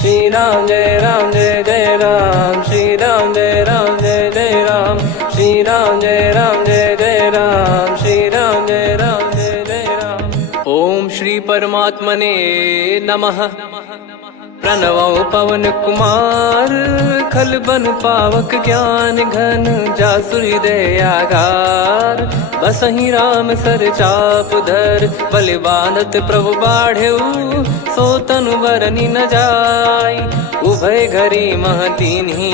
श्री राम जय जय राम, श्री राम जय जय राम, श्री राम जय जय राम, श्री राम जय जय राम। ओम श्री परमात्मने नमः। प्रणवो पवन कुमार, खल बन पावक ज्ञान घन, जासु हृदय आगार। बसहि राम सर चाप धर, बलि बांधत प्रभु बाढ़ेऊ, सो तनु बरनि न जाय। उभय घरी महतीन्ही,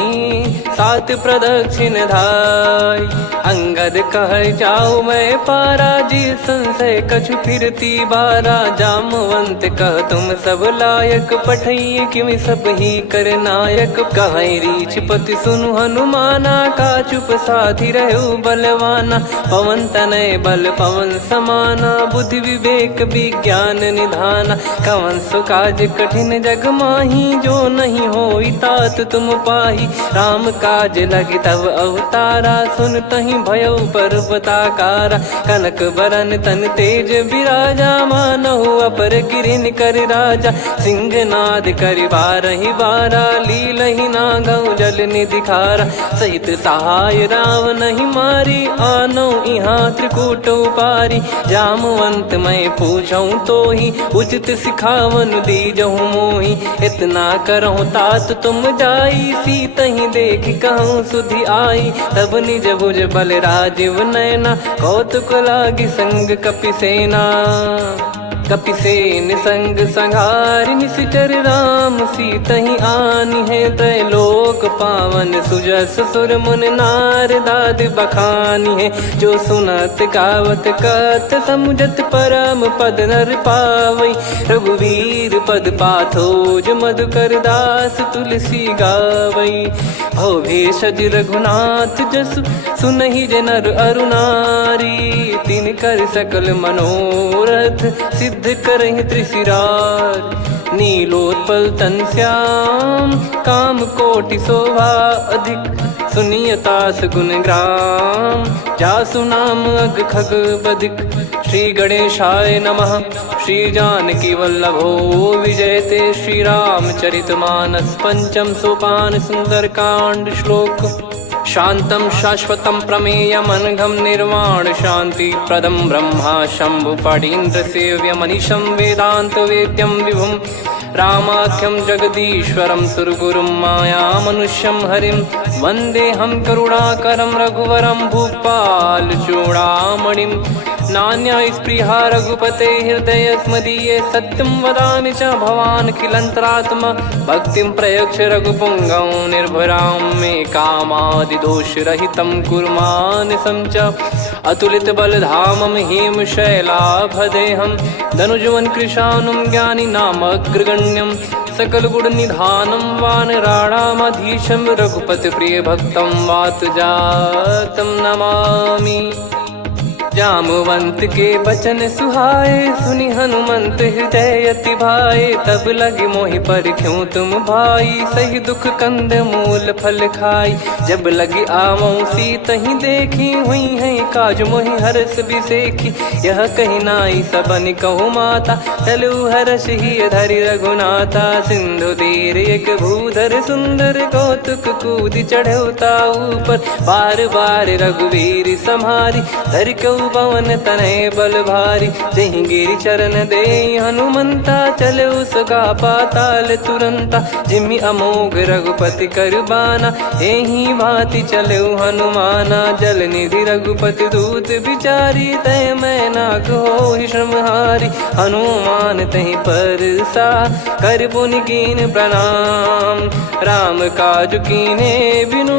सात प्रदक्षिण धाय। अंगद कह जाऊ मैं पारा, जी संशय कछु फिरती बारा। जामवंत कह तुम सब लायक, पठई किमि सब ही कर नायक। कहीं रीछ पति सुनु हनुमाना, का चुप साधि रहु बलवाना। पवन तनय बल पवन समाना, बुद्धि विवेक विज्ञान निधाना। कवन सो काज कठिन जग माही, जो नहीं होई तात तुम पाही। राम काज लगी तब अवतारा, सुन तहि भयउ पर्वताकारा। कनक बरन तन तेज बिराजा, मानहु अपर गिरिन कर राजा। सिंहनाद करि बारहि बारा, लीलहि नागौ जल निधि खारा। सहित सहाय राम नहीं मारी, आनो इहाँ त्रिकूट उपारी। जामवंत मैं पूछऊँ तोहि, उचित सिखावन दीजहु मोहि। इतना करहु तात तुम जाई, सीतहि देख कहूँ सुधि आई। तब निज भुज बल राजीव नयना, कौतुक लागी संग कपिसेना। कपिसेन संग संघारि, निशिचर राम सीतहि आनी है। त्रैलोक पावन सुजस सुर मुन नार, दाद बखानी है। जो सुनत गावत कथ, समुझत परम पद नर पावई। रघुवीर पद पाथोज, मधुकर दास तुलसी गावई। भव भेषज रघुनाथ जसु, सुनहि जे नर अरु नारी। तिन कर सकल मनोरथ, सिद्ध करहि त्रिशिरार। नीलोत्पल तन श्याम, काम कोटि शोभा अधिक। सुनियतास गुण ग्राम, जासु नाम अग खग बदिक। श्री गणेशाय नमः। श्री जानकी वल्लभो विजयते, श्री रामचरित मानस। पंचम सोपान सुंदर कांड श्लोक। शांतं शाश्वतं प्रमेयमनघं, निर्वाण शांति प्रदं ब्रह्मा शंभु फणीन्द्र सेव्यमनिशं। वेदांत वेद्यं विभुं रामाख्यं जगदीश्वरं, सुरगुरुं माया मनुष्यं हरिं। वन्देऽहं करुणाकरं रघुवरं, भूपाल चूडामणिं। नान्या स्पृहा रघुपते हृदय स्मदीये, सत्यं वदामि च भवान् खिलन्तरात्मा। भक्तिं प्रयच्छ रघुपुङ्गं, निर्भरां मे कामादिदोषरहितं कुर्मानिसं च। अतुलित बलधामं हेमशैलाभदेहं, धनुजवन कृशानुं ज्ञानी नामग्रगण्यं। सकल गुण निधानं वानराणामधीशं, रघुपति प्रिय भक्तं वातजातं नमामि। जामवंत के बचन सुहाए, सुनि हनुमंत हृदय अति भाए। तब लगे मोहि पर क्यों तुम भाई, सही दुख कंद मूल फल खाई। जब लगे आवऊं सीतहि देखी, हुई है काज मोहि हरस बिसेखी। यह कही नाई सबन कहु माता, चलु हरष ही धरि रघुनाथा। सिंधु तीर एक भूधर सुंदर, कौतुक कूद चढ़ौता ऊपर। बार बार रघुवीर सम्हारी, धर कऊ पवन तनय बल भारी। जहि गिरि चरण दे हनुमंता, चले उसका पाताल तुरंता। जिमि अमोघ रघुपति कर बाना, एहि भांति चले हनुमाना। जल निधि रघुपति दूत बिचारी, तय मैं नाग होहि श्रमहारी। हनुमान तहि परसा, कर पुनि कीन प्रणाम। राम काज कीने बिनु,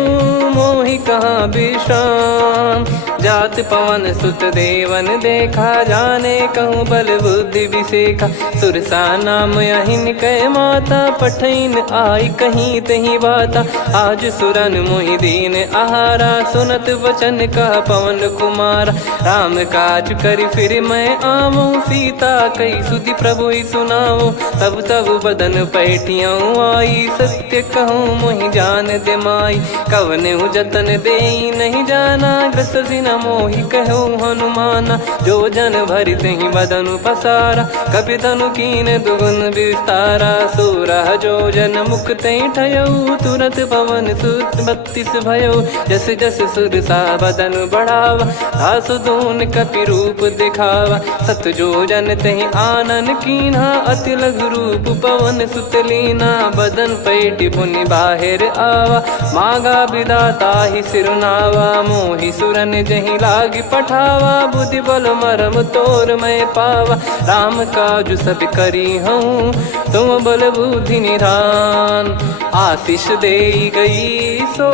मोहि कहाँ विश्राम। जात पवन सुत देवन देखा, जाने कहूँ बल बुद्धि विसेखा। सुरसा नाम अहिन कै माता, पठैन आई कहीं तही बाता। आज सुरन मोहि दीन आहारा, सुनत वचन कह पवन कुमारा। राम काज करि फिर मैं आवऊं, सीता कई सुधि प्रभु ही सुनाओ। तब तब बदन पैठियाँ आई, सत्य कहूँ मोहि जान दे माई। कवने जतन दे नहीं जाना, ग्रसि न मोहि कहो हनुमाना। जो जन भरि तेहि बदनु पसारा, कपि तनु कीन दुगुन विस्तारा। सोरा जो जन मुख तेहि ठयऊ, तुरत पवन सुत 32 भयऊ। जस जस सुरसा बदन बढ़ावा, आसु दून कपि रूप दिखावा। सत जो जन तेहि आनन कीन्हा, अति लघु रूप पवन सुत लीना। बदन पैटि पुनि बाहिर आवा, मागा विधाता ही सिरुनावा। मोहि सुरन जहि लागी पठावा, बुद्धि बल मरम तोर मैं पावा। राम काजु सब करी हूँ, तुम बल बुद्धि निधान। आशीष देई गई सो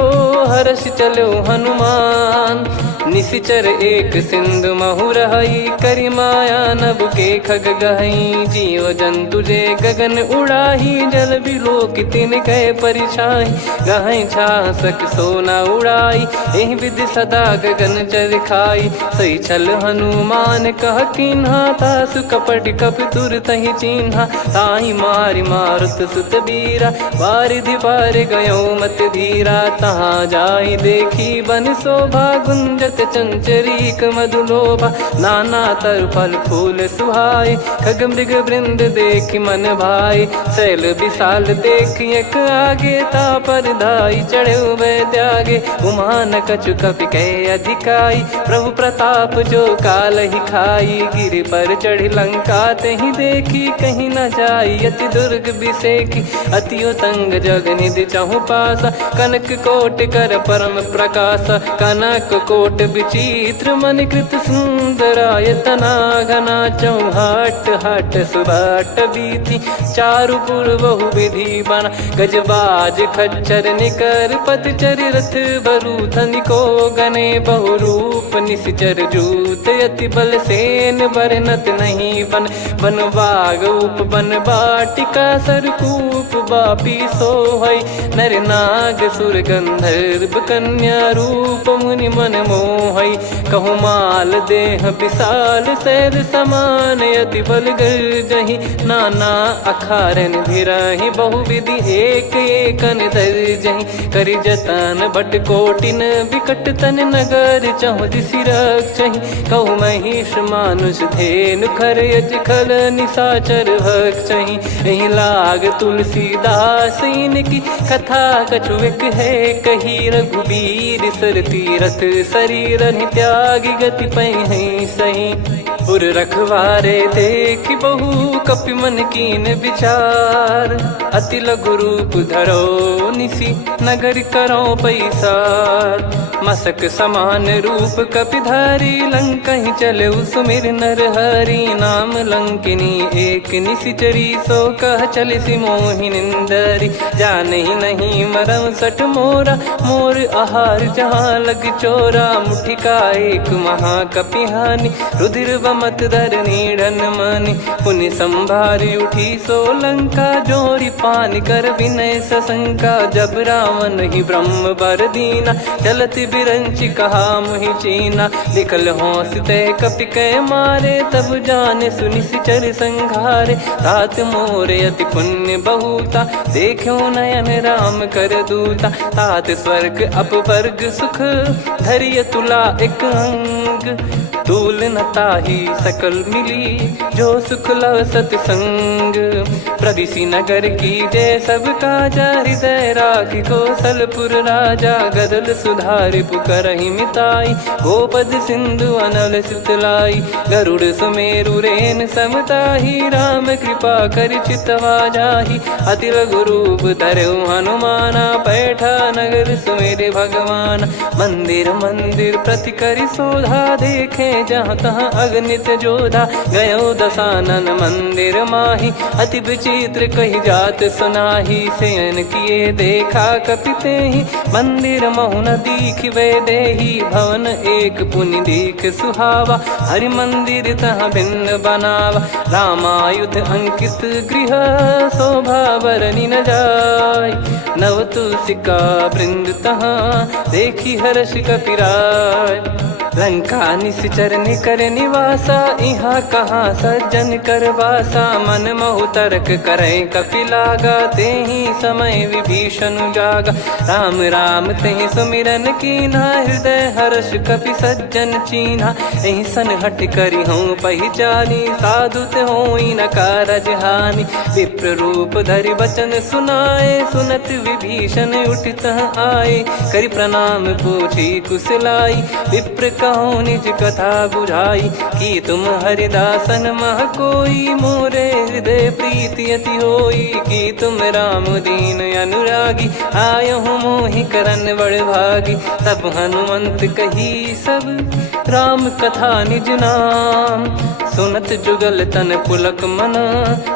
हर्ष चलो हनुमान। निशिचर एक सिंधु महु रहई, करी माया नभ के खग गहई। जीव जंतु जे गगन उड़ाही, जल बिलोक तिन कह परिछाई। गहई छासक सोना उड़ाई, एहि विधि सदा गगन चर खाई। सही छल हनुमान कह कीन्हा, तासु कपट कप तुर तहि चिन्हा। ताहि मारि मारुत सुत बीरा, वारिधि पार गयो मत धीरा। तहाँ जाई देखी बन शोभा, गुंजत चंचरीक मधुलोभा। नाना तर फल फूल सुहाए, खग मृग वृंद देख मन भाई। शैल विशाल देख एक आगे, तापर धाई चढ़े वै त्यागे। उमान कछु कपि कह अधिकाई, प्रभु प्रताप जो काल ही खाई। गिर पर चढ़ी लंका तेहि देखी, कहीं न जाई अति दुर्ग बिसेकी। अति उतंग जग निधि चहु पासा, कनक कोट कर परम प्रकाश। कनक कोट विचित्र मन कृत सुंदरायतना। घना चौहाट हाट सुबाट बीती, चारु पुर बहु विधि बना। गजबाज खच्चर निकर पतचर, रथ बरु धनिको गने। बहु रूप निशिचर जूत, अति बल सेन बरनत नहीं बन। बन बाग उप बन बाटिका, सरकूप बापी सोहई। नर नाग सुर गंधर्व कन्या, रूप मुनि मन मोहई। कहु माल देह विशाल, शैल समान अति बल गर्जहि। नाना अखारन भिरहि, बहु विधि एक एकन दर्जहि। करि जतन बट कोटिन, बिकट तन नगर चहु दिसि रक्षहि। कहु महिष मानुष धेनु, खर यज खल निशाचर भक्षहि। एहि लाग तुलसीदास इनकी, कथा कछु एक है कही। रघुबीर सर तीरथ शरीर, त्यागी गति पै सही। पुर रखवारे देख बहु, कपि मन कीन विचार। अति लघु रूप धरो निसी, नगर करो पैसार। मसक समान रूप कपि धारी, लंकहि चले सुमिर नर हरि। नाम लंकिनी एक निशिचरी, सो कह चलिसि मोहि निंदरी। जानहि नहीं मरम सठ मोरा, मोर आहार जहाँ लग चोरा। मुठिका एक महाकपिहानि, रुधिर बमत धरनी ढन मानि। पुनि संभारी उठी सो लंका, जोरी पान कर विनय सशंका। जब रावण ही ब्रह्म बर दीना, चलत बिरंचि कहा मुहि चीना। लिखल होंस ते कपि कै मारे, तब जाने सुनिशिचर संघारे। तात मोरे अति पुण्य बहुता, देखो नयन राम कर दूता। तात स्वर्ग अपवर्ग सुख, धरिय तुला एक अंग। तूल न ताहि सकल मिली, जो सुख लव सतसंग। प्रविशि नगर की जय सब काजा, हृदय राखि कौशलपुर राजा। गदल सुधारि पुकरहि मिताई, गोपद सिंधु अनल सितलाई। गरुड़ सुमेरु रेन समताहि, राम कृपा करि चितवा जाहि। अति लघु रूप धरऊ हनुमाना, पैठा नगर सुमेरे भगवान। मंदिर मंदिर प्रति करि शोधा, देखे जहाँ तहाँ अगणित जोधा। गयो दशानन मंदिर माही, अति विचित्र कही जात सुनाही। शयन किए देखा कपि तेहि, मंदिर महु न दीखिबे देहि। भवन एक पुनि दीख सुहावा, हरि मंदिर तहाँ भिन्न बनावा। रामायुध अंकित गृह, शोभा बरनि न जाय। नव तुलसी का वृंद तहाँ, देखी हर्ष कपिराय। लंका निश्चर निकर निवासा, इहा कहाँ सज्जन कर वासा। मन महु तर्क करे कपिलागा, तेहि समय विभीषण जागा। राम राम तेहि सुमिरन कीन्हा, हृदय हर्ष कपि सज्जन चीन्हा। एहि सन हट करि हूँ पहिचानी, साधु ते होई न कारज हानि। विप्र रूप धरि वचन सुनाए, सुनत विभीषण उठित आए। करि प्रणाम पूछी कुशलाई, विप्र कहो निज कथा बुझाई। कि तुम हरिदासन मह कोई, मोरे हृदय प्रीति अति होई। कि तुम राम दीन अनुरागी, आयहु मोहि करन बड़ भागी। तब हनुमंत कही सब राम कथा निज नाम, सुनत जुगल तन पुलक मना,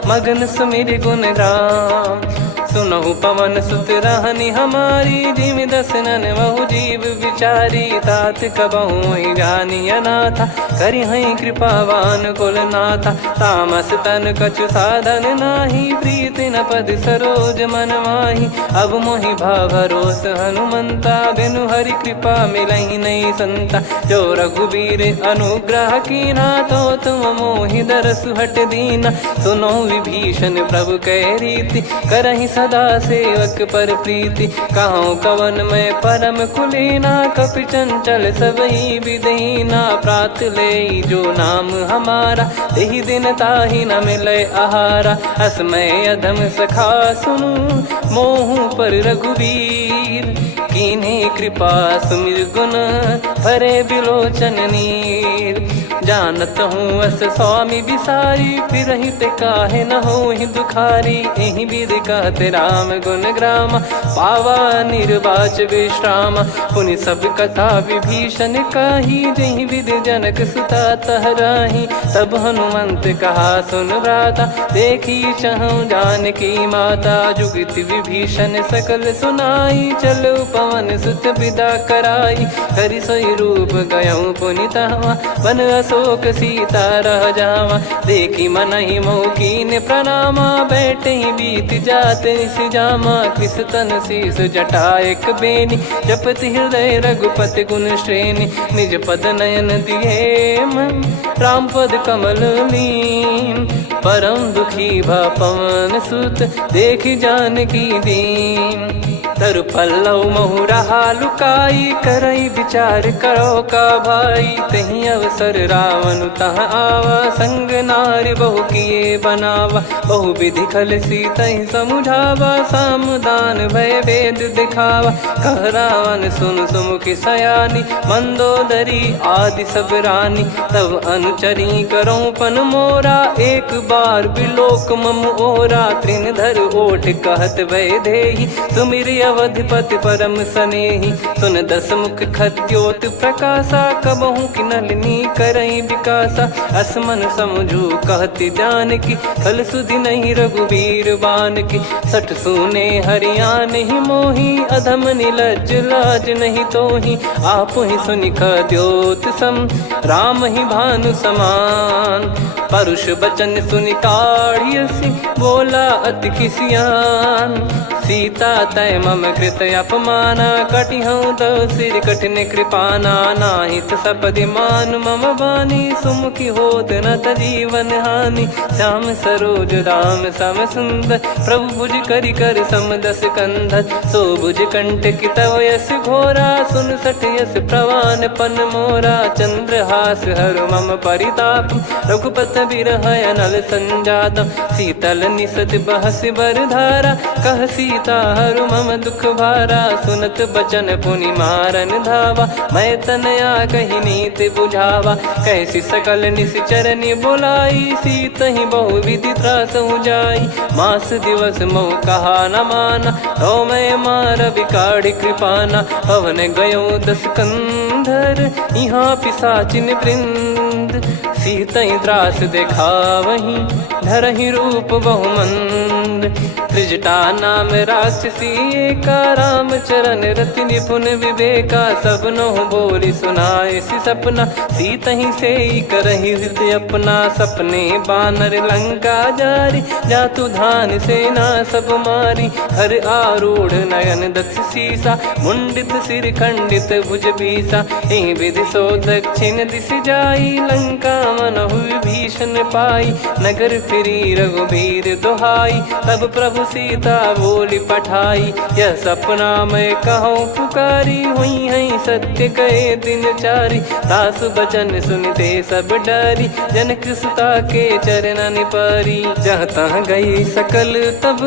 मगन सुमिर गुण राम। सुनहु पवन सुत रहनी हमारी, जिमि दसनन महु जीव विचारी। तात कबहु ही जानी अनाथा, करि हई कृपावान कुल नाथा। तामस तन कछु साधन नाही, प्रीति न पद सरोज मन माही। अब मोहि भरोस हनुमंता, बिनु हरि कृपा मिलहि नहीं संता। जो रघुबीर अनुग्रह कीन्हा, तो तुम मोहि दरसु हट दीना। सुनो विभीषण प्रभु कह रीति, करहि सदा सेवक पर प्रीति। कहूँ कवन में परम कुलीना, कपि चंचल सबही विदहीना। प्रात ले जो नाम हमारा, तेहि दिन ताहि न मिले आहारा। असमय अधम सखा सुनु, मोहु पर रघुवीर। कीन्हे कृपा सुमिर गुण, भरे बिलोचन नीर। जानत हूँ अस स्वामी बिसारी, फिरहि ते काहे न होहि दुखारी। एहि विधि कहते राम गुण ग्राम, पावा निर्वाच विश्राम। पुनि सब कथा विभीषण काही, जहि विधि जनक सुता तहराही। तब हनुमंत कहा सुन भ्राता, देखी चहु जानकी माता। जुगति विभीषण सकल सुनाई, चलो पवन सुत विदा कराई। करि सोई रूप गयऊँ पुनि तहवा, वन अशोक सीता रह जावा। देखी मनहि मोह कीन्ह प्रणामा, बैठे ही बीत जात निस जामा। कृस तन शीस जटा एक बेनी, जपति हृदय रघुपति गुण श्रेणी। निज पद नयन दिए मन, राम पद कमल लीन। परम दुखी भा पवन सुत, देखि जानकी दीन। तरु पल्लव महु रहा लुकाई, करई विचार करो का भाई। तहि अवसर रावण तह आवा, संग नारी बहु किए बनावा। बहु विधि खल सीतहि समुझावा, सामदान भय वेद दिखावा। कह रावण सुन सुमुखि सयानी, मंदोदरी आदि सब रानी। तब अनुचरी करो पन मोरा, एक बार बिलोक मम ओरा। तृण धर ओठ कहत भय देहि, सुमिर अवधिपति परम सनेहि। सुन दस मुख खद्योत प्रकाशा, कबहु कि नलिनी करई विकासा। असमन समझू कहति जानकी, खल सुधि नहीं रघुवीर बानकी। सठ सुने हरियाण ही मोही, अधम निलज्ज लाज नहीं तोही। आप ही सुनि खद्योत सम, राम ही भानु समान। परुष बचन सुनि काढ़ियसि, बोला अति किसियान। सीता तय मम कृत अपमाना, कटिहऊँ तो सिर कठिन कृपाना। नाहित सपदि मान मम बानी, सुमुखी होत न जीवन हानि। श्याम सरोज राम सम सुंदर, प्रभु भुज करि कर सम दस कंधर। सो भुज कंठ की तव यस घोरा, सुन सठ यस प्रवान पन मोरा। चंद्रहास हर मम परिताप, रघुपत बिरह अनल संजात। शीतल निसत बहस बर धारा, कह सीता हरु मम दुख भारा। सुनत बचन पुनि मारन धावा, मैं तनया कही नीति बुझावा। कैसी सकल निश्चरनि बुलाई, सीतहि बहु विधि त्रासहु जाई। मास दिवस मोह कहा न माना, तो मैं मार बिकाढ़ि कृपाना। पवन गयो दस कंधर, यहाँ पिशाचिन वृंद। मंद, सीतई त्रास देखावहीं धरहि रूप बहुमंद। त्रिजटा नाम राक्षसी एका, राम चरण रति निपुण विवेका। सबनो बोली सुनाए सि सपना, सीतहि से करहि हृत अपना। सपने बानर लंका जारी, जातु धान सेना सब मारी। हर आरूढ़ नयन दक्ष सीसा, मुंडित सिर खंडित भुज बीसा। ए विधि सो दक्षिण दिश जाई, लंका मनहु भीषण पाई। नगर फिरी रघुबीर दुहाई, तब प्रभु सीता बोली पठाई। यह सपना मैं कहूँ पुकारी, हुई है सत्य कहे दिन चारी। दास बचन सुनते सब डरी, जनक सुता के चरण परी। जहाँ तहाँ गई सकल तब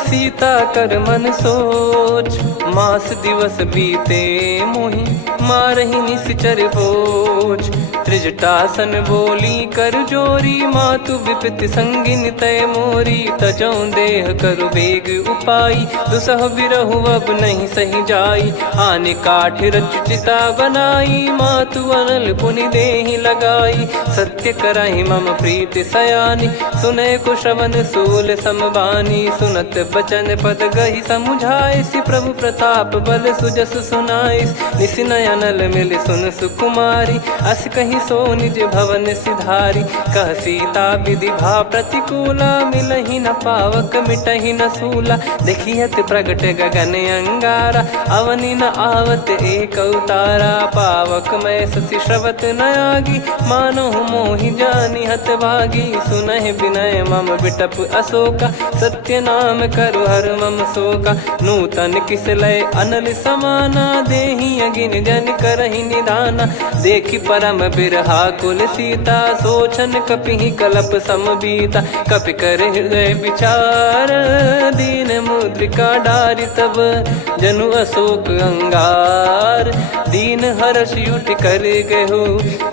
सीता कर मन सोच। मास दिवस बीते मोहि मारहि निश्चर बोझ। त्रिजटासन बोली कर जोरी, मातु विपत्ति संगिन तय मोरी। तजौ देह करु बेग उपाई, दुसह बिरहु अब नहीं सही जाई। आने काठ रचिता बनाई, मातु अनल पुनि देहि लगाई। सत्य करहि मम प्रीति सयानी, सुनय को श्रवण सूल समबानी। सुनत बचन पद गहि समुझाए, सि प्रभु प्रताप बल सुजस सुनाइस। निस नयनल मिल सुन सुकुमारी, अस कहि सो निज भवन सिधारी। कह सीता विधि भा प्रतिकूला, मिलहि न पावक मिटहि न सूला। देखियत प्रगट गगन अंगारा, अवनि न आवत एक अवतारा। पावक मैं शशि श्रवत न आगी, मानो मोहि जानि हत भागी। सुनहि विनय मम बिटप अशोका, सत्य नाम करु हर मम शोका। नूतन किस लय अनल समाना, देहि अगिन जन करहि निदाना। देखि परम बिरहा कुल सीता, सोचन कपिहि कलप समबीता। कपि कर हृदय विचार, दीन मुद्रिका डारि तब जनु अशोक अंगार। दीन हर्ष उठ कर गहु,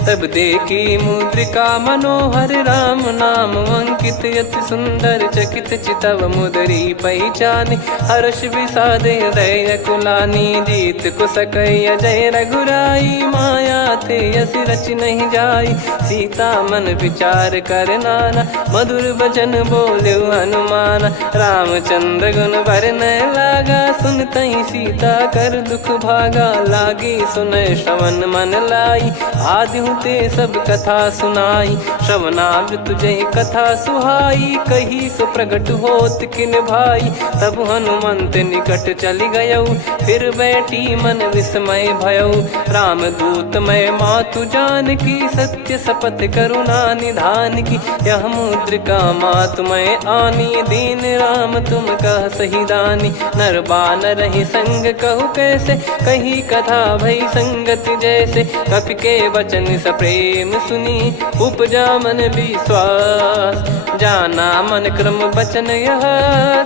तब देखी मुद्रिका मनोहर। राम नाम अंकित अति सुंदर, चकित चितव मुदरी पहचान। हर्ष विषाद हृदय कुलानी, जीत को सकय जय रघुराई। माया थे यस रच नहीं जाई, सीता मन विचार कर नाना। मधुर बचन बोले हनुमान, रामचंद्र गुण बरनै लागा। सुनतहि सीता कर दुख भागा, लागी सुनय श्रवण मन लाई। आदिहु ते सब कथा सुनाई, श्रवणामृत जय कथा सुहाई। कही सो प्रगट होत किन भाई, तब हनुमंत निकट चली गयौ। फिर बैठी मन विस्मय भयौ, राम दूत मैं मातु जानकी। सत्य शपथ करुणा निधान की, यह मुद्रिका मातु मैं आनी। दीन राम तुम कह सही दानी, नर बानर ही संग कहु कैसे। कही कथा भई संगति जैसे, कपि के वचन सप्रेम सुनी। उपजा मन विश्वास, जाना मन क्रम बचन यह।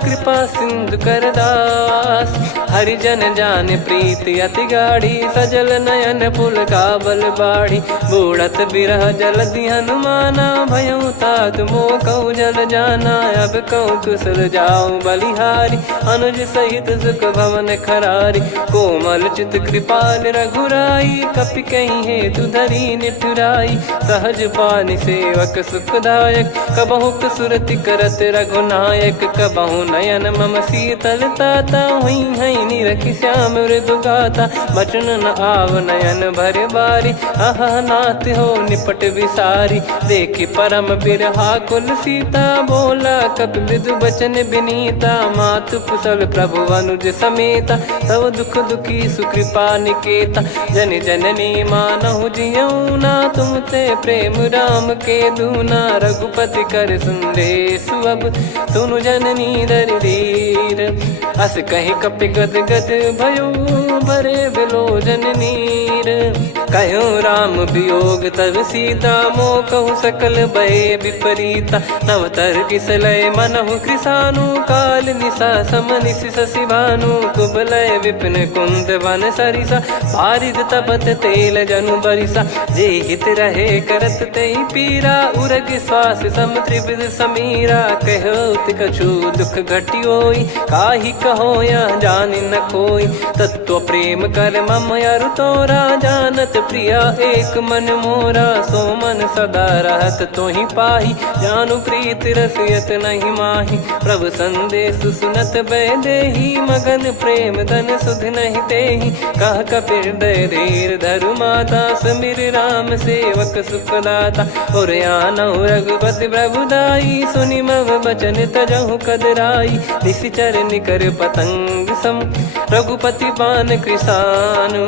कृपा सिंधु कर दास, हरिजन जान प्रीति अति गाढ़ी। सजल नयन पुल काबल बाढ़ी, बूढ़त बिरह जल दी हनुमाना। भयउ तात मोह कहु जल जाना, अब कहु कुशल जाऊं बलिहारी। अनुज सहित सुख भवन खरारी, कोमल चित कृपाल रघुराई। कपि कहीं हेतु धरी निठुराई, सहज पानि सेवक सुखदायक। कबहु सुरति करत रघुनायक, कबहु नयन मम शीतल ताता। हुई है निरखि श्याम मृदु गाता, बचन न आव नयन भर बारी। आहा नाथ हो निपट विसारी, देखि परम बिरहा कुल सीता। बोला कपि मृदु बचन बिनीता, मातु कुशल प्रभु अनुज समेता। तव दुख दुखी सुकृपा निकेता, जन जननी मानहु जियऊ ना। तुम ते प्रेम राम के दूना, रघुपति कर संदेश अब सुनु जननी दर धीर। अस कहि कपि गद गद भयो, भरे बिलोचन नीर। कहो राम वियोग तब सीता, मोह कहु सकल भय विपरीता। नवतर किसलय मनहु कृसानु, काल निशा समनिशि शशि भानु। कुबलय विपिन कुंद वन सरिसा, पारिद तपत तेल जनु बरिसा। जे हित रहे करत तेहि पीरा, उरग श्वास सम त्रिविध समीरा। कहो कछु दुख घटियोई, काहि कहो या जान न कोई। तत्व प्रेम कर मम अरु तोरा, जानत प्रिया एक मन मोरा। सो मन सदा रहत तो ही पाही, जानु प्रीत रसियत नहीं माही। प्रभु संदेश सुनत बैदेही, मगन प्रेम धन सुध नहीं तेही। कह कपिर दय धीर धरु माता, समिर राम सेवक सुखदाता। और आनौ रघुपति प्रभुदाई, सुनि मव बचन तजहु कदराई। निशिचर निकर पतंग सम, रघुपति पान कृसानु।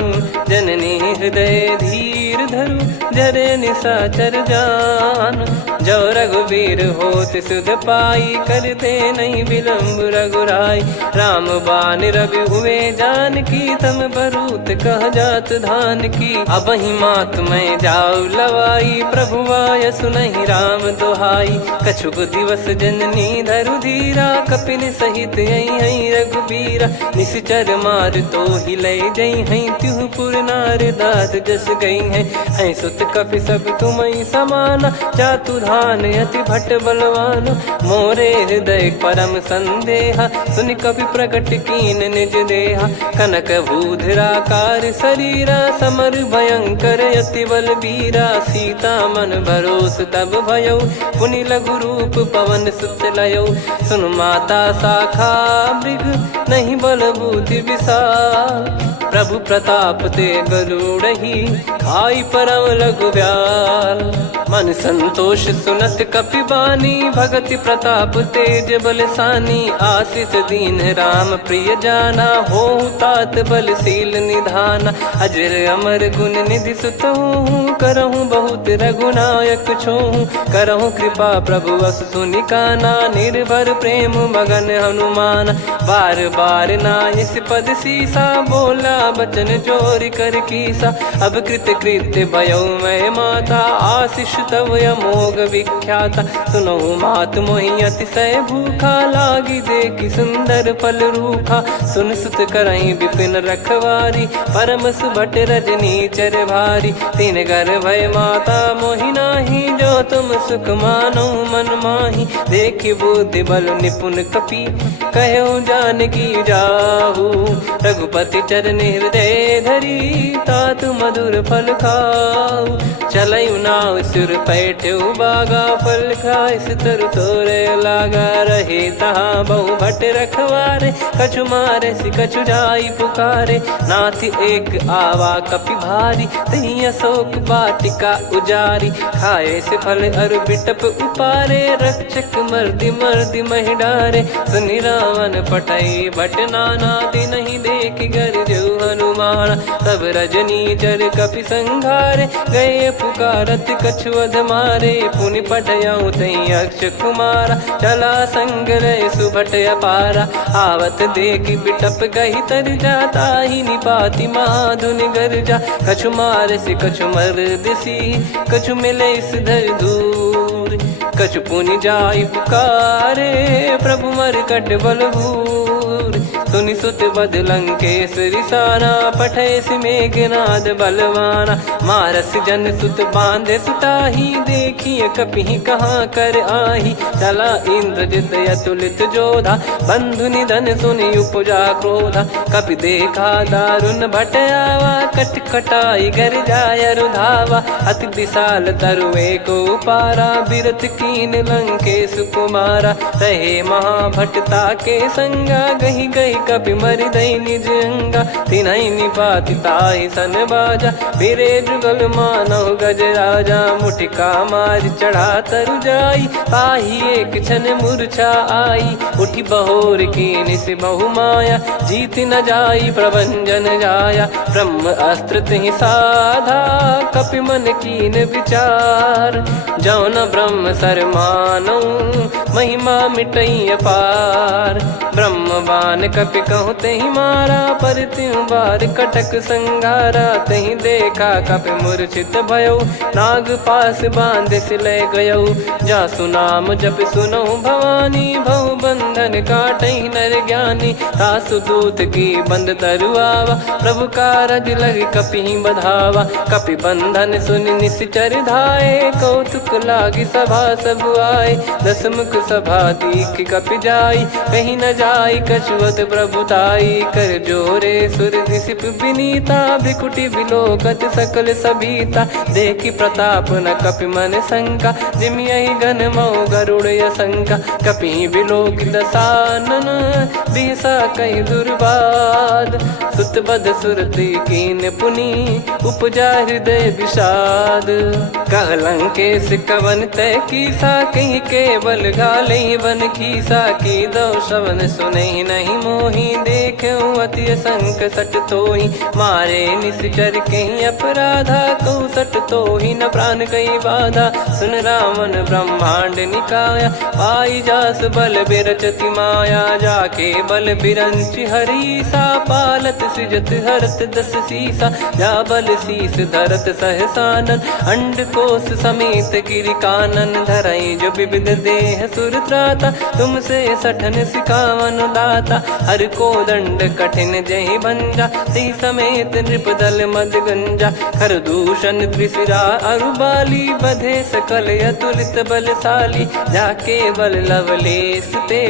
जननी हृदय धीर धरु, जरे निशाचर जान। जो रघुवीर होत सुध पाई, करते नहीं विलम्ब रघुराई। राम बान रवि हुए जानकी, तम बरूत कह जात धान की। अब ही मात मैं जाऊ लवाई, प्रभु आय सुनहि राम दोहाई। कछुक दिवस जननी धरु धीरा, कपिन सहित यही रघुबीरा। निशिचर मार तो ही ले जई हैं, त्युह पुर नार दाद जस गई हैं। सुत कपि सब तुमहि समाना, जातु धान अति भट बलवान। मोरे हृदय परम संदेहा, सुनि कपि प्रकट कीन निज देहा। कनक भूधराकार शरीरा, समर भयंकर अति बलबीरा। सीता मन भरोस तब भयउ, पुनि लघु रूप पवन सुत लयउ। सुन माता शाखा मृग, नहीं बल बुद्धि विशाल। प्रभु प्रताप ते गरुड़ही, खाई परम लघु ब्याल। मन संतोष सुनत कपि बानी, भगति प्रताप तेज बलसानी। आशीष दीन राम प्रिय जाना, होहु तात बलशील निधाना। अजर अमर गुण निधि सुतहु, करहु बहुत रघुनायक छोहु। करहु कृपा प्रभु अस सुनि काना, निर्भर प्रेम मगन हनुमान। बार बार नायस पद सीसा, बोला बचन चोरी कर कीसा। अब कृत कृत्य भयउ मैं माता, आशीष तव अमोघ विख्याता। सुनहु मात मोहि अतिशय भूखा, लागी देखि सुंदर फल रूखा। सुन सुत करहि विपिन रखवारी, परम सुभट रजनी चर भारी। तीन घर भय माता मोहि नाही, जो तुम सुख मानो मन माही। देखि बुद्धि बल निपुण कपि, कहु जानकी जाहु। रघुपति चरण हृदय धरी, तात मधुर फल खाऊ। चलयु नाव सुर पैठ्यु बागा, फल खाइस तरु तोरे लागा। रहे तहाँ बहु भट रखवारे, कछु मारे सि कछु जाई पुकारे। नाथ एक आवा कपि भारी, तही अशोक वाटिका उजारी। खाए से फल अरु बिटप उपारे, रक्षक मर्दि मर्दि महि डारे। सुनि रावण पटई भट नाना, तिनहि देखि गरजु हनुमान। तब रजनी चर कपि संघारे, गए पुकारत कछु अध मारे। पुनि पटयउ तई अक्ष कुमारा, चला संग रहे सुभट अपारा। आवत देखि बिटप गही तर जाता, ही निपाति महाधुनि गर्जा। कछु मार से कछु मर्दिसी, कछु मिले इस धर दूर। कछु पुनि जाई पुकारे, प्रभु मरकट बलभूर। सुनि सुत बद लंकेश्वरी साना, पठय मेघनाद बलवाना। मारस जन सुत बांधे सुताही, देखिए कपि कहाँ कर आही। चला इंद्रजित अतुलित जोधा, बंधु निधन सुनि उपजा क्रोधा। कपि देखा दारुण भट आवा, कट कटाई गर जाय रुधावा। अति विशाल तरुए को पारा, बिरत कीन लंकेश कुमारा। रहे महाभटता के संगा, गही गही कपि मरि दई निज अंगा। तिन्हि निपाति ताहि सन बाजा, फिरे जुगल मानव गज राजा। मुटिका मार चढ़ा तरु जाई, ताहि एक क्षण मूर्छा आई। उठि बहोर कीन से बहु माया, जीत न जाई प्रभंजन जाया। ब्रह्म अस्त्र तिहि साधा, कपि मन कीन विचार। जौ न ब्रह्म सर मानौ, महिमा मिटई अपार। ब्रह्म बान कपि कहु तहि मारा, पर त्यों बार कटक संगारा। तहि देखा कपि मूर्छित भयउ, नाग पास बांध सिले गयउ। जासु नाम जप सुनहु भवानी, भव बंधन काटहि नर ज्ञानी। तासु दूत की बंद तरुआवा, प्रभु कारज लग कपि बधावा। कपि बंधन सुनि निश्चर धाये, कौतुक लागी सभा सब आए। दस मुख सभा दीख कपि जाई, कहीं न जाई कछुवत प्रभुताई। कर जोरे सुर दिसिप विनीता, भ्रिकुटि बिलोकत सकल सबीता। देखि प्रताप न कपि मन शंका, जिमियहि गन मऊ गरुड़ असंका। कपि बिलोक दसानन, बिहसा कहि दुर्वाद। सुत बध सुरति कीन पुनि, उपजा हृदय विषाद। कहलंकेश कवन तय कीसा, कहीं केवल गाले बन खीसा। की दो श्रवण सुने नहीं मोही, देखे अति संक सट तोही। मारे निश्चर कहीं अपराधा, कहूँ सट तोही न प्राण कहीं बाधा। सुन रावण ब्रह्मांड निकाया, पाई जास बल बिरचति माया। जाके बल बिरंच हरीसा, पालत सृजत हरत दस सीसा। जा बल शीस धरत सहसानन, अंड कोश समेत गिरि कानन। धरई जो विविध देह सुर त्राता, तुमसे सठन सिखावन दाता। हर को दंड कठिन जहि भंजा, ती समेत नृप दल मद गंजा। खर दूषण त्रिशिरा अरुबाली, बधे सकल अतुलित बलशाली। जाके बल लवलेस ते,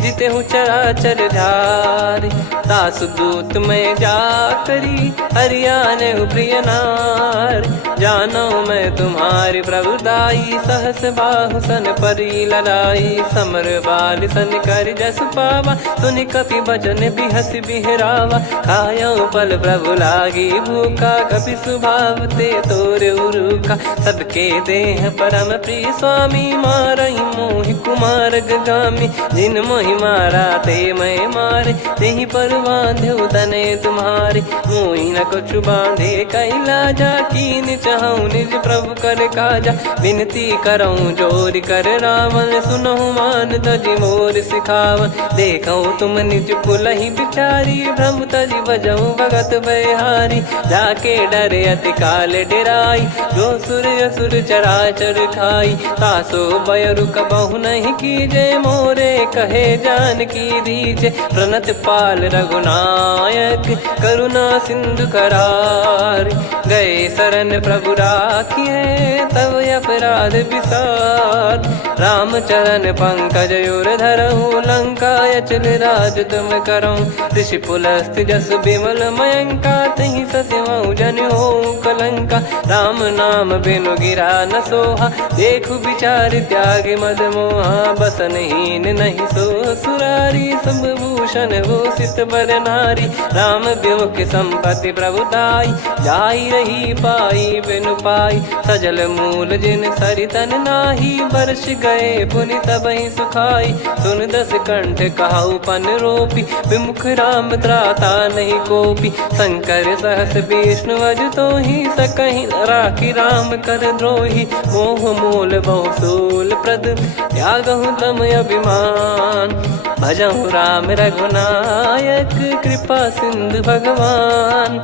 जिते हूँ चराचर धारी। दास दूत में जा करी, हरियाने प्रिय नार। जानो मैं तुम्हारी प्रभुताई, सहस बाहु सन परी लड़ाई। समर बाल सन कर जस पावा, सुनि कपि भजन बिहस बिहरावा। खायो पल प्रभु लागी भूखा, कपि स्वभाव ते तोर उरुखा। सबके देह परम प्रिय स्वामी, मारई मोहि कुमार गगामी। जिन मोहि मारा ते मैं मारे, तेहि पर बांधो तने तुम्हारे। मोहि न कुछ बांधे कैलाजा, कीन चाहूँ निज प्रभु कर काजा। विनती करऊँ जोर कर रावण, सुनहु मान तजि मोर सिखावन। देखऊँ तुम निज पुलहि बिचारी, भ्रम तजि बजऊँ भगत बहारी। जाके डरे अति काल डेराई, जो सुर असुर चराचर खाई। तासो बयरु कबहु नहीं कीजे, मोरे कहे जान की दीजे। प्रणत पाल रघुनायक, करुणा सिंधु करार। गए शरण प्रभु राखिए, तब अपराध विसार। राम चरण पंकज उर धरऊँ, लंका अचल राज तुम करऊँ। ऋषि पुलस्त जस विमल मयंका, तहि सत्यमऊ जन हो कलंका। राम नाम बिनु गिरा न सोहा, देखु विचार त्याग मद मोहा। बसनहीन नहीं सो सुरारी, सब भूषण भूषित बर नारी। राम विमुख संपत्ति प्रभुताई, जाई रही पाई बिनु पाई। सजल मूल जिन सरितन नाही, वर्ष गए पुनि तबहि सुखाई। सुन दस कंठ कहाऊ पन रोपी, विमुख राम त्राता नहीं कोपी। शंकर सहस विष्णु अज तोहि, सकहि न राखी राम कर द्रोही। मोह मूल बहु सूल प्रद, त्यागहु तम अभिमान। भजहु राम रघुनायक, कृपा सिंधु भगवान।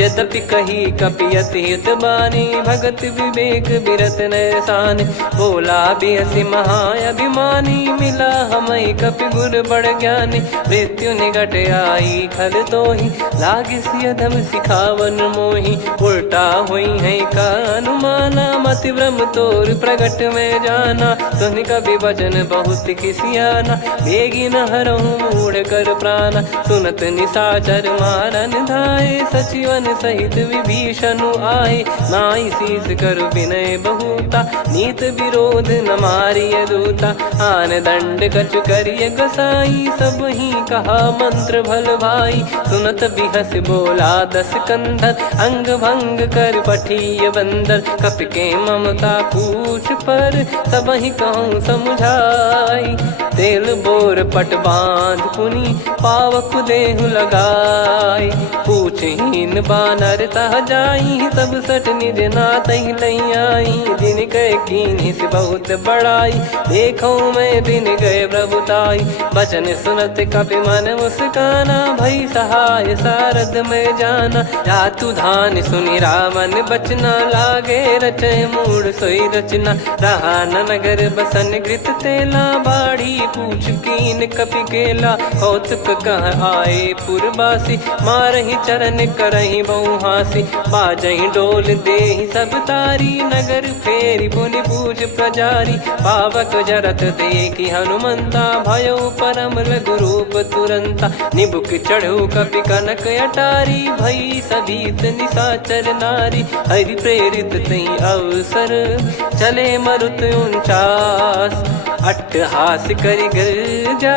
यद्यपि कही कपियति हित बानी, भगत विवेक बिरत नैसान। बोला बिहसि महाअभिमानी, मिला हमई कपि गुर बड़ ज्ञानी। मृत्यु निकट आई खल तोहि, लागिसि अधम सिखावन मोहि। उल्टा हुई है का अनुमाना, मति भ्रम तोर प्रगट में जाना। सुन कवि वचन बहुत खिसियाना, बेगी न हरहु मूढ़ कर प्राणा। सुनत निशाचर मारन धाये, सचिवन सहित विभीषणु आए। नाई शीस कर विनय बहुता, नीत विरोध न मारिय दूता। आन दंड कछु करिय गसाई, सब ही कहा मंत्र भल भाई। सुनत बिहस बोला दस कंधर, अंग भंग कर पठिय बंदर। कपि के ममता पूछ पर, सब ही कहूँ समुझाई। तेल बोर पट बांध पुनि, पावक देहु लगाई। पूछहीन बानर तह जाई, सब सट निज नातहि लई आई। दिन गए कीन्ही से बहुत बड़ाई, देखो मैं दिन गए प्रभुताई। बचन सुनत कपि मन मुस्काना, भई सहाय सारद में जाना। जातु धान सुनि रावण बचना, लागे रचय मूढ़ सोई रचना। रहा न नगर बसन घृत तेला, बाढ़ी पूछ कीन कपि केला कौतुक कह आए पुरबासी मारही चरण करही बहु हासी बाजही डोल देहि सब तारी नगर फेरी पुनि पूज प्रजारी पावक जरत देखी हनुमंता भयो परम लघु रूप तुरंता निबुक चढ़ू कपि कनक अटारी भई सभीत निशाचर नारी हरि प्रेरित तई अवसर चले मरुत 49 अट्टहास करि गिरजा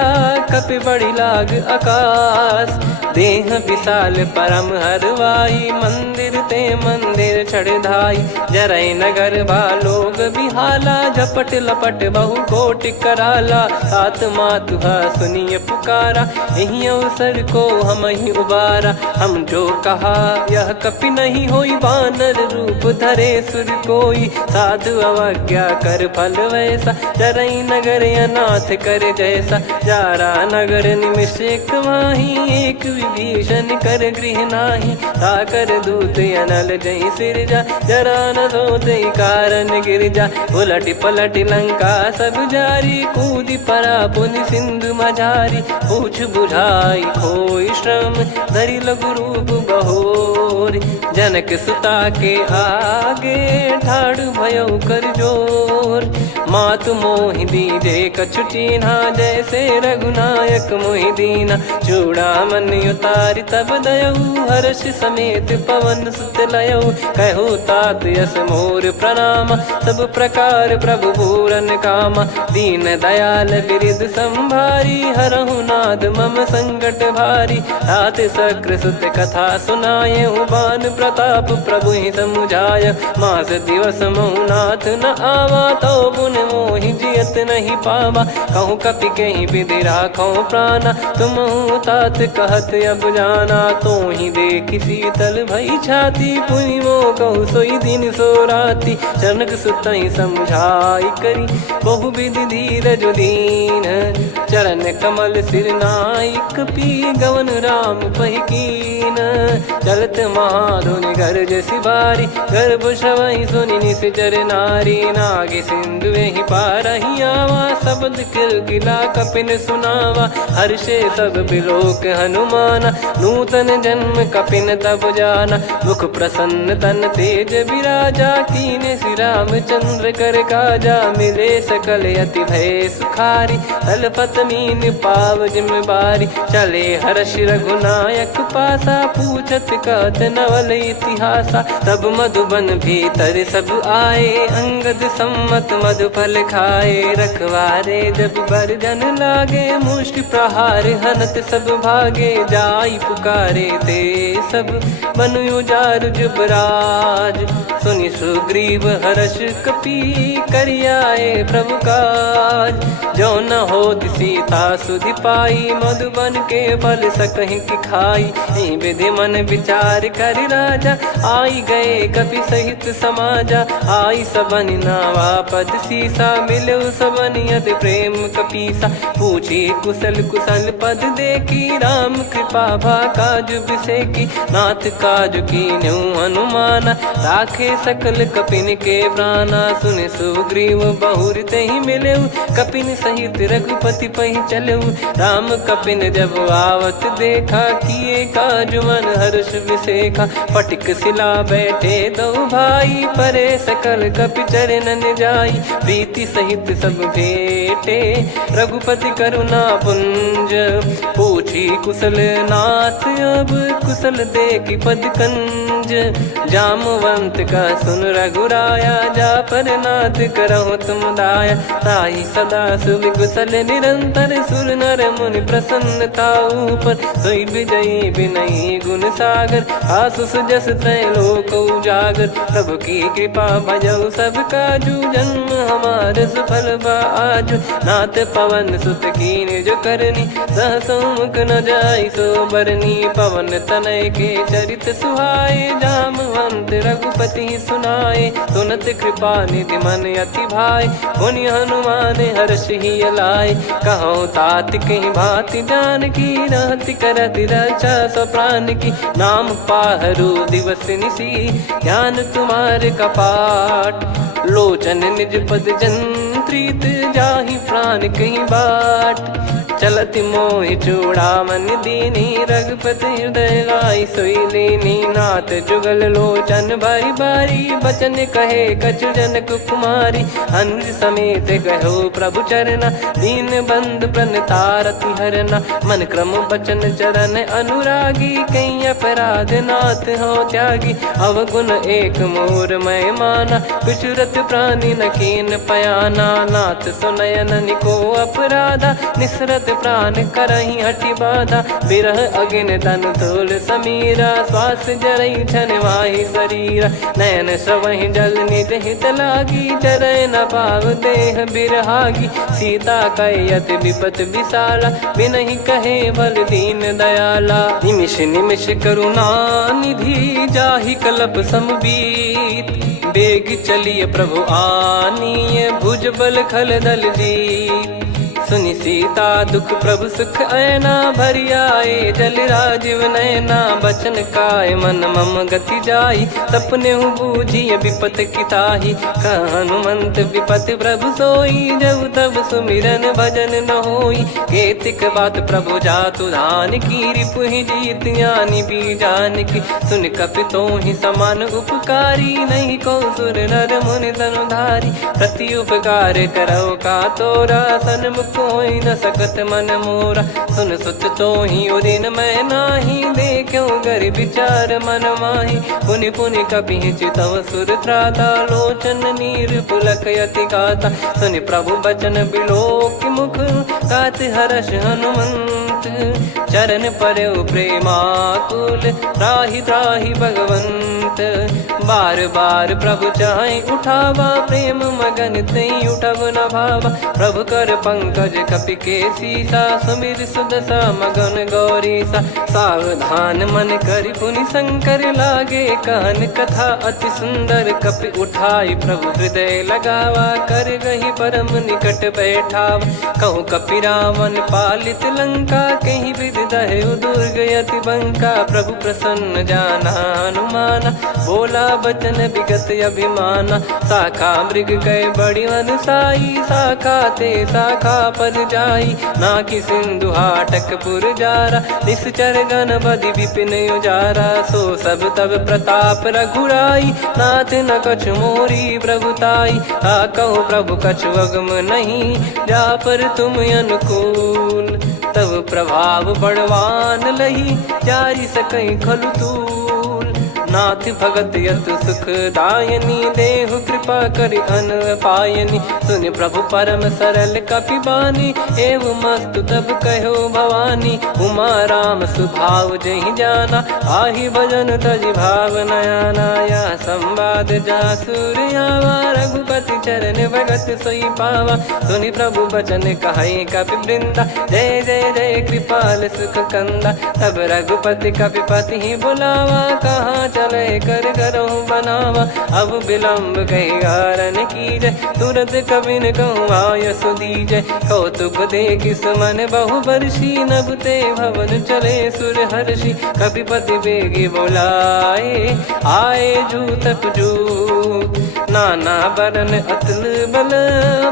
कपि बड़ी लाग आकाश देह विशाल परम हरवाई मंदिर ते मंदिर चढ़ाई जरई नगर बालोग बिहाला झपट लपट बहु कोट कराला सात मातुहा सुनिय पुकारा यही अवसर को हम ही उबारा हम जो कहा यह कपि नहीं होई बानर रूप धरे सुर कोई साधु अवज्ञा कर फल वैसा जरई नगर अनाथ कर जैसा जारा नगर निमिष एक माही एक विभीषण कर गृह नाही ताकर दूत अनल जय सिरजा जरा न सोते कारण गिरजा उलट पलट लंका सब जारी कूदी परा पुनि सिंधु मझारी पूछ बुझाई खोई श्रम धरि लघु रूप बहोरी जनक सुता के आगे ठाड़ भयो कर जोर मातु मोहि दीजे कछु चीन्हा जैसे रघुनायक मोहि दीना चूड़ामन उतारि तब दयऊ हर्ष समेत पवन सुत लयऊ कहु तात यस मोर प्रणाम सब प्रकार प्रभु पूरन कामा दीन दयाल बिरिद संभारी हरहु नाद मम संकट भारी तात सक्र सुत कथा सुनाये बान प्रताप प्रभु ही समुझाय मास दिवस महु नाथ न आवा तो पुन मोहि जियत नहीं पावा कहूँ कपि कहीं विधि राखो प्राणा तुम तात कहत अब जाना तो ही देख शीतल भई छाती पुनि मो कहु सोई दिन सो राती जनक सुतई समझाई करी बहु विधि धीरज दीन चरण कमल सिर नाइक पी गवन राम पहिकीन चलत महाधुनि गर्ज सिबारी गर्भ श्रवहि सुनि निश्चर नारी नागे सिंधु ही पारही आवा शब्द किलकिला कपिन सुनावा हर्षे सब बिलोक हनुमाना नूतन जन्म कपिन तब जाना मुख प्रसन्न तन तेज विराजा कीने श्री रामचंद्र कर काजा मिले सकल अति भय सुखारी तलपत मीन पाव जिम्मेवारी चले हर्ष रघुनायक पासा पूछत कहत नवल इतिहासा तब मधुबन भीतर सब आए अंगद सम्मत मधुफल खाए रखवारे जब बरजन लागे मुष्टि प्रहार हनत सब भागे जाई पुकारे ते सब मनु उजार जुबराज सुनि सुग्रीव हर्ष कपि करियाए प्रभु काज जो न हो सीता सुधि पाई मधुबन के फल सकहि की खाई विधि मन विचार कर राजा आई गए कपि सहित समाजा आई सबन नावा पद सीसा मिलो सबनियत प्रेम कपीसा पूछी कुशल कुशल पद देखी राम कृपा भा काज बिसेकी नाथ काज की न्यू हनुमाना राखे सकल कपिन के प्राणा सुन सुग्रीव बहुर ते ही मिले कपिन सहित रघुपति पही चले राम कपिन जब आवत देखा किए काज मन हर्ष विसेखा पटिक सिला बैठे दो भाई परे सकल कपि चरणन जाई प्रीति सहित सब भेटे रघुपति करुणा पुंज पूछी कुशल नाथ अब कुशल देखी पद कंज जामवंत का सुन रघुराया जा पर नाथ करहु तुम दाया ताई सदा सुभि कुशल निरंतर सुर नर मुनि प्रसन्नता ऊपर सोई विजयी विनयी गुण सागर आसु सुजस त्रैलोक उजागर प्रभु की कृपा भजऊ सब काजू जन्म हमार सफल बाजू नाथ पवन सुत कीन जो करनी सहसो मुख न जाई सो बरनी पवन तनय के चरित सुहाए जामवंत रघुपति सुनाए सुनत कृपा निधि मन अति भाई पुनि हनुमान हर्ष ही लाए कहो तात कहीं भांति जान की रहति करति रक्षा सो प्राण की नाम पाहरू दिवस निसी ध्यान तुम्हारे कपाट लोचन निज पद जन प्रीत जाहि प्राण कहीं बाट। चलत मोहि चूड़ामन दीनी रघुपति हृदय लाई सोई लीनी। नाथ जुगल लोचन बारी बारी बचन कहे कछु जनक कुमारी। हंस समेत गहो प्रभु चरना दीन बंद प्रणतारति हरना। मन क्रम बचन चरण अनुरागी कहीं अपराध नाथ हो त्यागी। अवगुण एक मोर मैं माना विचुरत प्राणी न कीन पयाना। नाथ सुनयन निको अपराधा निसरत प्राण करही हटि बाधा। बिरह अगिन तन तोल समीरा श्वास जरई छन वाहि शरीरा। नयन सवहि जल निज हित लागी चरय न पाव देह बिरहागी। सीता कयत विपत विशाला बिनहि कहे बल दीन दयाला। निमिष निमिष करुणा निधि जाहि कलप समबीत। बेग चलिए प्रभु आनीय भुज बल खल दल जीत। सुनि सीता दुख प्रभु सुख ऐना भरि आए जल राजीव नैना। बचन काय मन मम गति जाई सपने बूझी विपत किताही। हनुमंत विपत प्रभु सोई जब तब सुमिरन भजन न होई। केतिक बात प्रभु जातु धान की रिपुहि जीत ज्ञानी बीजान की। सुन कपितो ही समान उपकारी नहीं को सुर नर मुनि तनुधारी। प्रति उपकार करो का तोरा सन्मुख कोई न सकत मन मोरा। सुन सुत तो ही उदिन मैं नाही देखो गर विचार मन माही। पुनि पुनि कपि चितव सुर त्राता लोचन नीर पुलक यति गाता। सुनि प्रभु बचन बिलोक मुख गात हर्ष हनुमंत। चरण परयो प्रेमाकुल त्राहि त्राहि भगवंत। बार बार प्रभु चाहे उठावा प्रेम मगन तई उठब न भावा। प्रभु कर पंकज कपि के सीसा सुमिर सुदशा मगन गौरीसा। सावधान मन करि पुनि शंकर लागे कहन कथा अति सुंदर। कपि उठाई प्रभु हृदय लगावा कर गही परम निकट बैठावा। कहूँ कपि रावण पालित लंका कहीं विधि दहु दुर्ग यति बंका। प्रभु प्रसन्न जाना हनुमाना बोला बचन विगत अभिमाना। शाखा मृग गए बड़ी अनुसाई शाखा ते शाखा पर जाई। ना कि सिंधु हाटक पुर जारा निश्चर गण बदि विपिन उजारा। सो सब तब प्रताप रघुराई नाथ न कछु मोरी प्रभुताई। कहूँ प्रभु कछु अगम नहीं जा पर तुम अनुकूल। तब प्रभाव बड़वान लही जारी सकई खलु तूल। नाथ भगत यत सुख दायनी देहु कृपा करि अन पायनी। सुन प्रभु परम सरल कपि बानी एवं मस्तु तब कहो भवानी। उमा राम सुभाव जहि जाना आहि भजन तजि भाव नयाना। या संवाद जासुर आवा रघुपति चरण भगत सोई पावा। सुनि प्रभु बचन कहे कपि वृंदा जय जय जय कृपाल सुख कंदा। तब रघुपति कपि पति ही बुलावा कहाँ चले कर करहु बनावा। अब विलम्ब कही कारण कीजय तुरंत कबिन कहूँ आयस दीजय। कौतुक देख सुमन बहु बरसी नभ ते भवन चले सुर हर्षि। कपिपति बेगी बोलाए आए जूतक जूत। नाना बरन अतुल बल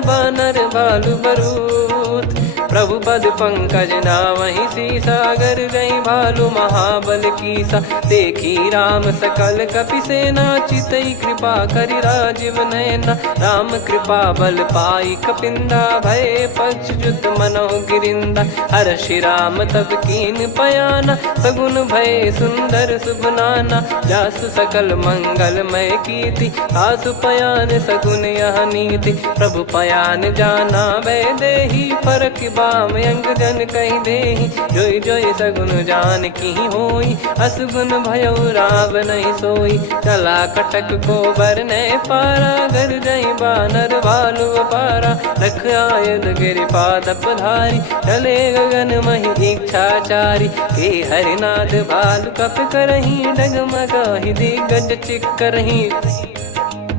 बानर भालु बरूत। प्रभु पद पंकज नावहि सीसागर गई भालु महाबल कीसा। देखी राम सकल कपि सेना चितई कृपा करि राजीव नयना। राम कृपा बल पाई कपिंदा भय पक्ष जुत मनो गिरिंदा। हर्षि राम तब कीन पयाना सगुन भय सुंदर सुभनाना। जासु सकल मंगलमय कीर्ति आसु पयान सगुन यह नीति। प्रभु पयान जाना वै देही फरक बाम अंग जन कहीं देही। जोई जोई सगुन जान की होई असगुन भयो राव नहीं सोई। चला कटक को बरने पारा घर जई बानर भालु पारा। रख आयद गिरि पाद पधारी चले गगन मही इच्छाचारी। के हरिनाथ भालु कप करही डगमगाहि दिग्गज चिक्करही।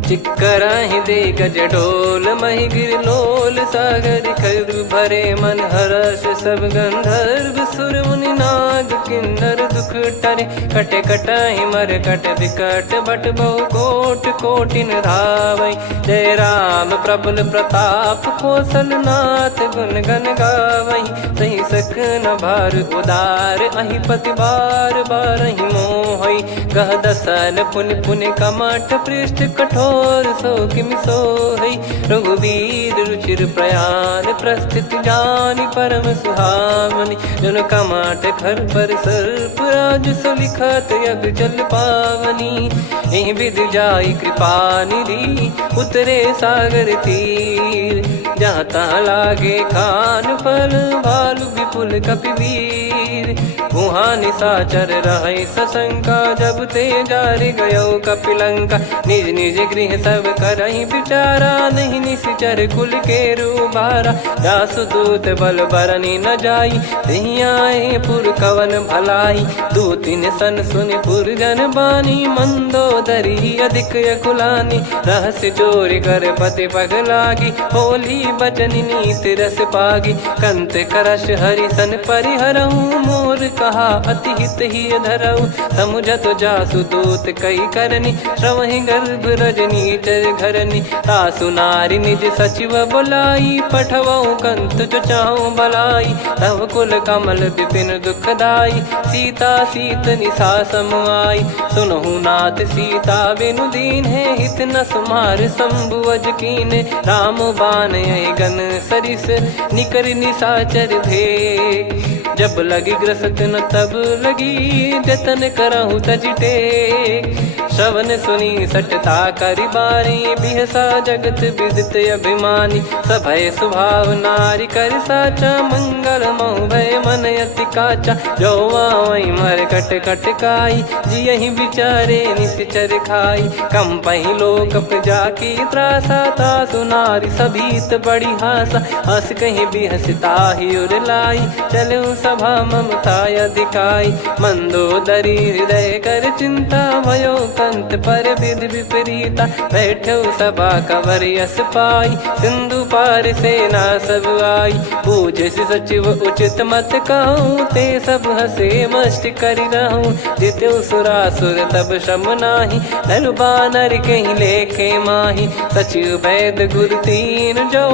चिक्कराहि दे गज डोल मही गिर लोल सागर खर भरे मन हर्ष सब गंधर्व सुर मुनि नार माग किन्नर दुख टरे। कटे कटहि मर कट विकट बट बहु कोट कोटिन धावै। जय राम प्रबल प्रताप कौशल नाथ गुण गण गावै। सही सकन भार उदार अहि पति बार बारहि मोहै। गह दसल पुन पुन कमठ पृष्ठ कठोर सो किमि सोहै। रघुवीर रुचिर प्रयाण प्रस्थित जानि परम सुहावनि। जन कमठ खर पर सर्प राज सलिखत यग जल पावनी। एहि विधि जाई कृपा निधि उतरे सागर तीर। जहाँ तहाँ लागे खान फल भालु विपुल कपिवीर। वहाँ निशाचर रहै सशंका जब ते जारि गयो कपिलंका। निज निज गृह सब करहि विचारा नहीं निश्चर कुल के रूबारा। जासु दूत बल बरनि न जाई तेहि आए पुर कवन भलाई। दूतिन सन सुनि पुर जन बानी मंदोदरी अधिक यकुलानी। रहस्य चोरी कर पति पग लागी होली बचन नीति रस पागी। कंत करश हरिसन परिहरहु मोर कहा अति हित ही धरऊ। समुझत जासु दूत कई करनी श्रवहि गर्भ रजनी चर घरनी। तासु नारी निज सचिव बुलाई पठवऊ कंत जो चाहूं बलाई। तव कुल कमल विपिन दुखदाई सीता सीत निशा समाई। सुनहु नाथ सीता बिनु दीन है हित न सुमार शंभु अज कीने। राम बाण गन सरिस निकर निशाचर भेग। जब लगी ग्रसत न तब लगी जतन करहु तज टेक। श्रवण सुनी सटता करि बारी बिहसा जगत विदित अभिमानी। सभय स्वभाव नारी कर साचा मंगल मऊ भय मन अति काचा। जो आवै मर कट कट काई जियहि विचारे निश्चर खाई। कम पहि लोक जाकी त्रासा तासु नारी सभीत बड़ी हासा। हस कहीं बिहसता ही उर लाई चलऊ सभा ममता अधिकाई। मंदोदरी हृदय कर चिंता भयो कंत पर विधि विपरीता। बैठो सभा कवर यस पाई सिंधु पार सेना सब आई। पूज्य सचिव उचित मत कहूँ ते सब हसे मष्ट करि रहूँ। जित्यु सुरासुर तब श्रम नाही नर बानर कहीं लेखे माही। सचिव वैद गुरु तीन जो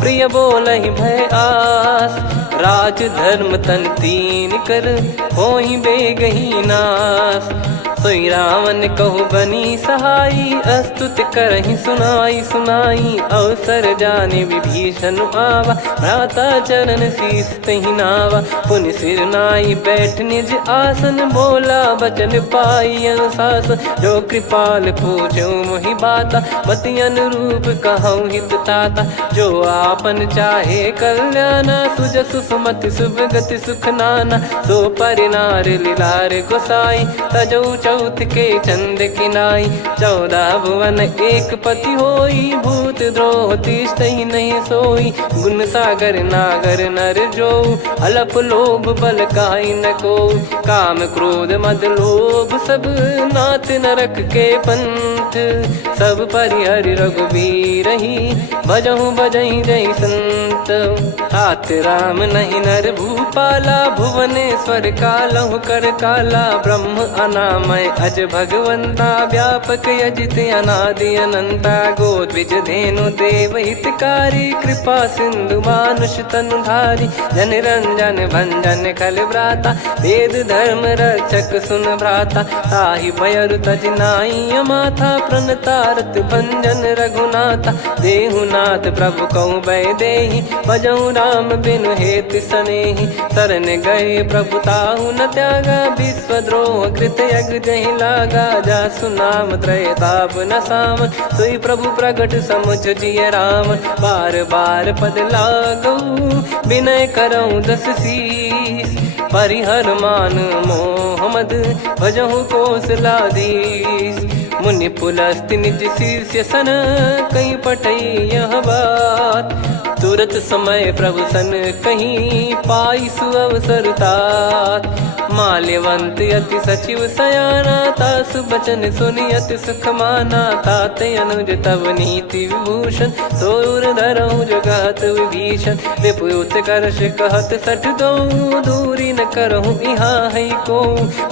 प्रिय बोलहि भय आस। राज धर्म तन तीन कर होई बेगही नास। सोई रावण कहु बनी सहाई अस्तुत करहि सुनाई सुनाई। अवसर जाने विभीषण आवा भ्राता चरण शीस तहि नावा। पुनि सिर नाई बैठ निज आसन बोला बचन पाई अनुशासन। जो कृपाल पूछो मोहि बाता मति अनुरूप कहूँ हित ताता। जो आपन चाहे कल्याणा सुजसु सुमति सुभगति सुख नाना। सो परिनार लीलार गोसाई तजौ चौथ के चंद किनाई। 14 भुवन एक पति होई भूत द्रोह तिष्ठहि नहीं सोई। गुण सागर नागर नर जो अलप लोभ बल काई न को। काम क्रोध मद लोभ सब नाथ नरक के पंथ। सब परिहरि रघुबीर ही भजहु भजहि जय संत। तात राम नहीं नर भूपाला भुवनेश्वर कालहु कर काला। ब्रह्म अनामय अज भगवंता व्यापक यजित अनादि अनंता। गोद्विज धेनु देव हितकारी कृपा सिंधु मानुष तनुधारी। जन रंजन भंजन खल भ्राता वेद धर्म रक्षक सुन भ्राता। ताहि भयरु तज नाई माथा प्रणतारत भंजन रघुनाथा। देहुनाथ प्रभु कहु भय देहि भजहु राम बिनु हेत सनेहि। शरण गए प्रभु ताहु न त्यागा विश्वद्रोह कृत यज्ञ जहि लागा। जासु नाम त्रय ताप न सामन सोई प्रभु प्रगट समुझ जिय राम। बार बार पद लागऊ विनय करऊँ 10 शीस। परिहर मान मोह मद भजहु कौशलाधीश। मुनि पुलस्त्य निज शिष्य सन कहीं पठई यह बात। तुरत समय प्रभु सन कहीं पाई सुअवसर तात। माल्यवंत अति सचिव सयाना तासु बचन सुनि अति सुख माना। ताते अनुज तव नीति विभूषण सोर धरऊ जगत विभीषण। विपुत करश कहत सठ दो दूरी न करहु यहाँ है को।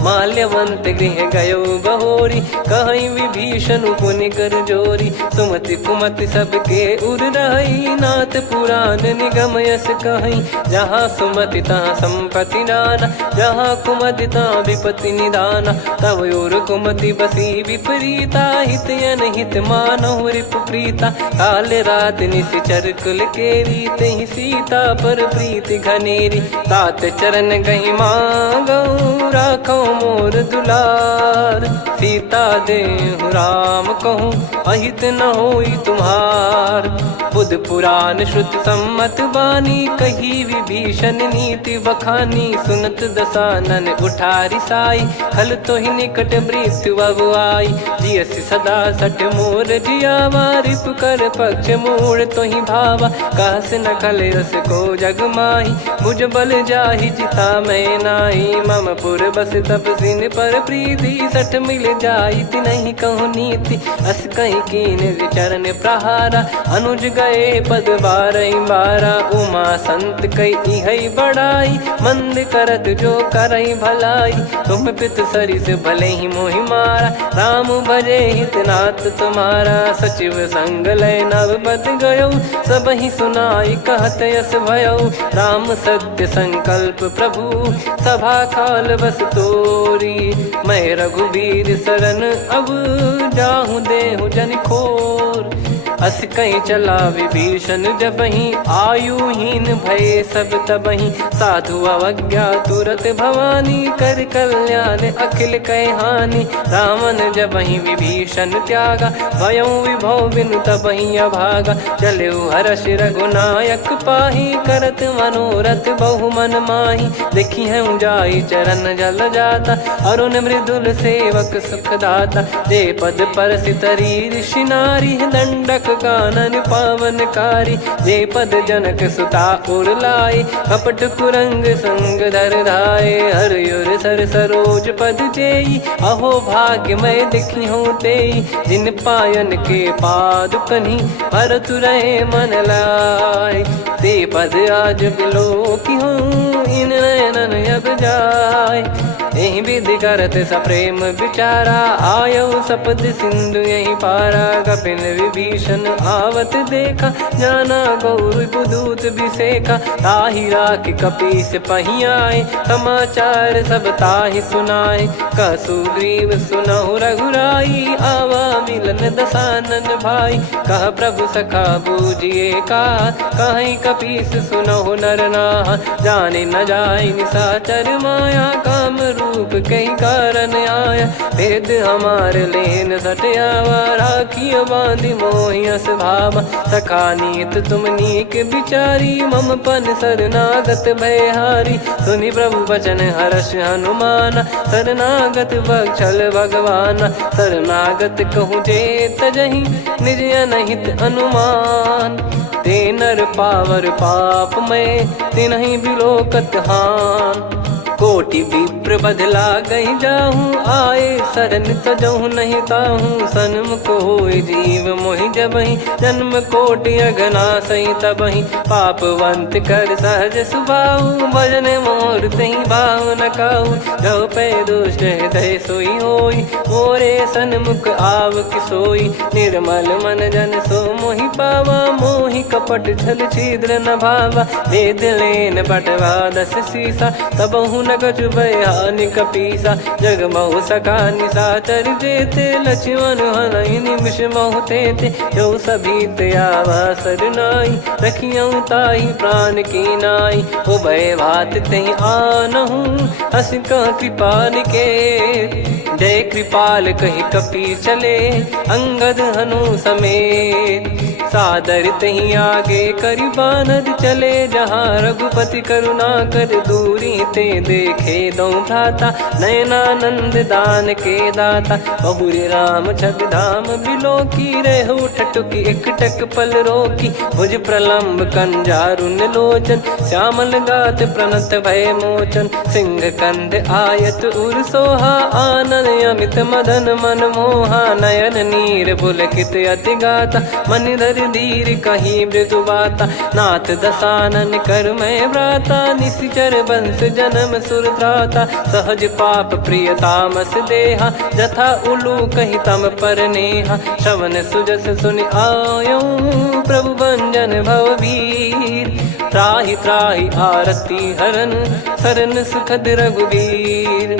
माल्यवंत गृह गयो बहोरी, कहीं विभीषण पुनि कर जोरी। सुमति कुमति सबके उर रही, नाथ पुराण निगम यस कहीं। जहाँ सुमति तहाँ संपत्ति नाना, जहाँ कुमति तहाँ विपत्ति निदाना। तब और कुमति बसी विपरीता, हित अनहित मानहु रिपु प्रीता। काल रात निश्चर कुल केरी, तहि सीता पर प्रीति घनेरी। तात चरण गही मांगऊ, राखो मोर दुलार। सीता देहु राम कहूँ, अहित न होई तुम्हार। बुध पुराण श्रुत सम्मत बानी, कही विभीषण नीति बखानी। सुनत दसानन उठारी साई, खल तो ही निकट मृत्यु अब आई। जियसि सदा सठ मोर जियावा, रिप कर पक्ष मूड़ तो ही भावा। कहस न खल रस को जग माही, मुझ बल जाहि जिता मैं नाई। मम पुर बस तपसिन पर प्रीति, सठ मिल जाई नहीं कहूँ नीति। अस कहीं कीन चरण प्रहारा, अनुज गए पद बारई बारा। उमा संत कई है बड़ाई, मंद करत जो करई भलाई। तुम पित सरिस भले ही मोहि मारा, राम भजे हित नाथ तुम्हारा। सचिव संग लय नव बद गयो, सब ही सुनाई कहत यस भयो। राम सत्य संकल्प प्रभु, सभा काल बस तोरी। मैं रघुबीर शरण अब, जाहूँ देहु जन खोर। अस कहीं चला विभीषण जबहि, आयुहीन भय सब तबहि। साधु अवज्ञा तुरत भवानी, कर कल्याण अखिल कह हानि। रावण जबहि विभीषण त्यागा, भयउ विभव बिनु तबहि अभागा। चलऊ हर्ष रघुनायक पाही, करत मनोरथ बहु मन माही। देखी है जाई चरण जल जाता, अरुण मृदुल सेवक सुखदाता। जे पद पर सितरी ऋषि नारी, दंडक कानन पावनकारी। जे पद जनक सुता उर लाए, कपट कुरंग संग धर धाये। हरियुर सर सरोज पद जेई, अहो भाग्य मैं दिखी हूँ तेई। जिन पायन के पाद कन्ही, भरत रहे मन लाए। ते पद आज बिलो की हूँ, इन नयनन अब जाय। यही विधि करत सप्रेम विचारा, आयऊ सपद सिंधु यही पारा। कपिन विभीषण आवत देखा, जाना गौर बुदूत बिसेखा। ताहि राख कपीस पही आए, समाचार सब ताहि सुनाए। कह सुग्रीव सुनहु रघुराई, आवा मिलन दसानन भाई। कह प्रभु सखा बूझिए का, कहीं कपीस सुनहु नर नाहा। जाने न जाय निशाचर माया, काम रूप कई कारण आया। भेद हमार लेन सटयावा, राखियो बांधि मोहियस भावा। सखा नीत तुम नीक बिचारी, मम पन शरणागत भयहारी। सुनि प्रभु वचन हर्ष हनुमाना, शरणागत बक्षल भगवाना। शरणागत कहूँ जे तजहि, निज अनहित अनुमान। ते नर पावर पाप में, तिन्हि बिलोकत हान। कोटि विप्र बदला गई जाहूँ, आए शरण तजहु नहीं ताहूँ। सन्मुख होय जीव मोहि जबहि, जन्म कोटि अगना सही तबहि। पापवंत कर सहज सुभाऊ, भजन मोर तहि भाव न काहू। जो पै दुष्ट हृदय सोई होई, मोरे सन्मुख आव किसोई। निर्मल मन जन सो मोहि पावा, मोहि कपट छल छिद्र न भावा। वेद लेन बटवा दस सीसा, तबहु न कछु भयानि कपीसा। जग महु सखा निशाचर जेते, लक्ष्मण हनहि निमिष महु तेते। जो सभी त्यावा सरनाई, रखियऊ ताहि प्राण की नाई। उभय भात तहि आनहु, हस कह कृपाल के। जय कृपाल कहि कपी चले, अंगद हनु समेत। सादर तही आगे करि बानर चले, जहाँ रघुपति करुणा कर दूरी ते देखे दो भ्राता। नयनानंद दान के दाता, बहुरी राम छग धाम बिलो की। रेहु ठटुकी एकटक पल रोकी, भुज प्रलम्ब कंजारुन लोचन। श्यामल गात प्रणत भय मोचन, सिंह कंध आयत उर सोहा। आनन अमित मदन मन मोहा, नयन नीर पुलकित अति गाता। मनिधर कर धीर कहीं मृदु बाता। नाथ दसानन कर मैं व्राता, निशिचर बंस जन्म सुर त्राता। सहज पाप प्रिय तामस देहा, जथा उलू कही तम पर नेहा। श्रवण सुजस सुनि आयो, प्रभु भंजन भवबीर। त्राहि त्राहि आरती हरन, सरन सुखद रघुबीर।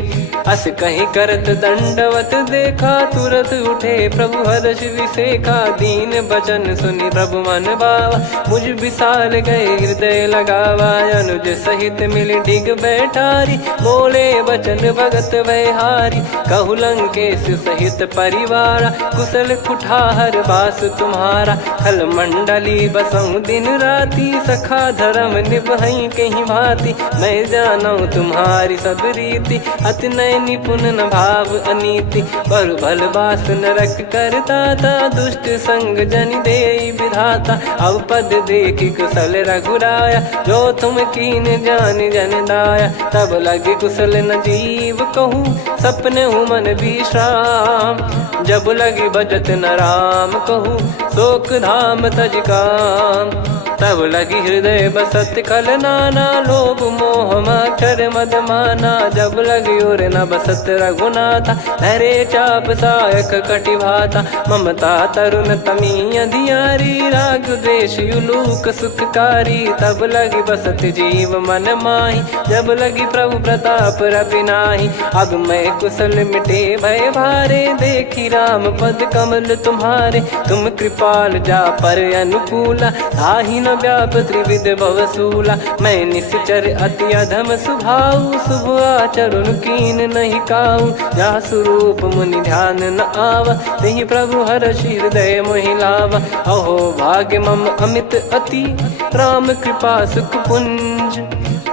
अस कहीं करत दंडवत देखा, तुरत उठे प्रभु हर्ष विसेखा। दीन बचन सुनि प्रभु मन भावा, मुझ विसाल गए हृदय लगावा। अनुज सहित मिल डिग बैठारी, बोले बचन भगत वैहारी। कहु लंकेश सहित परिवारा, कुशल कुठार बास तुम्हारा। खल मंडली बसऊं दिन राती, सखा धर्म निभई कहीं भांति। मैं जानू तुम्हारी सब रीति, अति नय निपुण न भाव अनीति। पर भल बास नरक करता था, दुष्ट संग जन दे विधाता। अब पद देखी कुशल रघुराया, जो तुम कीन जान जन दाया। तब लगे कुशल न जीव कहूँ, सपने हूँ मन विश्राम। जब लगी बजत न राम कहूँ, शोक धाम तज काम। तब लगी हृदय बसत खल नाना, लोभ मोह मक्षर मद माना। जब लगी उर न बसत रघुनाथा, धरे चाप सायक कटि भाता। ममता तरुण तमी अधियारी, राग द्वेष युलूक सुखकारी। तब लगी बसत जीव मन माही, जब लगी प्रभु प्रताप रवि नाही। अब मैं कुशल मिटे भय भारे, देखी राम पद कमल तुम्हारे। तुम कृपाल जा पर अनुकूला, ताहि न व्याप त्रिविध भवसूला। मैं निश्चर अति अधम सुभाऊ, शुभ आचरण कीन नहीं काऊ। जा स्वरूप मुनि ध्यान न आवा, तेहि प्रभु हर्ष हृदय मोहि लावा। अहो भाग्य मम अमित अति, राम कृपा सुख पुंज।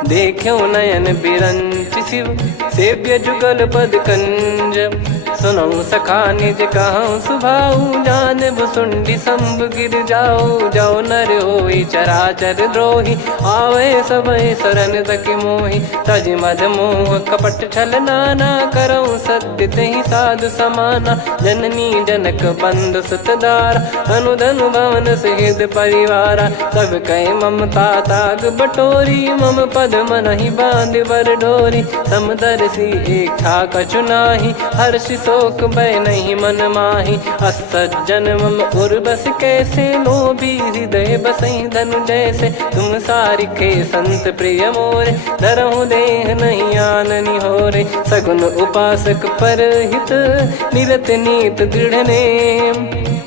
देखो नयन बिरंच शिव, सेव्य जुगल पद कंज। सुनऊ सखा निज कहूँ सुभाऊ, जान भुसुंडी संभ गिर जाओ। जाओ नर होई चराचर द्रोही, आवे सबय शरण तक मोहि। तज मद मोह कपट छल नाना, करऊँ सत्य तेहि साधु समाना। जननी जनक बंधु सुतदारा, धनु धनु भवन सहित परिवारा। सब कहे ममता ताग बटोरी, मम पद मनहि बांध बर डोरी। समदर्शी इच्छा कछु नाही, हर्ष शोक भय नहीं मन माही। असज्जन मम उर्वश कैसे, लोभी हृदय बसई धनु जैसे। तुम सारिखे संत प्रिय मोरे, धरहु देह नहीं आननि होरे। सगुन उपासक परहित, निरत नीत दृढ़ नेम।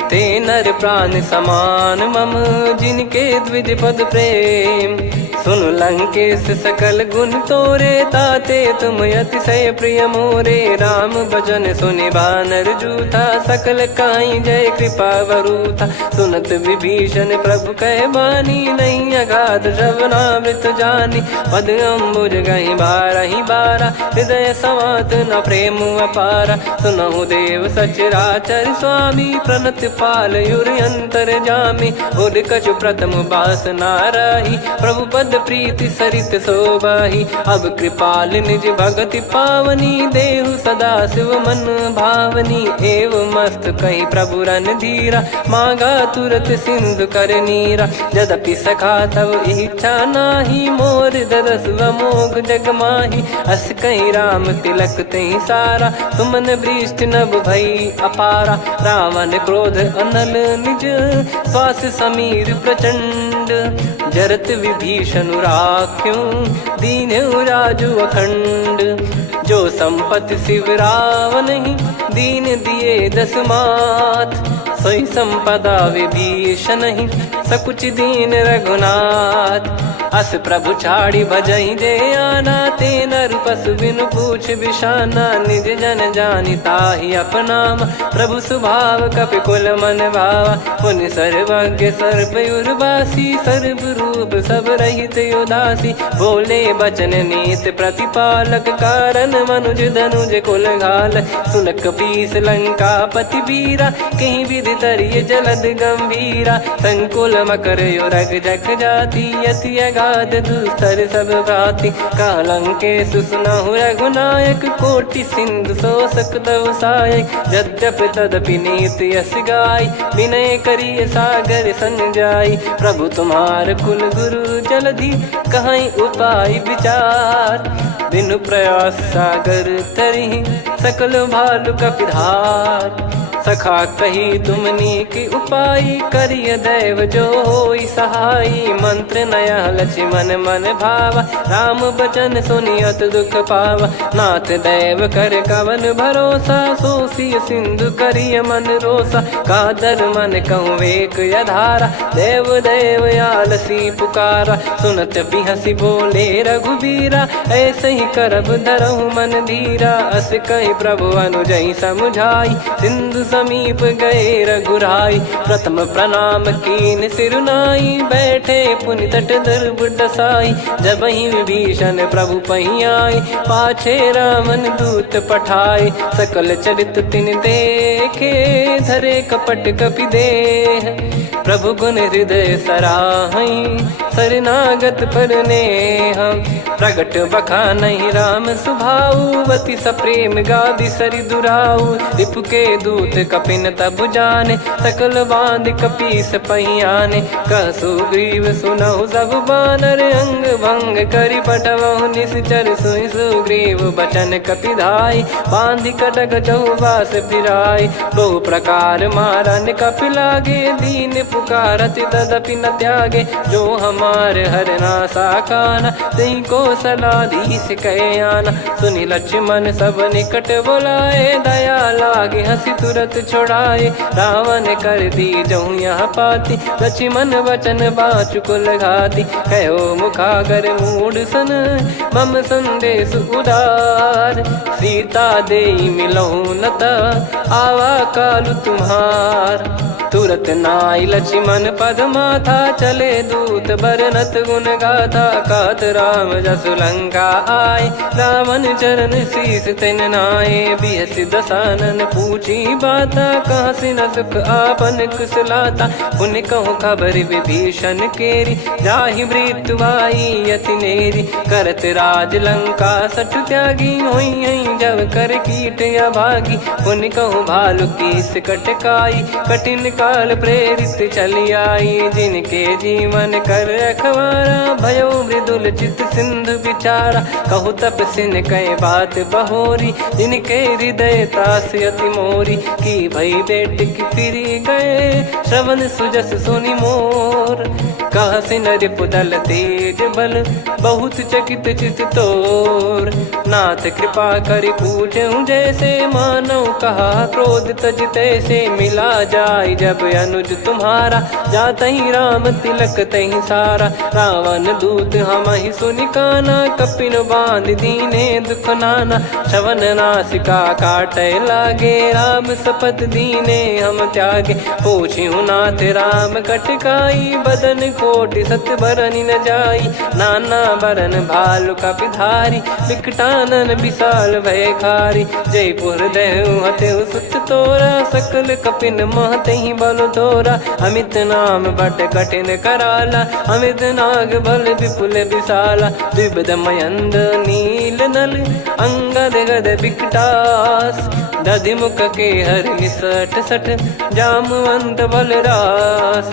ते नर प्राण समान मम, जिनके द्विज पद प्रेम। सुन लंकेश सकल गुण तोरे, ताते तुम अतिशय प्रिय मोरे। राम भजन सुनि बानर जूथा, सकल काई जय कृपा वरूथा। सुनत विभीषण प्रभु कह बानी, नहीं अगाध श्रवणामृत जानी। पद अम्बुज गहि बारहि बारा, हृदय समात न प्रेम अपारा। सुनहु देव सचराचर स्वामी, प्रणत पाल युर अंतर जामी। उद कछु प्रथम बास नाराही, प्रभु पद प्रीति सरित शोभाही। अब कृपाल निज भगति पावनी, देहु सदा शिव मन भावनी। एव मस्त कही प्रभु रन धीरा, मांगा तुरत सिंधु कर नीरा। यद्यपि सखा तब इच्छा नाही, मोर दरस अमोघ जग माही। अस कहीं राम तिलक तहि सारा, सुमन वृष्ट नभ भई अपारा। रावण क्रोध अनल निज, श्वास समीर प्रचंड। जरत विभीषण राख्यों, दीन्हु राजु अखंड। जो संपत्ति शिव रावण ही, दीन दिए दस मात। सोई संपदा विभीषण ही, सकुच दीन रघुनाथ। अस प्रभु छाड़ी भजई जे आना, ते नर पशु बिनु पूछ बिशाना। निज जन जानि ताहि अपनाम, प्रभु स्वभाव कपि कुल मन भावा। मुनि सर्वज्ञ सर्वयुर्वासी, सर्व रूप सब रहित उदासी। बोले बचन नीत प्रतिपालक, कारण मनुज धनुज कुल घाल। सुन कपीस लंका पति वीरा, कहीं विधि तरिय जलद गंभीरा। संकुल मकर युरग जख जाति, यति गाद दुस्तर सब भांति कालंके सुसुनाहु रघुनायक कोटि सिंधु शोषक तव सहायक यद्यपि तदपि नीत यस गाय विनय करिय सागर सन जाई प्रभु तुम्हार कुल गुरु जलधि कहीं उपाय विचार बिनु प्रयास सागर तरिहि सकल भालु कपिधार सखा कही तुमनी की उपाय करिय दैव जो होई सहाई मंत्र नया लक्ष्मण मन भावा राम बचन सुनियत दुख पावा नाथ दैव कर कवन भरोसा सोसिय सिंधु करिय मन रोसा कादर मन कहूँ वेक यधारा देव देव आलसी पुकारा सुनत बिहसी बोले रघुबीरा ऐसे ही करब धरहु मन धीरा अस कही प्रभु अनुजई समुझाई सिंधु समीप गए रघुराई प्रथम प्रणाम कीन सिरुनाई बैठे पुनि तट दर्भ डसाई जब ही विभीषण प्रभु पही आए पाछे रामन दूत पठाए सकल चरित तिन देखे धरे कपट कपि देह प्रभु गुण हृदय सराहई शरणागत पर नेह प्रगट बखानहि राम सुभाऊ वति सप्रेम गादि सरि दुराऊ रिपु के दूत कपिन तब जाने सकल बांध कपीस पहियाने कह सुग्रीव सुनहु सब बानर अंग भंग करि पटवहु निश्चर सुनि सुग्रीव बचन कपिधाई बांधि कटक चहुबास फिराई बहु प्रकार मारन कपि लागे दीन पुकारति तदपि न त्यागे जो हमार हरना साकाना तही को सलाधीश कहे आना सुनि लक्ष्मण सब निकट बुलाए दया लागे हंसी तुरत छोड़ाए रावण कर दी जहूँ यहाँ पाती लक्ष्मण वचन बाचु कुल घाती कहो मुखागर मूड सन मम संदेश उदार सीता देई मिलहु नता आवा कालु तुम्हार तुरत नाई लक्ष्मण पद माथा चले दूत बरनत गुण गाथा कात राम जसु लंका आए रावण चरण शीस तिन नाये बिहसि दसानन पूछी बाता कहाँ से न सुख आपन कुशलाता पुन कहूँ खबर विभीषण केरी जाहि मृत्यु आई यति नेरी करत राज लंका सठ त्यागी होई जब कर कीट अभागी पुन कहूँ भालु कीस कटकाई कठिन काल प्रेरित चली आई जिनके जीवन कर रखवारा भयो मृदुल चित सिंधु विचारा कहु तप सिन कई बात बहोरी जिनके हृदय तास अति मोरी की भई बेट की फिरी गए श्रवण सुजस सुनि मोर कह सिन रिपुदल तेज बल बहुत चकित चित तोर नाथ कृपा करि पूछूं जैसे मानव कहा क्रोध तज तैसे मिला जाय जब अनुज तुम्हारा जात ही राम तिलक तही सारा रावण दूत हम ही सुनि काना कपिन बांध दीने दुख नाना श्रवण नासिका काटे लागे राम सपत दीने हम त्यागे पूछ्यू नाथ राम कटकाई बदन कोटि सत बरनि न जाई नाना बरन भालु कपिधारी विकटानन विशाल भय खारी जयपुर देहु हतेउ सुत तोरा सकल कपिन महतहि बल तोरा अमित नाम बट कठिन कराला अमित नाग बल विपुल विशाला द्विपद मयंद नील नल अंगद गद विकटास दधि मुख के हर निसठ सठ जामवंत बलरास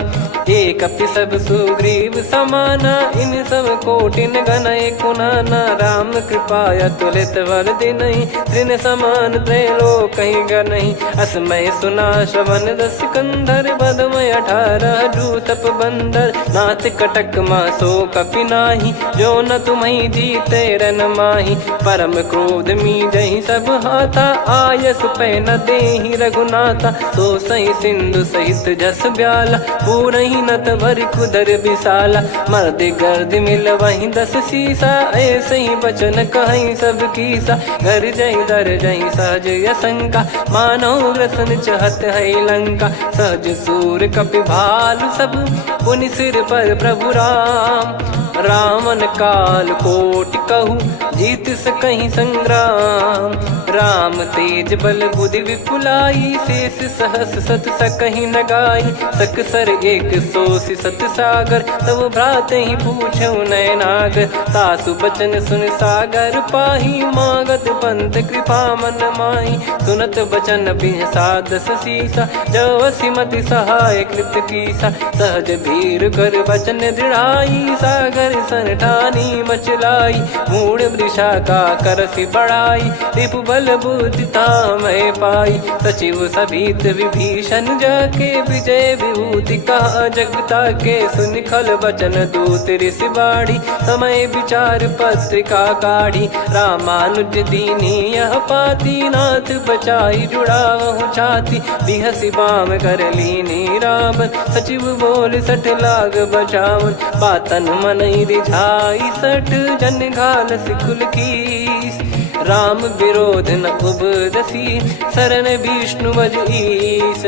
एक अपि सब सुग्रीव समाना इन सब कोटिन गनय कुनाना राम कृपा अतुलित बल दिनहि त्रिन समान त्रैलोक कहीं गनहि असमय सुना श्रवण दस कंधर बदमय 18 जूतप बंदर नाथ कटक मासो कपि नाही जो न तुम्हि जीते रन माही परम क्रोध मी जहि सब हाथा आयस पै न देहि रघुनाथा सो सही सिंधु सहित जस ब्याला पूरहि नत भरि कुदर विशाला मर्द गर्द मिल वहीं 10 सीसा ऐसे ही बचन कहीं सब कीसा घर जहि दर जहि सहज यसंका मानव रसन चहत है लंका सहज सूर कपि भालु सब पुनि सिर पर प्रभु राम रावण काल कोटि कहु जीत सकहीं संग्राम। राम तेज बल बुद्धि विपुलाई, शेष सहस सत सकहीं न गाई। सकसर एक सोसी सत सागर, तब भ्रात ही पूछो नयनागर। तासु बचन सुन सागर पाही, मागत पंथ कृपा मन माही। सुनत बचन बिहसादस सीसा, जव सिमति सहाय कृत कीसा। सहज भीर कर बचन दृढ़ाई, सागर सन ठानी मचलाई। मूढ़ वृषा का करसि बढ़ाई, रिपु बल बुद्धि तामय पाई। सचिव सभीत विभीषण जाके, विजय विभूति कहा जगता के। सुनि खल बचन दूत ऋषि बाड़ी, समय विचार पत्रिका काढ़ी। रामानुज दीनी यह पाती, नाथ बचाई जुड़ावहु छाती। बिहसि बाम कर लीनी रावण, सचिव बोल सठ लाग बचावन। बातन मनई रिझाई सठ, जन घाल सिकुल कीस। राम विरोध न उपदसी, शरण विष्णु बज ईस।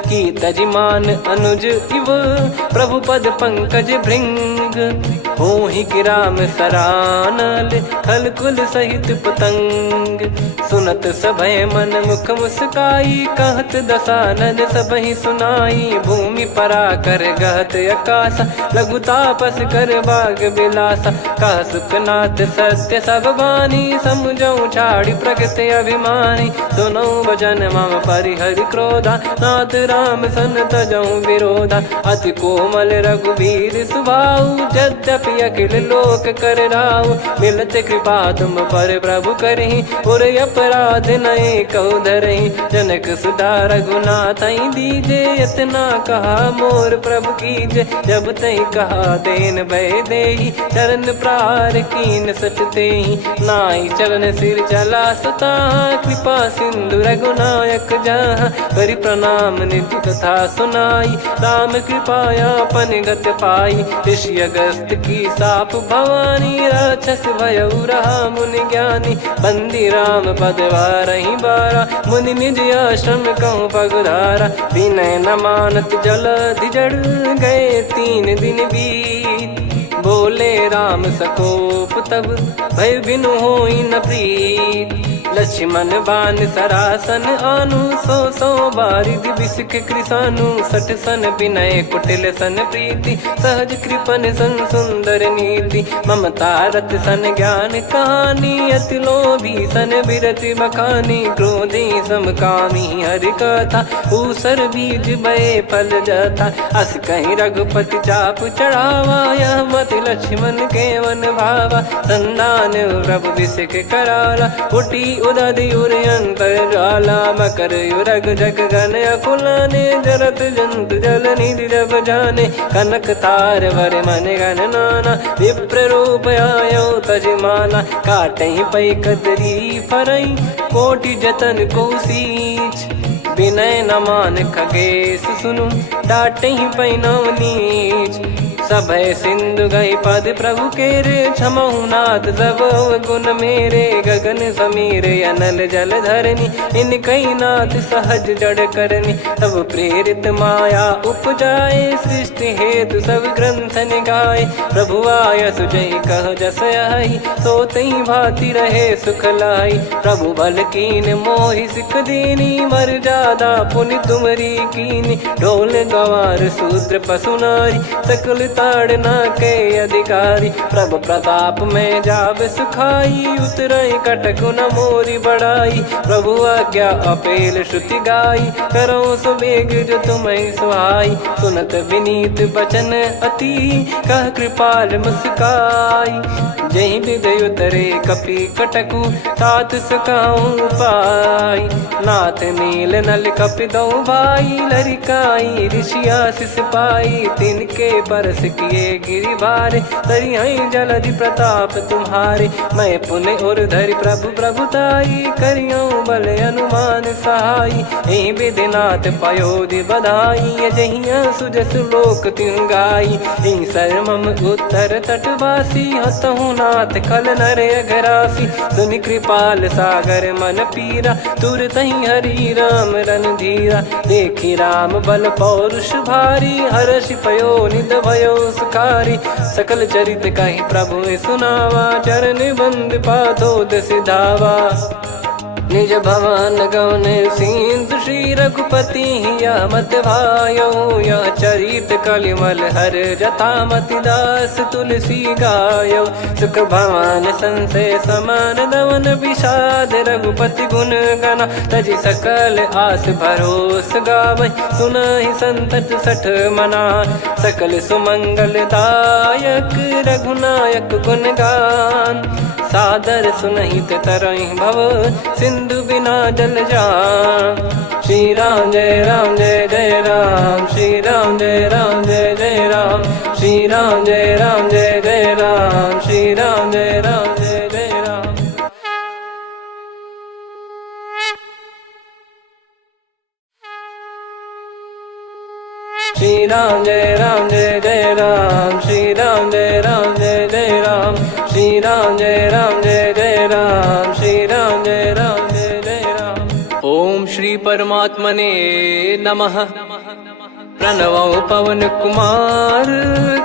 की तजिमान अनुज इव, प्रभु पद पंकज भृंग। होहि कि राम सरानल, खल कुल सहित पतंग। सुनत सभय मन मुख मुस्काई, कहत दसानन सबहि सुनाई। भूमि परा कर गहत आकाशा, लघु तापस कर बाग बिलासा। कह सुखनाथ सत्य सब बानी, समुझौ छाड़ी प्रगति अभिमानी। सुनो भजन मम परिहरि क्रोधा, नाथ राम सन तजौ विरोधा। अति कोमल रघुवीर सुभाऊ, यद्यपि अखिल लोक कर राऊ। मिलत कृपा तुम पर प्रभु करहि, पुर अपराध नए कौ धरहि। जनक सुधा रघुनाथ दीजे, इतना कहा मोर प्रभु कीजे। जब तई कहा देन भय देहि, चरण प्रार कीन सट तेहि। नाई चरण सिर चला सता, कृपा सिंधु रघुनायक जहाँ। करि प्रणाम निधि कथा सुनाई, राम कृपाया पन गत पाई। ऋषि अगस्त की साप भवानी, राक्षस भयउ रहा मुनि ज्ञानी। बंदी राम पद वारहि बारा, मुनि निज आश्रम कहूँ पगधारा। विनय न मानत जलधि जड़, गए 3 दिन बीत। बोले राम सकोप तब, भय बिनु होई न प्रीत। लक्ष्मण बान सरासन आनु, 100 बारिधि बिसक कृसानु। 60 सन विनय कुटिल सन प्रीति, सहज कृपन सन सुंदर नीति। ममता रत सन ज्ञान कहानी, अति लोभी सन बिरति बखानी। क्रोधी समकामी हरि कथा, ऊसर बीज बये फल जथा। अस कहीं रघुपति चाप चढ़ावा, यह मत लक्ष्मण के मन भावा। संदान प्रभु बिसक कराला, उठी उदधि उर अंतर ज्वाला। मकर युरग जग गण अकुलाने, जरत जंतु जल निधि जब जाने। कनक तार वर मन गण नाना, विप्र रूप आयो तजमाना। काटहि पै कदरी फरई, कोटि जतन को सींच। विनय न मान खगेश सुनु, डांटहि पै नव नीच। सभय सिंधु गई पद प्रभु केरे, क्षमहु नाथ सब गुण मेरे। गगन समीरे अनल जल धरनी, इन कई नाथ सहज जड़ करनी। तब प्रेरित माया उपजाए, सृष्टि हेतु सब ग्रंथ निगाए। प्रभु आय सुजई कह जस आई, सोतई भांति रहे सुख लाई। प्रभु बल कीन मोहि सिख दीनी, मर्यादा पुनि तुमरी कीनी। ढोल गवार शूद्र पशु नारी, सकल ताड़ना के अधिकारी। प्रभु प्रताप में जाब सुखाई, उतरई कटक न मोरी बढ़ाई। प्रभु आज्ञा अपेल श्रुति गाई, करो सुबेग जो तुम्हें सुहाई। सुनत विनीत बचन अति, कह कृपाल मुस्काई। जहि हृदय उतरे कपि कटकु, तात सकाऊं पाई। नाथ नील नल कपि दो भाई, लरिकाई ऋषि आशीष पाई। तिनके परस किए गिरि भारे, तरिहै जलधि प्रताप तुम्हारे। मैं पुण्य और धरि प्रभु प्रभुताई, करियौ बल अनुमान सहाई। एहि विधिनाथ पयोधि बधाई, जहिया सुजस लोक तिहुँ गाई। एहि सरमम उत्तर तटवासी, हतहु रघुनाथ खल नर अघरासी, सुनि कृपाल सागर मन पीरा, तुरतहि हरि राम रणधीरा। देखि राम बल पौरुष भारी, हर्षि पयो निध भयो सुखारी। सकल चरित कहि प्रभु सुनावा, चरण बंद पादोद सिधावा। निज भवन गौन सिंधु श्री रघुपति हिया मत भायो, यह चरित कलिमल हर जथा मति दास तुलसी गायो। सुख भवन संशय समान दवन विषाद, रघुपति गुण गना तजि सकल आस भरोस गावै। सुनहि संतत सठ मना, सकल सुमंगल दायक रघुनायक गुण गान। सादर सुनहित तरहि भव, सिंधु बिना जल जान। श्री राम जय जय राम, श्री राम जय जय राम, श्री राम जय जय राम, श्री राम जय जय राम। श्री राम जय जय राम, श्री राम जय जय राम, श्री राम जय जय राम, श्री राम जय जय राम। ओम श्री परमात्मने नमः। प्रणवौ पवन कुमार,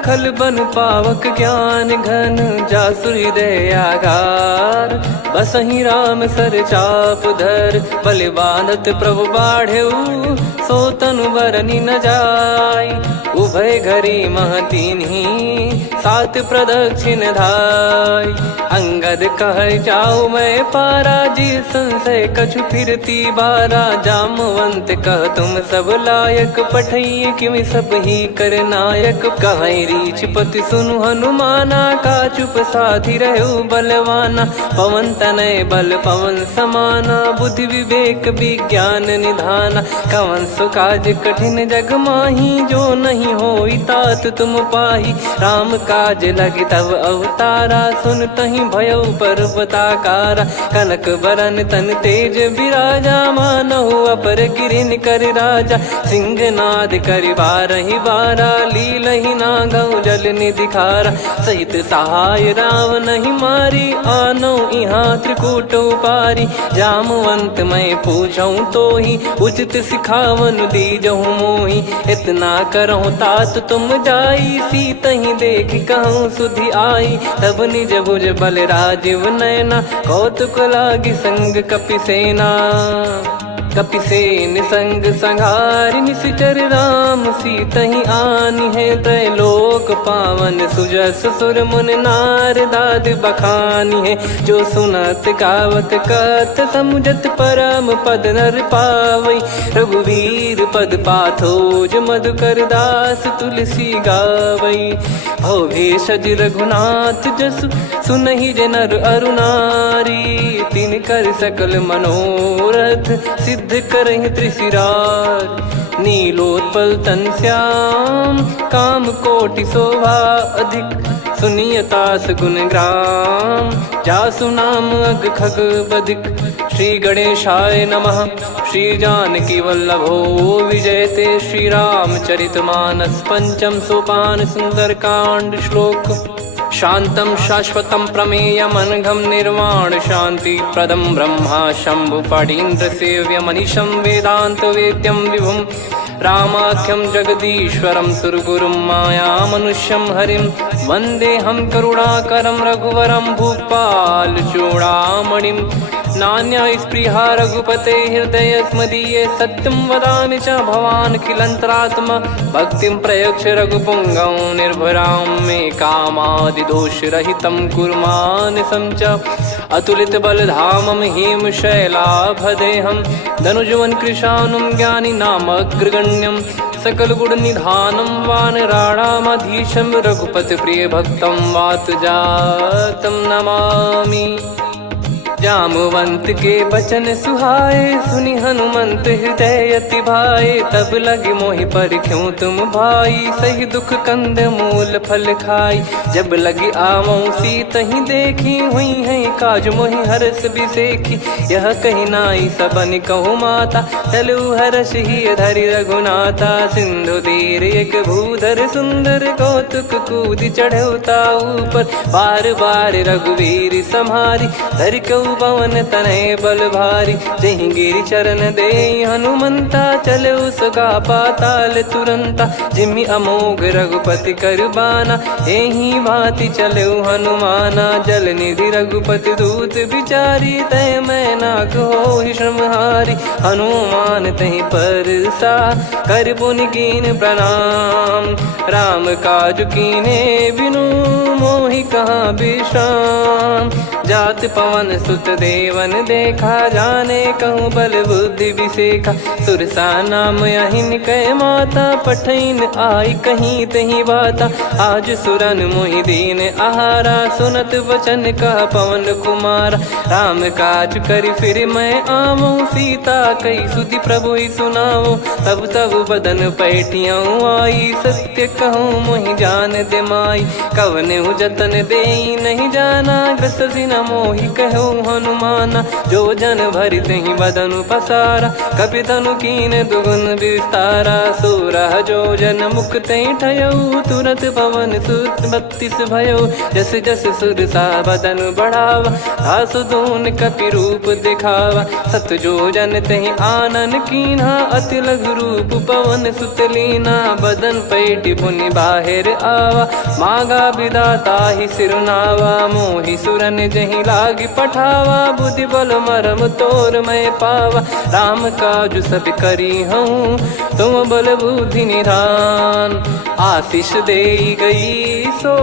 खल बन पावक ज्ञान घन, जासु हृदय आगार। बसहि राम सर चाप धर, बलि बांधत प्रभु बाढ़ऊ, सो तनु बरनि न जाय। उभय घरी महतीन्ही, सात प्रदक्षिण धाय। अंगद कह जाऊ मैं पारा, जी संशय कछु फिरती बारा। जामवंत कह तुम सब लायक, पठई किमि सब ही कर नायक। कहै रीछ पति सुनु हनुमाना, का चुप साधि रहु बलवाना। पवन तनय बल पवन समाना, बुद्धि विवेक विज्ञान निधाना। कवन सो काज कठिन जग माही, जो नहीं होई तात तुम पाही। राम काज लगी तब अवतारा, सुन तहि भयउ पर्वताकारा। कनक बरन तन तेज बिराजा, मानहु अपर गिरिन कर राजा। सिंहनाद करि बारहि बारा, लीलहि नागौ जल निधि खारा। सहित सहाय राम नहीं मारी, आनौ इहाँ त्रिकूट उपारी। जामवंत मैं पूछऊँ तोहि, उचित सिखावन दीजहु मोहि। इतना करहु तात तुम जाई, सीतहि देख कहूँ सुधि आई। तब निज भुज बल राजीव नयना, कौतुक लागी संग कपिसेना। कपिसेन संग संघारि निशिचर राम, सीतहि आनि है त्रैलोक पावन। सुजस सुर मुन नार दाद बखानी है, जो सुनत गावत कथ समुझत परम पद नर पावै। रघुवीर पद पाथोज मधुकर दास तुलसी गावै। भव भेषज रघुनाथ जसु, सुनहि जे नर अरु नारी। तिन कर सकल मनोरथ, सिद्ध करहि त्रिशिरार। नीलोत्पल तन श्याम, काम कोटि शोभा अधिक। सुनियतास गुण ग्राम, जासु नाम अग खग बधिक। श्री गणेशाय नमः। श्री जानकी वल्लभो विजयते, श्री रामचरित मानस पंचम सोपान सुंदरकांड श्लोक। शांतं शाश्वतं प्रमेयमनघं निर्वाण शांति प्रदं ब्रह्मा शंभु फणीन्द्र सेव्य मनीषं वेदांत वेद्यं विभुं। रामाख्यं जगदीश्वरं सुरगुरुं माया मनुष्यं हरिं। वन्देऽहं करुणाकरं रघुवरं भूपाल चूडामणिं। नान्या स्पृहा रघुपते हृदय स्मदीये, सत्यं वदामि च भवान् खिलन्तरात्मा। भक्तिं प्रयच्छ रघुपुङ्गं निर्भरां मे कामादिदोषरहितं कुर्मानसं च। अतुलित बलधामं हेमशैलाभदेहं, धनुजवन कृशानुं ज्ञानिनामग्रगण्यं। सकल गुण निधानं वानराणामधीशं, रघुपति प्रिय भक्तं वातजातं नमामि। जामवंत के बचन सुहाए, सुनि हनुमंत हृदय अति भाए। तब लगे मोहि पर क्यों तुम भाई, सही दुख कंद मूल फल खाई। जब लगी आवऊं सीत ही देखी, हुई है काज मोहि हरस बिसेखी। यह कही नाई सबन कहु माता, चलू हरष ही धरि रघुनाथा। सिंधु तीर एक भूधर सुंदर, कौतुक कूद चढ़ौता ऊपर। बार बार रघुवीर सम्हारी, धरि कहु पवन तनय बल भारी। जहि गिरि चरण दे हनुमंता, चलो सगा पाताल तुरंता। जिमि अमोघ रघुपति कर बाना, एहि भांति चलो हनुमाना। जल निधि रघुपति दूत बिचारी, तय मैं नाग होहि श्रमहारी। हनुमान तहि परसा, कर पुनि कीन प्रणाम। राम काज कीने बिनु, मोहि कहाँ विश्राम। जात पवन सुत देवन देखा, जाने कहूँ बल बुद्धि विसेखा। सुरसा नाम अहिन कै माता, पठैन आई कहीं तहीं बाता। आज सुरन मोहि दीन आहारा, सुनत वचन कह पवन कुमारा। राम काज करि फिर मैं आवऊं, सीता कई सुधि प्रभु ही सुनाओ। तब तब बदन पैठियाँ आई, सत्य कहूँ मोहि जान दे माई। कवने जतन दे नहीं जाना, ग्रसि न मोहि कहूँ हनुमाना। जो जन भरि तहि बदनु पसारा, कपि तनु कीन दुगुन विस्तारा। सोरह जो जन मुख तहि ठयऊ, तुरत पवन सुत 32 भयऊ। जस जस सुरसा बदन बढ़ावा, आसु दून कपि रूप दिखावा। सत जो जन तहि आनन कीन्हा, अति लघु रूप पवन सुत लीना। बदन पैठि पुनि बाहिर आवा, मांगा विधाता ही सिरुनावा। मोहि सुरन जहि लागी पठावा, बुद्धि बल मरम तोर मैं पावा। राम काज सब करी हूँ, तुम बल बुद्धि निधान। आशीष दे गई सो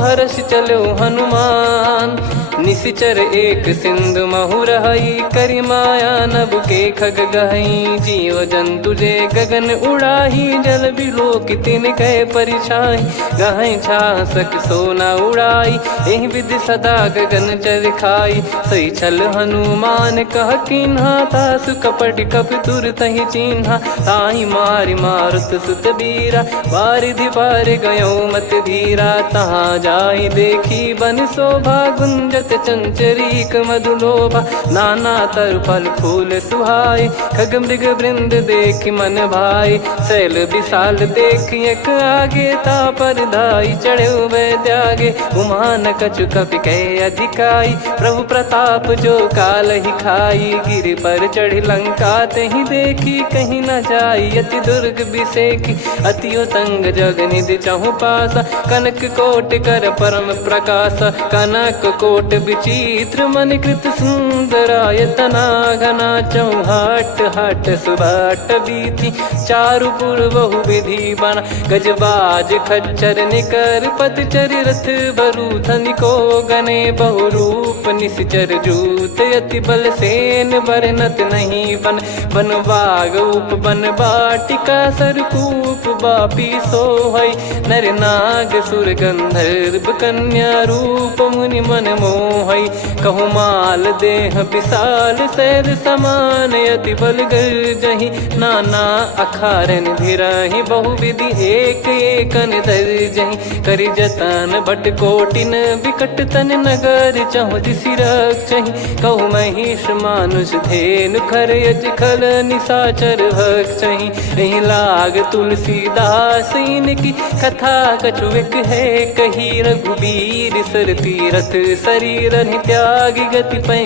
हर्ष चलो हनुमान। निशिचर एक सिंधु महु रहई, करि माया नभ के खग गहई। जीव जंतु जे गगन उड़ाही, जल बिलोक तिन कह परिछाई। गहई छासक सोना उड़ाई, एहि विधि सदा गगन चर खाई। सही छल हनुमान कह कीन्हा, तासु कपट कपि तुर तहि चिन्हा। ताहि मारि मारुत सुत बीरा, बारिधि पार गयो मत धीरा। तहाँ जाई देखी बन शोभा, गुंजत चंचरीक मधुलोभा। नाना तरु फल फूल सुहाए, खग मृग वृंद देख मन भाई। शैल विशाल देख एक आगे, तापर धाई चढ़े वै त्यागे। उमान कछु कपि कह अधिकाई, प्रभु प्रताप जो काल ही खाई। गिर पर चढ़ी लंका तहि देखी, कहीं न जाई अति दुर्ग बिसेखी। अति उतंग जग निधि चहु पासा, कनक कोट कर परम प्रकाशा। कनक कोट विचित्र मन कृत सुंदरायतना। घना चौहाट हाट सुबाट बीथी, चारु पुर बहु विधि बना। गजबाज खच्चर निकर पतचर, रथ बरु धनिको गने। बहु रूप निश्चर जूत, अति बल सेन बरनत नहीं बन। बन बाग उप बन बाटिका, सरकूप बापी सोहई। नर नाग सुर गंधर्व कन्या, रूप मुनि मन मोहई। कहु माल देह विशाल, शैल समान अति बल गर्जहि। नाना अखारन भिरहि, बहु विधि एक एकन दर्जहि। करि जतन भट कोटिन, विकट तन नगर चहु दिसि रक्षहि। कहु महिष मानुष धेनु, खर यज खल निशाचर भक्षहि। एहि लाग तुलसीदास इनकी, कथा कछु एक है कही। रघुबीर सर तीरथ शरीर, त्यागी गति पै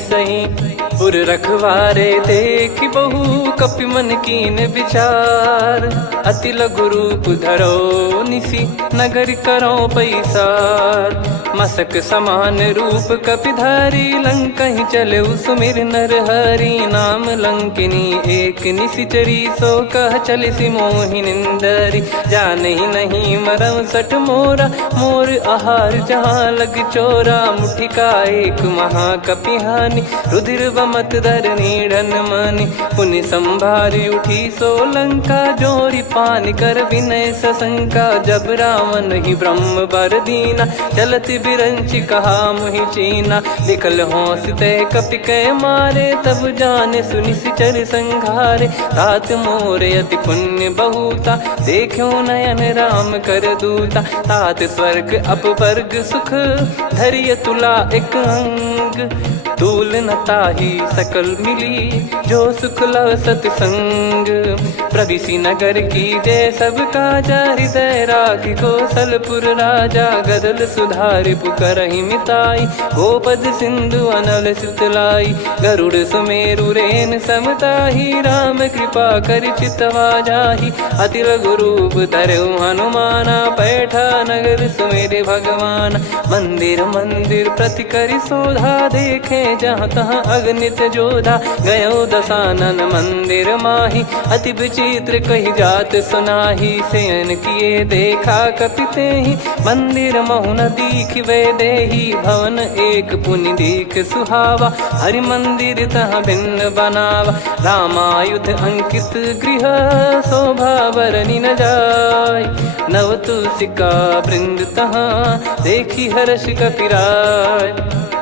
सही। पुर रखवारे देख बहु, कपि मन कीन विचार। अति लघु रूप धरो निसी, नगर करो पैसार। मसक समान रूप कपि धारी, लंकहि चले सुमिर नर हरि। नाम लंकिनी एक निशिचरी, सो कह चलिसि मोहि निंदरी। जानहि नहीं मरम सठ मोरा, मोर आहार जहाँ लग चोरा। मुठिका एक महाकपि हानि, रुधिर बमत धरनी ढन मनि पुनि संभारी उठी सोलंका जोरी पानी कर विनय सशंका जब रावण ही ब्रह्म बर दीना चलत बिरंची कहा मुहि चीना निकल होंस ते कपि कै मारे तब जाने सुनि सिचर संघारे तात मोरे अति पुण्य बहुता देखो नयन राम कर दूता तात स्वर्ग अपवर्ग सुख धरिय तुला एक अंग तूल न ताही सकल मिली जो सुख लव सतसंग प्रविसी नगर की जय सब काजा हृदय राखी कौशलपुर राजा गदल सुधारि पुकरहि मिताई गोपद सिंधु अनल सितलाई गरुड़ सुमेरु रेन समताही राम कृपा कर चितवा जाही अति लघु रूप धरऊ हनुमाना बैठा नगर सुमेरे भगवान मंदिर मंदिर प्रति करि शोधा देखे जहाँ तहाँ अगणित जोधा गयो दशानन मंदिर माही अति विचित्र कही जात सुनाही सेन किए देखा कपिते ही मंदिर महु न दीख वे देही भवन एक पुनि दीख सुहावा हरि मंदिर तहाँ भिन्न बनावा रामायुध अंकित गृह शोभा बरनी न जाय नव तुलसी का वृंद तहाँ देखी हर्ष कपिराय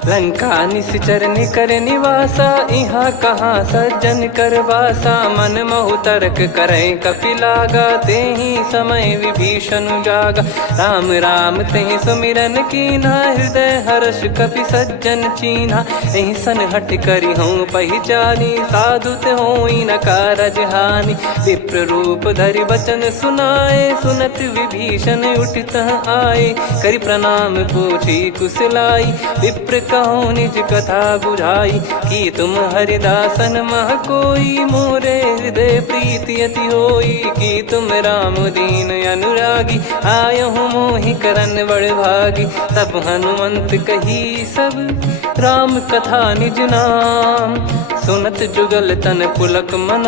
लंका निश्चर निकर निवासा यहाँ कहाँ सज्जन कर वासा मन महु तर्क करे कपिलागा ते ही समय विभीषण जागा राम राम ते सुमिरन कीना हृदय हर्ष कपि सज्जन चीन्हा यही सन हट करी हूँ पहचानी साधु ते होई न कारज हानि विप्र रूप धरि वचन सुनाए सुनत विभीषण उठित आए करि प्रणाम पूछी कुशलाई विप्र कहो निज कथा बुझाई कि तुम हरिदासन मह कोई मोरे हृदय प्रीति अति होई कि तुम राम दीन अनुरागी आयहु मोहि करन बड़ भागी तब हनुमंत कही सब राम कथा निज नाम सुनत जुगल तन पुलक मन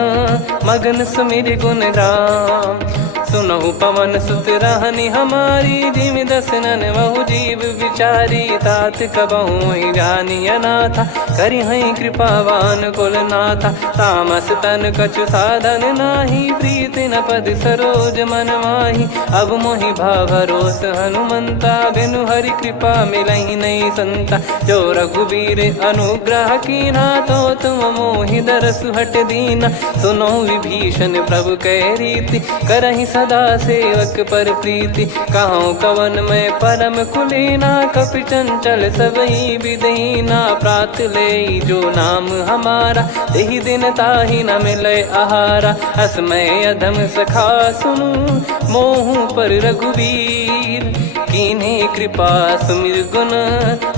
मगन सुमिर गुण राम सुनहु पवन सुत रहनी हमारी जिमि दसनन बहु जीव विचारी तात कबहु ही जानी अनाथा करि हई कृपावान कुल नाथा तामस तन कछु साधन नाही प्रीति न पद सरोज मन माही अब मोहि भाव भरोस हनुमंता बिनु हरि कृपा मिलहि नहीं संता जो रघुबीर अनुग्रह कीना तो तुम मोहि दरस हट दीना सुनो विभीषण प्रभु कह रीति करहि सदा सेवक पर प्रीति कहूँ कवन में परम कुलीना कपि चंचल सबही विदहीना प्रात ले जो नाम हमारा यही दिन ताहि न मिले आहारा असमय अधम सखा सुनु मोहु पर रघुवीर कीन्हे कृपा सुमिर गुण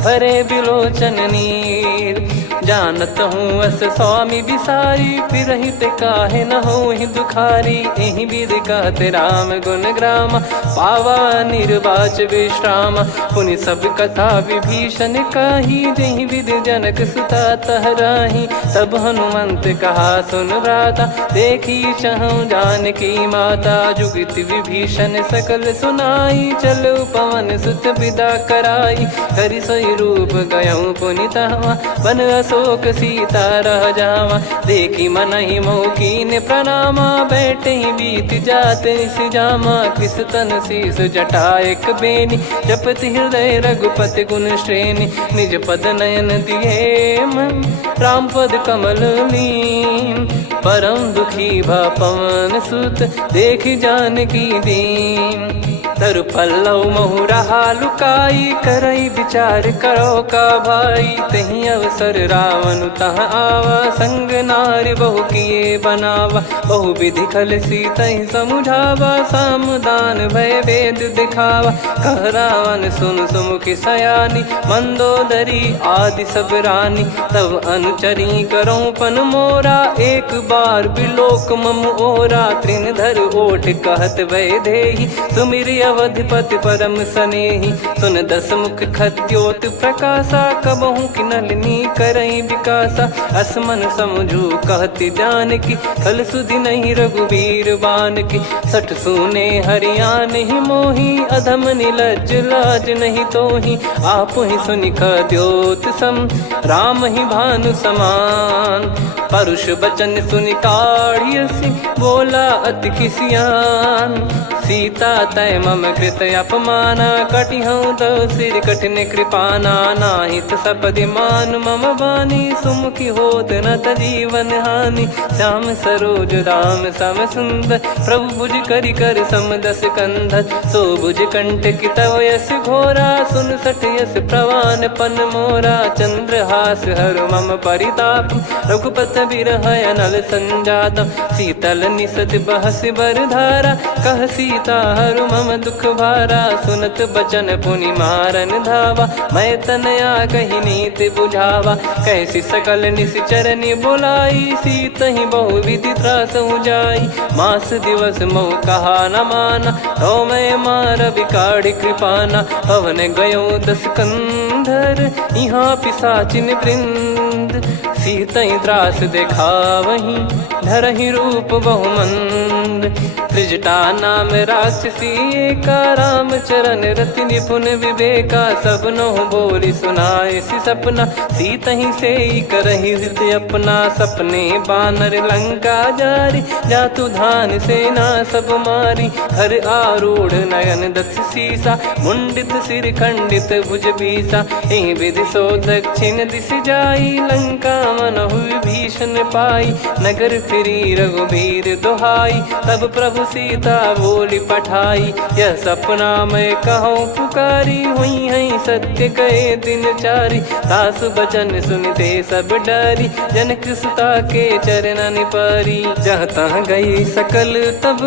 भरे बिलोचन नीर जानत हूँ अस स्वामी बिसारी फिर हित काहे न हो ही दुखारी यही विध कहते राम गुण ग्राम पावा निर्वाच विश्राम पुनि सब कथा विभीषण काही जही विध जनक सुता तहराही तब हनुमंत कहा सुन भ्राता देखी चहु जानकी माता जुगित विभीषण सकल सुनाई चलो पवन सुत विदा कराई करि सोई रूप गयऊँ पुनि तहवा बन अशोक सीता रह जावा देखी मन ही मौकीन प्रणामा बैठे ही बीत जाते जामा कृष तन शीस जटा एक बेनी जपति हृदय रघुपति गुण श्रेणी निज पद नयन दिए मन राम पद कमल लीन परम दुखी भा पवन सुत देखी जानकी दीन तरु पल्लव महु रहा लुकाई करई विचार करो का भाई तही अवसर रावण तह आवा संग नारी बहु किए बनावा बहु विधि खल सीतहि समुझावा सामदान भय वेद दिखावा कह रावण सुन सुमुखी सयानी मंदोदरी आदि सब रानी तब अनुचरी करो पन मोरा एक बार बिलोक मम ओरा तृण धर ओट कहत वै देहि सुमिर अवधिपति परम सनेही। सुन दस मुख खद्योत प्रकाशा, कबहू की नलिनी करई विकासा। असमन समझू कहती जान की, खल सुधि नहीं रघुबीर बान की। सठ सुने हरियाण ही मोही, अधम निलज लाज नहीं तोही। आप ही सुनि खद्योत सम, राम ही भानु समान। परुष बचन सुनि काढ़ियसि, बोला अति किसियान। सीता तय मम कृत अपमाना, कटिहऊँ तो सिर कठिन कृपाना। नाहित सपदि मान मम बानी, सुमुखी होत न जीवन हानि। श्याम सरोज राम सम सुंदर, प्रभु भुज करि कर सम दस कंधर। सो भुज कंठ की तव यस घोरा, सुन सठ यस प्रवान पन मोरा। चंद्रहास हर मम परिताप, रघुपत बिरह अनल संजात। शीतल निसत बहस बर धारा, कह सीता हरु मम दुख भारा। सुनत बचन पुनि मारन धावा, मैं तनया कही नीति बुझावा। कैसी सकल निश्चरनि बुलाई, सीत ही बहु विधि त्रास जाई। मास दिवस मोह कहा न माना, तो मैं मार बिकाढ़ी कृपाना। पवन गयो दस कंधर, यहाँ पिशाचिन वृंद। सीतहि त्रास देखावहीं, धरहि रूप बहुमंद। त्रिजटा नाम राक्षसी एका, राम चरण रति निपुण विवेका। सबनो बोली सुनाए सि सपना, सीतहि सेई करहि हृद अपना। सपने बानर लंका जारी, जातु धान सेना सब मारी। हर आरूढ़ नयन दस सीसा, मुंडित सिर खंडित भुज बीसा। एहि विधि सो दक्षिण दिश जाई, लंका मनहु भीषण पाई। नगर फिरी रघुबीर दुहाई, तब प्रभु सीता बोली पठाई। यह सपना मैं कहूँ पुकारी, हुई है सत्य कहे दिन चारी। सासु बचन सुनते सब डरी, जनक सुता के चरण परी। जहाँ तहाँ गई सकल तब,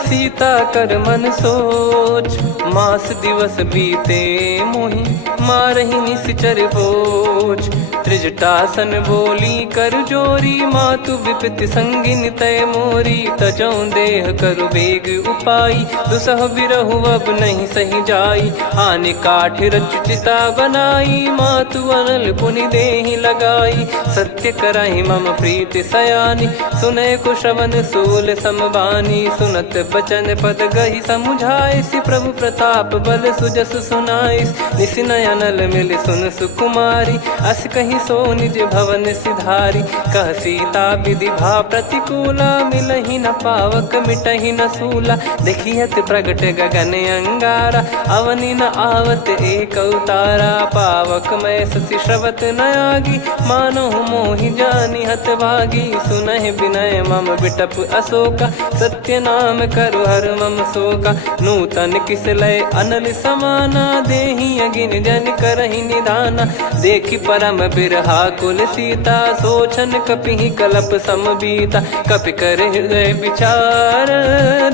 सीता कर मन सोच। मास दिवस बीते मोहि, मारहि निश्चर बोझ। त्रिजटासन बोली कर जोरी, मातु विपति संगिन तय मोरी। तजौ देह करु बेग उपाई, दुसह बिरहु अब नहीं सही जाई। आने काठ रचु चिता बनाई, मातु अनल पुनि देहि लगाई। सत्य करहि मम प्रीति सयानी, सुनय को श्रवण सूल समबानी। सुनत बचन पद गहि समुझाइसि, प्रभु प्रताप बल सुजस सुनाइस। निसिनय अनल मिल सुन सुकुमारी, अस कहि सो निज भवन सिधारी। कह सीता विधि भा प्रतिकूला, मिलहि न पावक मिटहि न सूला। देखियत प्रगट गगन अंगारा, अवनि न आवत एक अवतारा। पावक मैं ससि श्रवत न आगी, मानो मोहि जानि हत भागी। सुनहि विनय मम बिटप अशोका, सत्य नाम करु हर मम शोका। नूतन किस लय अनल समाना, देहि अगिन जन करहि निधाना। देखि परम बिरहा कुल सीता, सोचन कपिहि कलप समबीता। कपि कर हृदय विचार,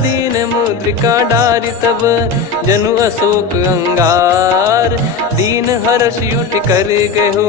दीन मुद्रिका डारि तब। जनु अशोक अंगार, दीन हर्ष उठ कर गहु।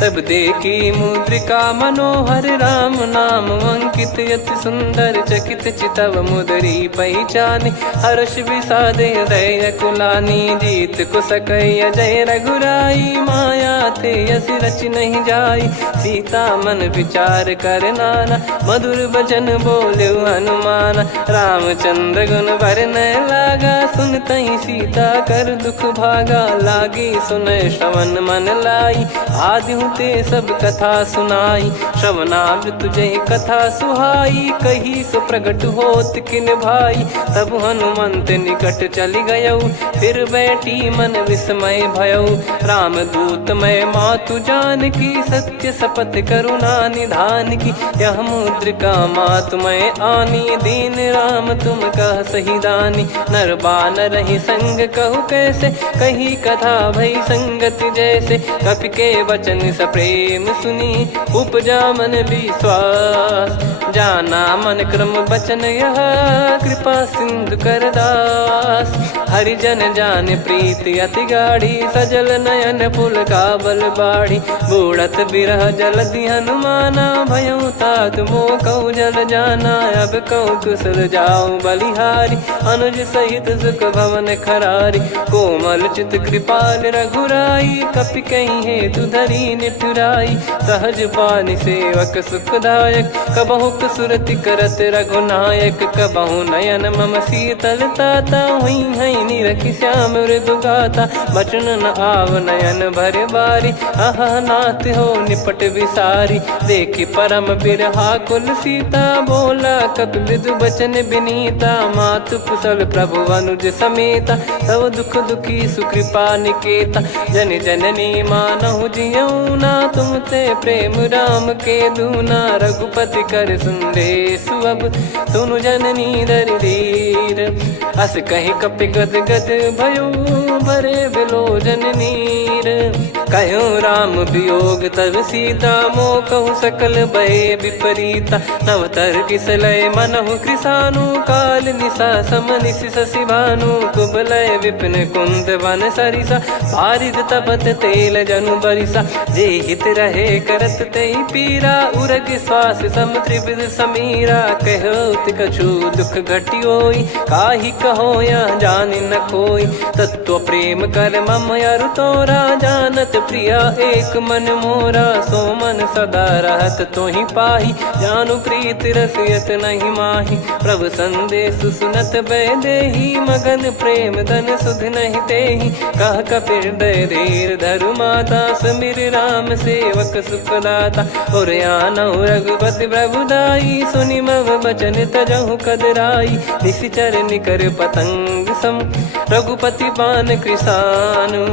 तब देखी मुद्रिका मनोहर, राम नाम अंकित अति सुंदर। चकित चितव मुदरी पहचानी, हर्ष विषाद हृदय कुलानी। जीत को सकय जय रघुराई, माया थे यसी रच नहीं जाई। सीता मन विचार कर नाना, मधुर बचन बोले हनुमान। रामचंद्र गुण बरनय लागा, सुनतहि सीता कर दुख भागा। लागी सुनय श्रवण मन लाई, आदिहु ते सब कथा सुनाई। श्रवणाब तुझे कथा सुहाई, कही सो प्रगट होत किन भाई। तब हनुमंत निकट चली गयौ, फिर बैठी मन विस्मय भयौ। राम दूत मैं मातु जान की, सत्य शपथ करुणा निधान की। यह मुद्रिका मातु मैं आनी, दीन राम तुम कह सही दानी। नर बानर ही संग कहु कैसे, कही कथा भई संगति जैसे। कपि के वचन सप्रेम सुनी, उपजा मन विश्वास। जाना मन क्रम बचन यह, कृपा सिंधु कर दास। हरिजन जान प्रीति अति गाढ़ी, सजल नयन पुल काबल बाढ़ी। बूढ़त बिरह जलधि हनुमाना, भयउ तात मोह कहु जल जाना। अब कहु कुशल जाऊं बलिहारी, अनुज सहित सुख भवन खरारी। कोमल चित कृपाल रघुराई, कपि कहीं हेतु धरी निठुराई। सहज पानि सेवक सुखदायक, कबहु सुरति करत रघुनायक। कबहु नयन मम शीतलता, हुई हई निरखि श्याम मृदु गाता। बचन न आव नयन भर बारी, आहा नाथ हो निपट विसारी। देखि परम बिरहा कुल सीता, बोला कपि मृदु बचन बिनीता। मातु कुशल प्रभु अनुज समेता, तव दुख दुखी सुकृपा निकेता। जन जननी मानहु जियऊ ना, तुम ते प्रेम राम के दूना। रघुपति कर संदेशु अब, सुनु जननी दर धीर। अस कहि कपि गद गद भयो, भरे बिलोचन नीर। कहूँ राम वियोग तब सीता, मोह कहूँ सकल भय विपरीता। नवतर किसलय मनहु कृसानु, काल निशा समनिशि शशि भानु। कुबलय विपिन कुंद वन सरिसा, पारिद तपत तेल जनु बरिसा। जे हित रहे करत तेहि पीरा, उरग श्वास सम त्रिविध समीरा। कहत कछु दुख घटियोई, काहि कहो या जानि न कोई। तत्व प्रेम कर मम अरु तोरा, जानत प्रिया एक मन मोरा। सो मन सदा रहत तोहि पाही, जानु प्रीत रसियत नहीं माही। प्रभु संदेश सुनत बैदेही, मगन प्रेम धन सुध नहीं तेहि। कह कपिर दय धीर धरु माता, सुमिर राम सेवक सुखदाता। और आनहु रघुपति प्रभु दाई, सुनि मव बचन तजहु कदराई। निशिचर निकर पतंग सम, रघुपति पान कृसानु।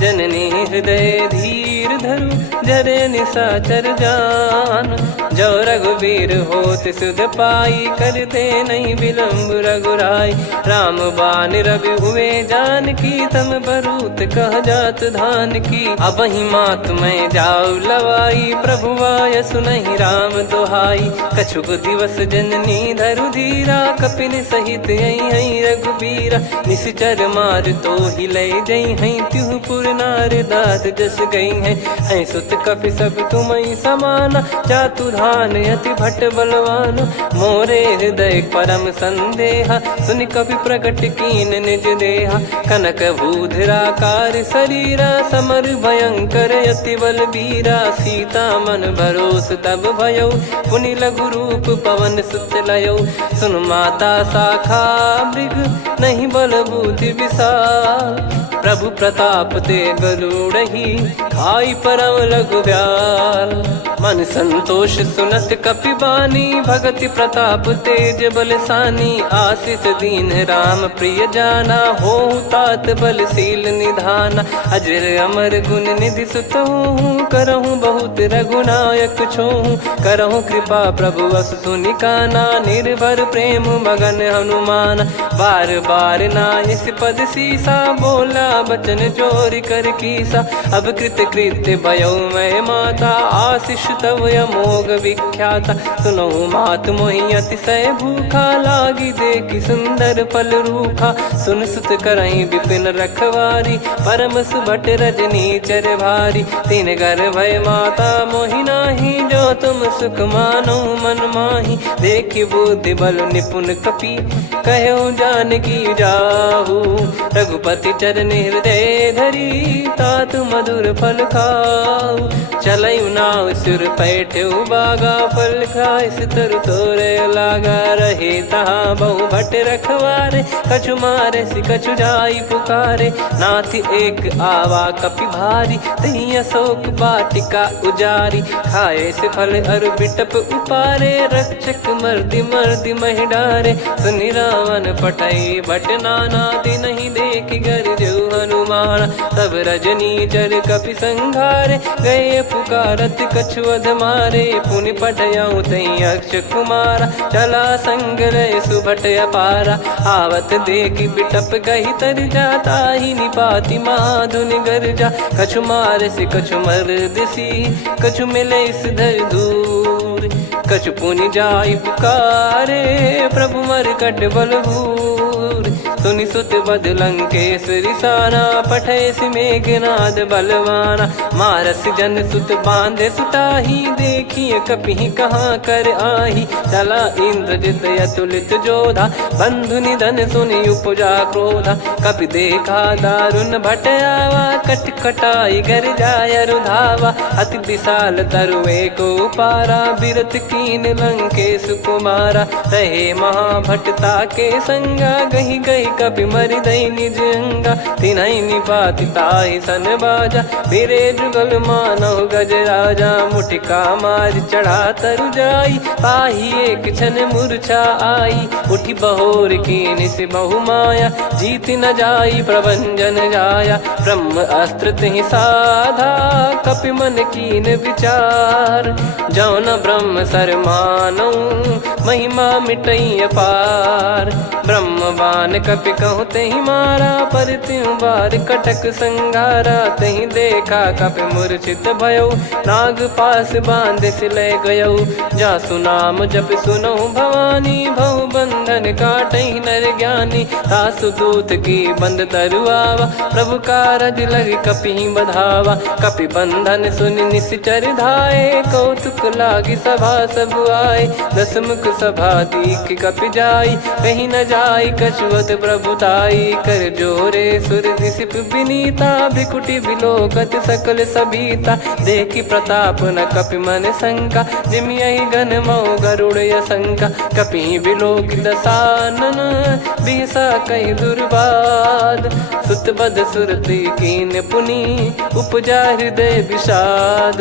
जननी हृदय धीर धरु, जरे निशाचर जान। जो रघुवीर होत सुध पाई, करते नहीं विलम्ब रघुराई। राम बान रवि हुए जानकी, तम बरूत कह जात धान की। अब ही मात मैं जाऊ लवाई, प्रभु आय सुनहि राम दोहाई। कछुक दिवस जननी धरु धीरा, कपिन सहित यही रघुबीरा। निश्चर मार तो ही ले जई हैं, त्यों पुर नार दाद जस गई हैं। सुत कपि सब तुमहि समाना, चातुधान अति भट्ट बलवान। मोरे हृदय परम संदेहा, सुन कपि प्रकट कीन निज देहा। कनक भूधराकार शरीरा, समर भयंकर अति बलबीरा। सीता मन भरोस तब भयउ, पुनि लघु रूप पवन सुत लयउ। सुन माता शाखा मृग, नहीं बल बुद्धि विशाल। प्रभु प्रताप ते गरुड़हि, खाई परम लघु ब्याल। मन संतोष सुनत कपि बानी, भगति प्रताप तेज बलसानी। आशीष दीन राम प्रिय जाना, होहु तात बलशील निधाना। अजर अमर गुण निधि सुतहु, करहु बहुत रघुनायक छोहु। करहु कृपा प्रभु अस सुनि काना, निर्भर प्रेम मगन हनुमान। बार बार नायस पद सीसा, बोला बचन चोरी कर कीसा। अब कृत कृत्य भयो मैं माता, आशीष तव अमोघ विख्याता। सुनहु मात मोहि अतिशय भूखा, लागी देखि सुंदर फल रूखा। सुन सुत करहि विपिन रखवारी, परम सुभट रजनी चर भारी। तीन घर भय माता मोहि नाही, जो तुम सुख मानो मन माही। देखि बुद्धि बल निपुण कपि, कहु जानकी जाहु। रघुपति चरण हृदय धरी, तात मधुर फल खाऊ। चलऊ नाव सुर पैठऊ बागा, फल खाइस तरु तोरे लागा। रहे तहाँ बहु भट रखवारे, कछु मारे सि कछु जाई पुकारे। नाथ एक आवा कपि भारी, तही अशोक वाटिका उजारी। खाए से फल अरु बिटप उपारे, रक्षक मर्दि मर्दि महि डारे। सुनि रावण पटई भट नाना, तिनहि देखि गरजऊ हनुमान। तब रजनी चर कपि संघारे, गए पुकारत कछु अध मारे। पुनि पटयऊ तई अक्ष कुमारा, चला संग रहे सुभट अपारा। आवत देखि बिटप गही तर जाता, ही निपाति माधुन गर्जा। कछु मार से कछु मर्द सी, कछु मिले इस धर दूर। कछु पुनि जाई पुकारे, प्रभु मर कट बलभूर। सुनि सुत बद लंकेश्वरी साना, पठैसि मेघनाद बलवाना। मारस जन सुत बांधे सुताही, देखिए कपिहि कहाँ कर आही। चला इंद्रजित अतुलित जोधा, बंधु निधन सुनि उपजा क्रोधा। कपि देखा दारुण भट आवा, कट कटाई घर जाय रुधावा। अति विशाल तरुए को पारा, बिरत कीन लंकेश कुमारा। रहे महाभटता के संगा, गही गही कपि मरि दई निज अंगा। तिन्हि निपाति ताहि सन बाजा, बिरे जुगल मानव गज राजा। मुटिका मार चढ़ा तरु जाई, पाही एक क्षण मूर्छा आई। उठी बहोर कीन से बहु माया, जीत न जाई प्रभंजन जाया। ब्रह्म अस्त्र तिहि साधा, कपि मन कीन विचार। जौ न ब्रह्म सर मानौ, महिमा मिटई अपार। ब्रह्म बान कपि कहु तेहि मारा, पर त्यों बार कटक संगारा। तेहि देखा कपि मूर्छित भयौ, नाग पास बांध सिले गयौ। जासु नाम जप सुनौ भवानी, भव बंधन काटहि नर ज्ञानी। तासु दूत की बंद तरुआवा, प्रभु कारज लग कपि बधावा। कपि बंधन सुनि निश्चर धाये, कौतुक लागी सभा सब आए। दसमुख सभा दीख कपि जाई, कहीं न जाई कछुवत प्रभुताई। कर जोरे सुर दिसिप विनीता, भ्रिकुटि बिलोकत सकल सबीता। देखि प्रताप न कपि मन शंका, जिमियहि घन मऊ गरुड़ असंका। कपि बिलोक दसानन, बिहसा कहि दुर्बाद। सुत बद सुरति कीन पुनि, उपजा हृदय विषाद।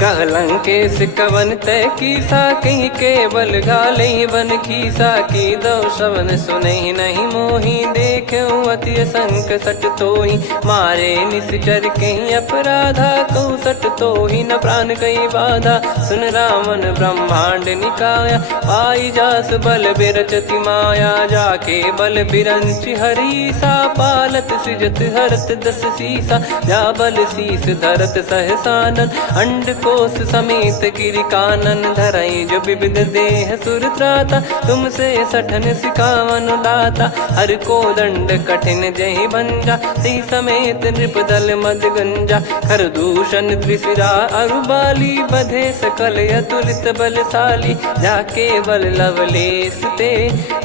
कहलंकेश कवन तय कीसा, कहीं केवल घाले बन खीसा। की दो श्रवण सुनहि नहीं मोही, देखऊं अति संक सट तोहि। मारे निश्चर कहीं अपराधा, कहूँ सट तोहि न प्राण कहीं बाधा। सुन रावण ब्रह्मांड निकाया, पाई जास बल बिरचति माया। जाके बल बिरंच हरीसा, पालत सृजत हरत दस सीसा। जा बल शीस धरत सहसानन, अंड कोश समेत गिरि कानन। धरई जो विविध देह सुर त्राता, तुमसे सठन सिखावन दाता। हर को दंड कठिन जहि भंजा, ती समेत नृप दल मद गंजा। कर दूषण त्रिशिरा अरुबाली, बधे सकल अतुलित बलशाली। जाके बल लवलेस ते,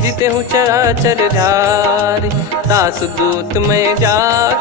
जिते हूँ चराचर झारी। दास दूत में जा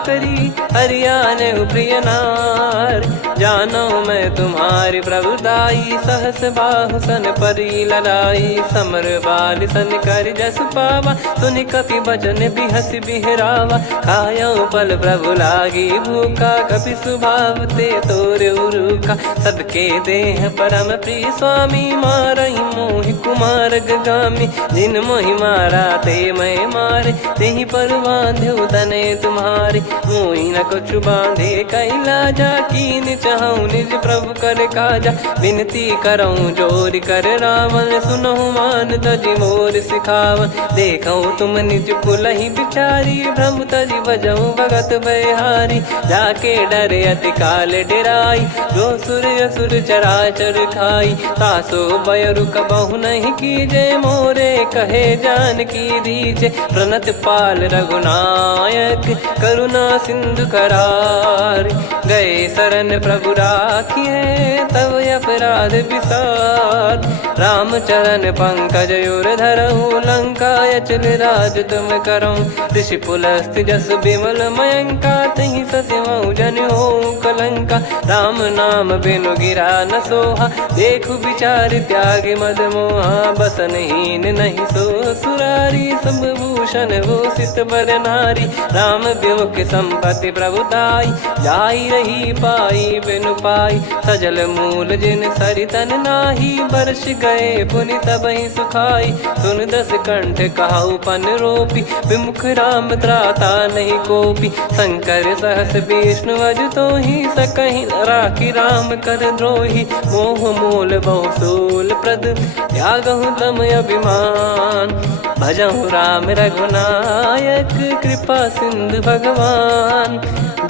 करी, हरियाने प्रिय नार। जानो मैं तुम्हारी प्रभुताई, सहस बाहु सन परी लड़ाई। समर बाल सन कर जस पावा, सुनि कपि बचन बिहस बिहरावा। खायो पल प्रभु लागी भूखा, कपि स्वभाव ते तोर उरुखा। सबके देह परम प्रिय स्वामी, मारहि मोहि कुमार गगामी। जिन मोहि मारा ते मैं मारे, तेहि पर बांध्यो तने तुम्हारे। मोहि न कछु बांधे कैलाजा, कीन चाहूं निज प्रभु कर काजा। विनती करऊं जोरि कर रावण, सुनहु मान तजि मोर सिखावन। देखऊं तुम निज कुलहि बिचारी, भ्रम तजि बजऊं भगत बयहारी। जाके डरे अति काल डेराई, जो सुर असुर चराचर खाई। तासो बयरु कबहु नहीं कीजे, मोरे कहे जान की दीजे। प्रणत पाल रघुनायक, करुणा सिंधु करार। गए शरण प्रभु राखिए, तब अपराध विसार। राम चरण पंकज उर धरऊं, लंका अचल राज तुम करऊं। ऋषि पुलस्त्य जस विमल मयंका, तहि ससिमऊ जन होऊं कलंका। राम नाम बिनु गिरा न सोहा, देखु विचार त्याग मद मोहा। बसनहीन नहीं सो सुरारी, सब भूषण भूषित बर नारी। राम विमुख संपत्ति प्रभुताई, जाई रही पाई बिनु पाई। सजल मूल जिन सरितन नाही, बरस गए पुनि तबहि सुखाई। सुन दस कंठ कहाऊ पन रोपी, विमुख राम त्राता नहीं कोपी। शंकर सहस विष्णु अज तोहि, सकहि न राखी राम कर द्रोही। मोह मूल बहु सूल प्रद, त्यागहु तम अभिमान। भजहु राम रघुनायक, कृपा सिंधु भगवान।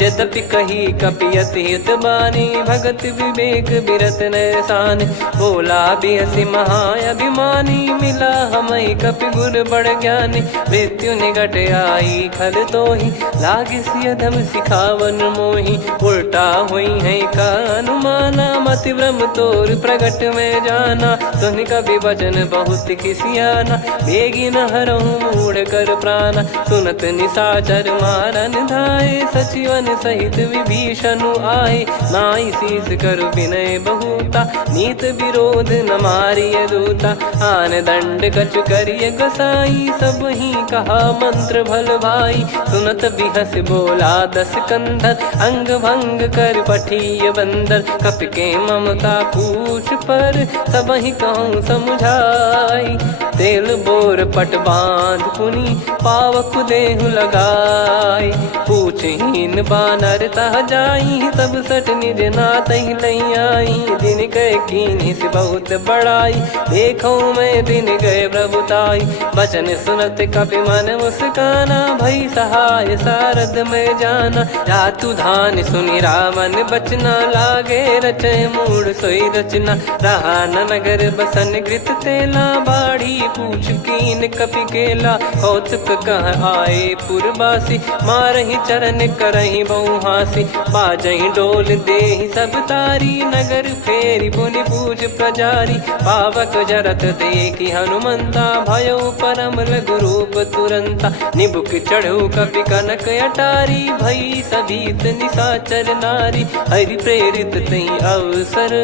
यद्यपि कही कपियत हित बानी भगत विवेक बिरत नैसान बोला बियसि महाअभिमानी मिला हमई कपि गुर बड़ ज्ञानी मृत्यु निकट आई खल तो ही लागिस अधम सिखावन मोही उल्टा हुई है का अनुमाना मति भ्रम तोर प्रगट में जाना सुन कवि वचन बहुत खिसियाना बेगी न हरहूँ मूढ़ कर प्राण सुनत निशाचर मारन धाये सचिवन सहित विभीषण आए नाई शीस कर विनय बहुता नीत विरोध न मारिय दूता आन दंड कछु करिय गोसाई सब ही कहा मंत्र भल भाई सुनत बिहस बोला दस कंधर अंग भंग कर पठिय बंदर कपि के ममता पूछ पर सब ही कहूँ समझाई तेल बोर पट बांध पुनी पावक देहु लगाई पूछहीन बानर तह जाई तब सट निज नाथ लई आई दिन गए कीनी से बहुत बड़ाई देखो मैं दिन गए प्रभुताई बचन सुनत कपि मन मुस्काना भई सहाय सारद में जाना जातु धान सुनि रामन बचना लागे रचय मूड सोई रचना रहा न नगर बसन कृत तेला बाढ़ी पूछ कीन कपि केला कौतुक कह आए पुरबासी मारहि चरण करहि बहुहासी बाजहि डोल देहि सब तारी नगर फेरी पुनि पूज प्रजारी पावक जरत देखि हनुमंता भयो परम लघु रूप तुरंता निबुक चढ़ऊ कपि कनक अटारी भई सभीत निशाचर नारी हरि प्रेरित तई अवसर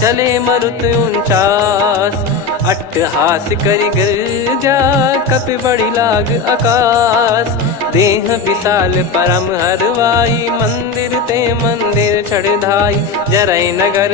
चले मरुत 49 अट्टहास करि गिरजा कपि बड़ी लाग आकाश देह विशाल परम हरवाई मंदिर ते मंदिर चढ़ाई जरई नगर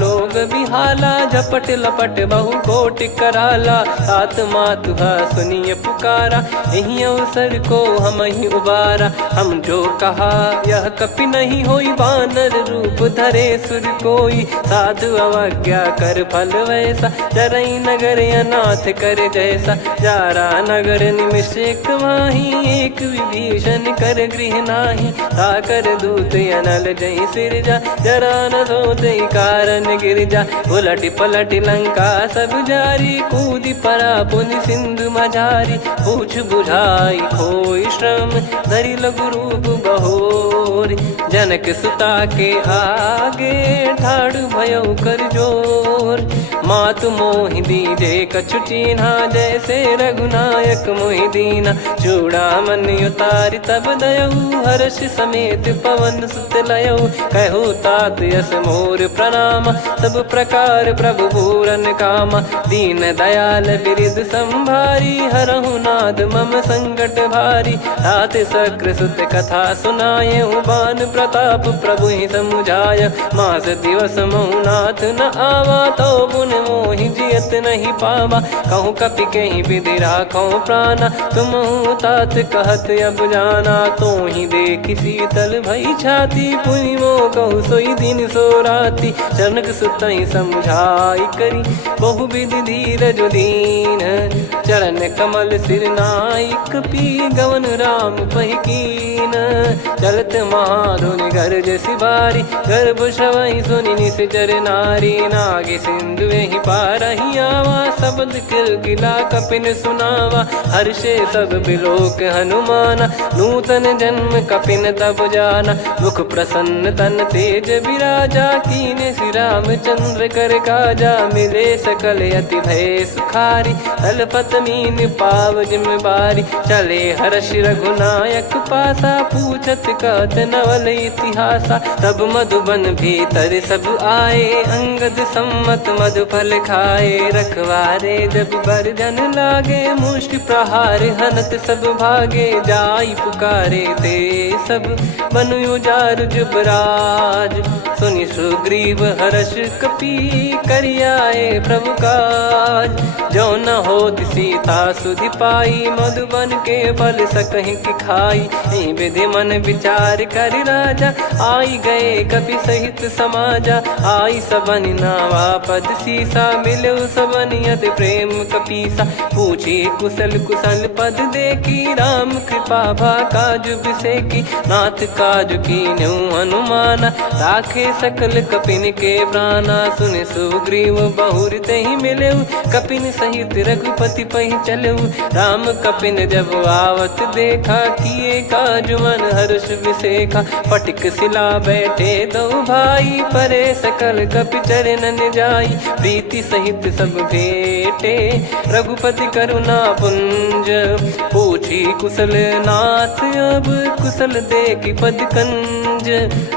लोग बिहाला झपट लपट बहु कोट कराला सात मातुहा सुनिय पुकारा यही अवसर को हम ही उबारा हम जो कहा यह कपि नहीं होई वानर रूप धरे सुर कोई साधु अवज्ञा कर फल वैसा जरई नगर अनाथ कर जैसा जारा नगर निमिष एक माही एक विभीषण कर गृह नाही ताकर दूत अनल जय सिरजा जरा न सोते कारण गिरजा उलट पलट लंका सब जारी कूदी परा पुनि सिंधु मझारी पूछ बुझाई खोई श्रम धरि लघु रूप बहोरी जनक सुता के आगे ठाड़ भयो कर जोर मातु मोहि दीजे कछु चिन्हा जैसे रघुनायक मोहि दीना चूड़ामन उतारि तब दयऊ हर्ष समेत पवन सुत लयऊ कहु तात यस मोर प्रणाम सब प्रकार प्रभु पूरन कामा दीन दयाल बिरिद संभारी हरहु नाद मम संकट भारी तात सक्र सुत कथा सुनाये बान प्रताप प्रभु ही समुझाय मास दिवस मौनाथ न आवा तो पुन मोहि जियत नहीं पावा कहूँ कपि कहीं विधि राखो प्राणा तुम तात कहत अब जाना तो ही देख शीतल भई छाती पुनि मो कहु सोई दिन सो राती जनक सुतई समझाई करी बहु विधि धीरज दीन चरण कमल सिर नाइक पी गवन राम पहिकीन चलत महाधुनि गर्ज सिबारी गर्भ श्रवई सुनि निश्चर नारी नागे सिंधु ही पारही आवा शब्द किलकिला कपिन सुनावा हर्षे सब बिलोक हनुमाना नूतन जन्म कपिन तब जाना मुख प्रसन्न तन तेज विराजा कीने श्री रामचंद्र कर काजा मिले सकल अति भय सुखारी तलपत मीन पाव जिम्मेवारी चले हर्ष रघुनायक पासा पूछत कहत नवल इतिहासा तब मधुबन भीतर सब आए अंगद सम्मत मधु फल खाए रखवारे जब बरजन लागे मुष्टि प्रहार हनत सब भागे जाई पुकारे ते सब बनु उजार जुबराज सुनि सुग्रीव हर्ष कपि करियाए प्रभु काज जो न होत सीता सुधि पाई मधुबन के फल सकहि की खाई विधि मन विचार कर राजा आई गए कपि सहित समाजा आई सबन नावा पद सीसा मिलो सबन करत प्रेम कपीसा। पूछी कुशल कुशल पद देखी राम कृपा भा काज बिसेकी। नाथ काज कीन्हु हनुमाना राखे सकल कपिन के प्राणा। सुन सुग्रीव बहुर तेहि मिलेउ कपिन सहित रघुपति पहि चलेउ। राम कपिन जब आवत देखा किए काज मन हर्ष विसेखा। फटिक सिला बैठे दो भाई परे सकल कपि चरणन जाई। प्रीति सहित सब भेटे रघुपति करुणा पुंज। पूछी कुशल नाथ अब कुशल देखी पद कंज।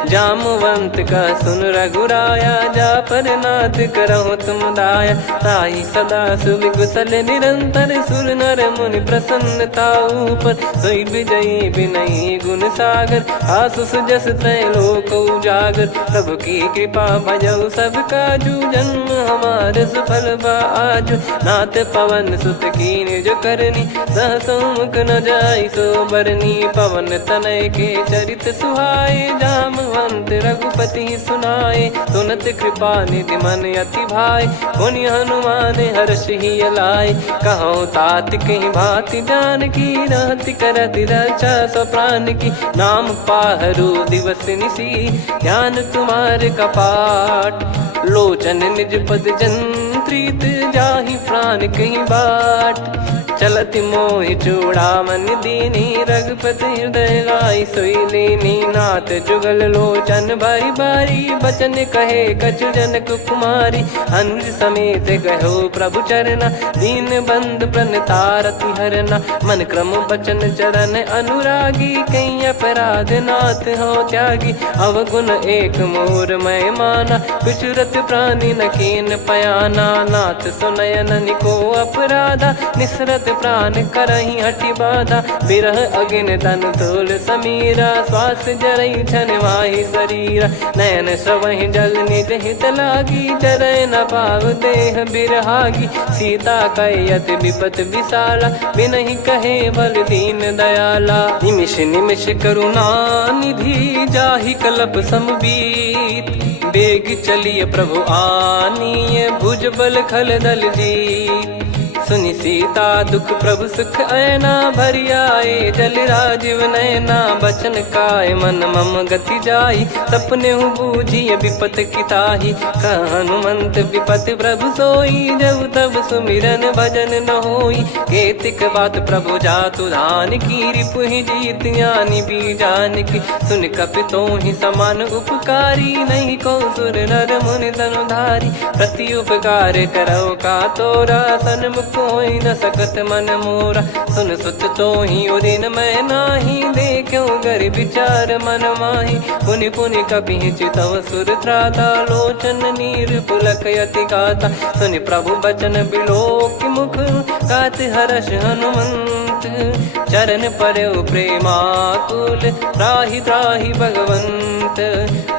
जामवंत का सुन रघुराया जा पर नाथ करहु तुम दाया। ताई सदा सुविकुशल निरंतर सुर नर मुनि प्रसन्नता ऊपर। सोई विजयी विनयी गुण सागर आसु सुजस त्रैलोक उजागर। प्रभु की कृपा भजऊ सब काजू जन्म हमारे सफल बा आजु। नाथ पवन सुत कीन जो करनी सहसो मुख न जाई सो बरनी। पवन तनय के चरित सुहाए जामवंत रघुपति सुनाए। सुनत कृपा निधि मन अति भाई पुनि हनुमान हर्ष ही लाए। कहो तात कहीं भांति जान की रहति करति रक्षा सो प्राण की। नाम पाहरु दिवस निसी ध्यान तुम्हारे कपाट। लोचन निज पद जंत्रित जाहि प्राण कहीं बाट। चलति मोहि चूड़ामन दीनी रघुपति हृदय लाई सोई लीनी। नाथ जुगल लोचन बारी बारी बचन कहे कछु जनक कुमारी। अनुज समेत गहो प्रभु चरना दीन बंद प्रणतारति हरना। मन क्रम बचन चरण अनुरागी कहीं अपराध नाथ हो त्यागी। अवगुण एक मोर मैं माना कुछुरत प्राणी न कीन पयाना। नाथ सुनयन निको अपराधा निसरत प्राण करही हटि बाधा। बिरह अगिन तन तोल समीरा श्वास जरई छन वाहि शरीरा। नयन श्रवहि जल निज हित लागी चरय न पाव देह बिरहागी। सीता कयत विपत विशाला बिनहि कहे बल दीन दयाला। निमिष निमिष करुणा निधि जाहि कलप समबीत। बेग चलिए प्रभु आनीय भुज बल खल दल जीत। सुनि सीता दुख प्रभु सुख ऐना भरि आए। जल राजीव नयना बचन काय मन मम गति जाई। सपने हूँ बूझिए विपत किताही हनुमंत विपत प्रभु सोई। जब तब सुमिरन भजन न होई केतिक बात प्रभु जातु धान की। रिपु ही जीत ज्ञानी बीजान की सुन कपितो ही समान उपकारी। नहीं को सुर नर मुनि धनुधारी प्रति उपकार करो का तोरा। सन्मुख कोई न सकत मन मोरा सुन सुत तो ही उदिन मैं नाही। देखो गर विचार मन माही पुनि पुनि कपि चितव सुर त्राता। लोचन नीर पुलक यति गाता सुनि प्रभु बचन बिलोक मुख। गात हर्ष हनुमंत चरण परौ प्रेमाकुल। त्राहि त्राहि भगवंत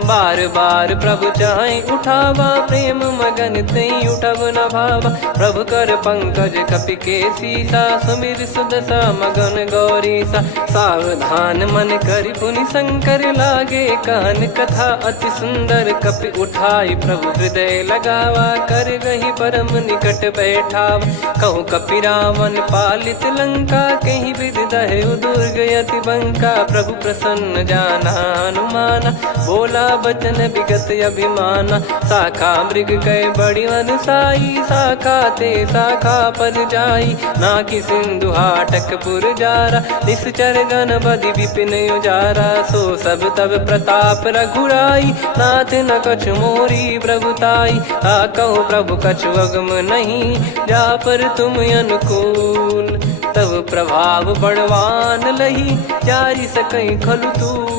बार बार प्रभु चाहि उठावा। प्रेम मगन तई उठब न भावा। प्रभु कर पंकज कपि के सीसा सुमिर सुदशा मगन गौरीसा। सावधान मन करि पुनि शंकर लागे कहन कथा अति सुंदर। कपि उठाई प्रभु हृदय लगावा कर गही परम निकट बैठावा। कहु कपि रावण पालित लंका कहीं विधि दहु दुर्ग यति बंका। प्रभु प्रसन्न जाना हनुमाना बोला बचन विगत अभिमाना। शाखा मृग गए बड़ी अनुसाई शाखा ते शाखा पर जाई। नाकि सिंधु हाटक पुर जारा निश्चर गण बदि विपिन उजारा। सो सब तब प्रताप रघुराई नाथ न कछु मोरी प्रभुताई। कहो प्रभु कछु अगम नहीं जा पर तुम अनुकूल। तब प्रभाव बड़वान लही जारी सकई खलु तूल।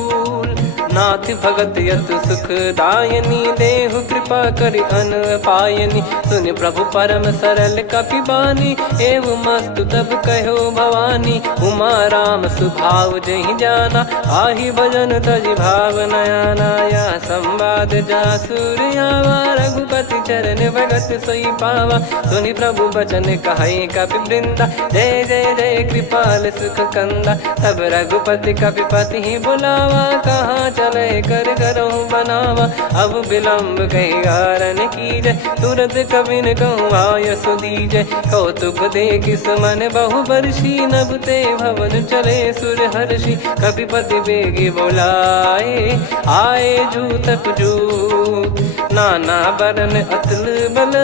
नाथ भगत यतु सुख दायनी देहु कृपा करि अन पायनी। सुन प्रभु परम सरल कपि बानी एवं मस्तु तब कहो भवानी। उमा राम सुभाव जहि जाना आहि भजन तजि भाव नयाना। या संवाद जासुर आवा रघुपति चरण भगत सोई पावा। सुनि प्रभु बचन कहै कपि वृंदा जय जय जय कृपाल सुख कंदा। तब रघुपति कपिपति बुलावा कहाँ चले कर करहु बनावा। अब विलम्ब कही कारण कीजय, तुरत कबिन कहूँ आयस दीजय। कौतुक देखिस मन बहु बरसी, नभ ते भवन चले सुर हर्षि। कपिपति बेगी बोलाए, आए जूतक जूत। नाना बरन अतुल बल,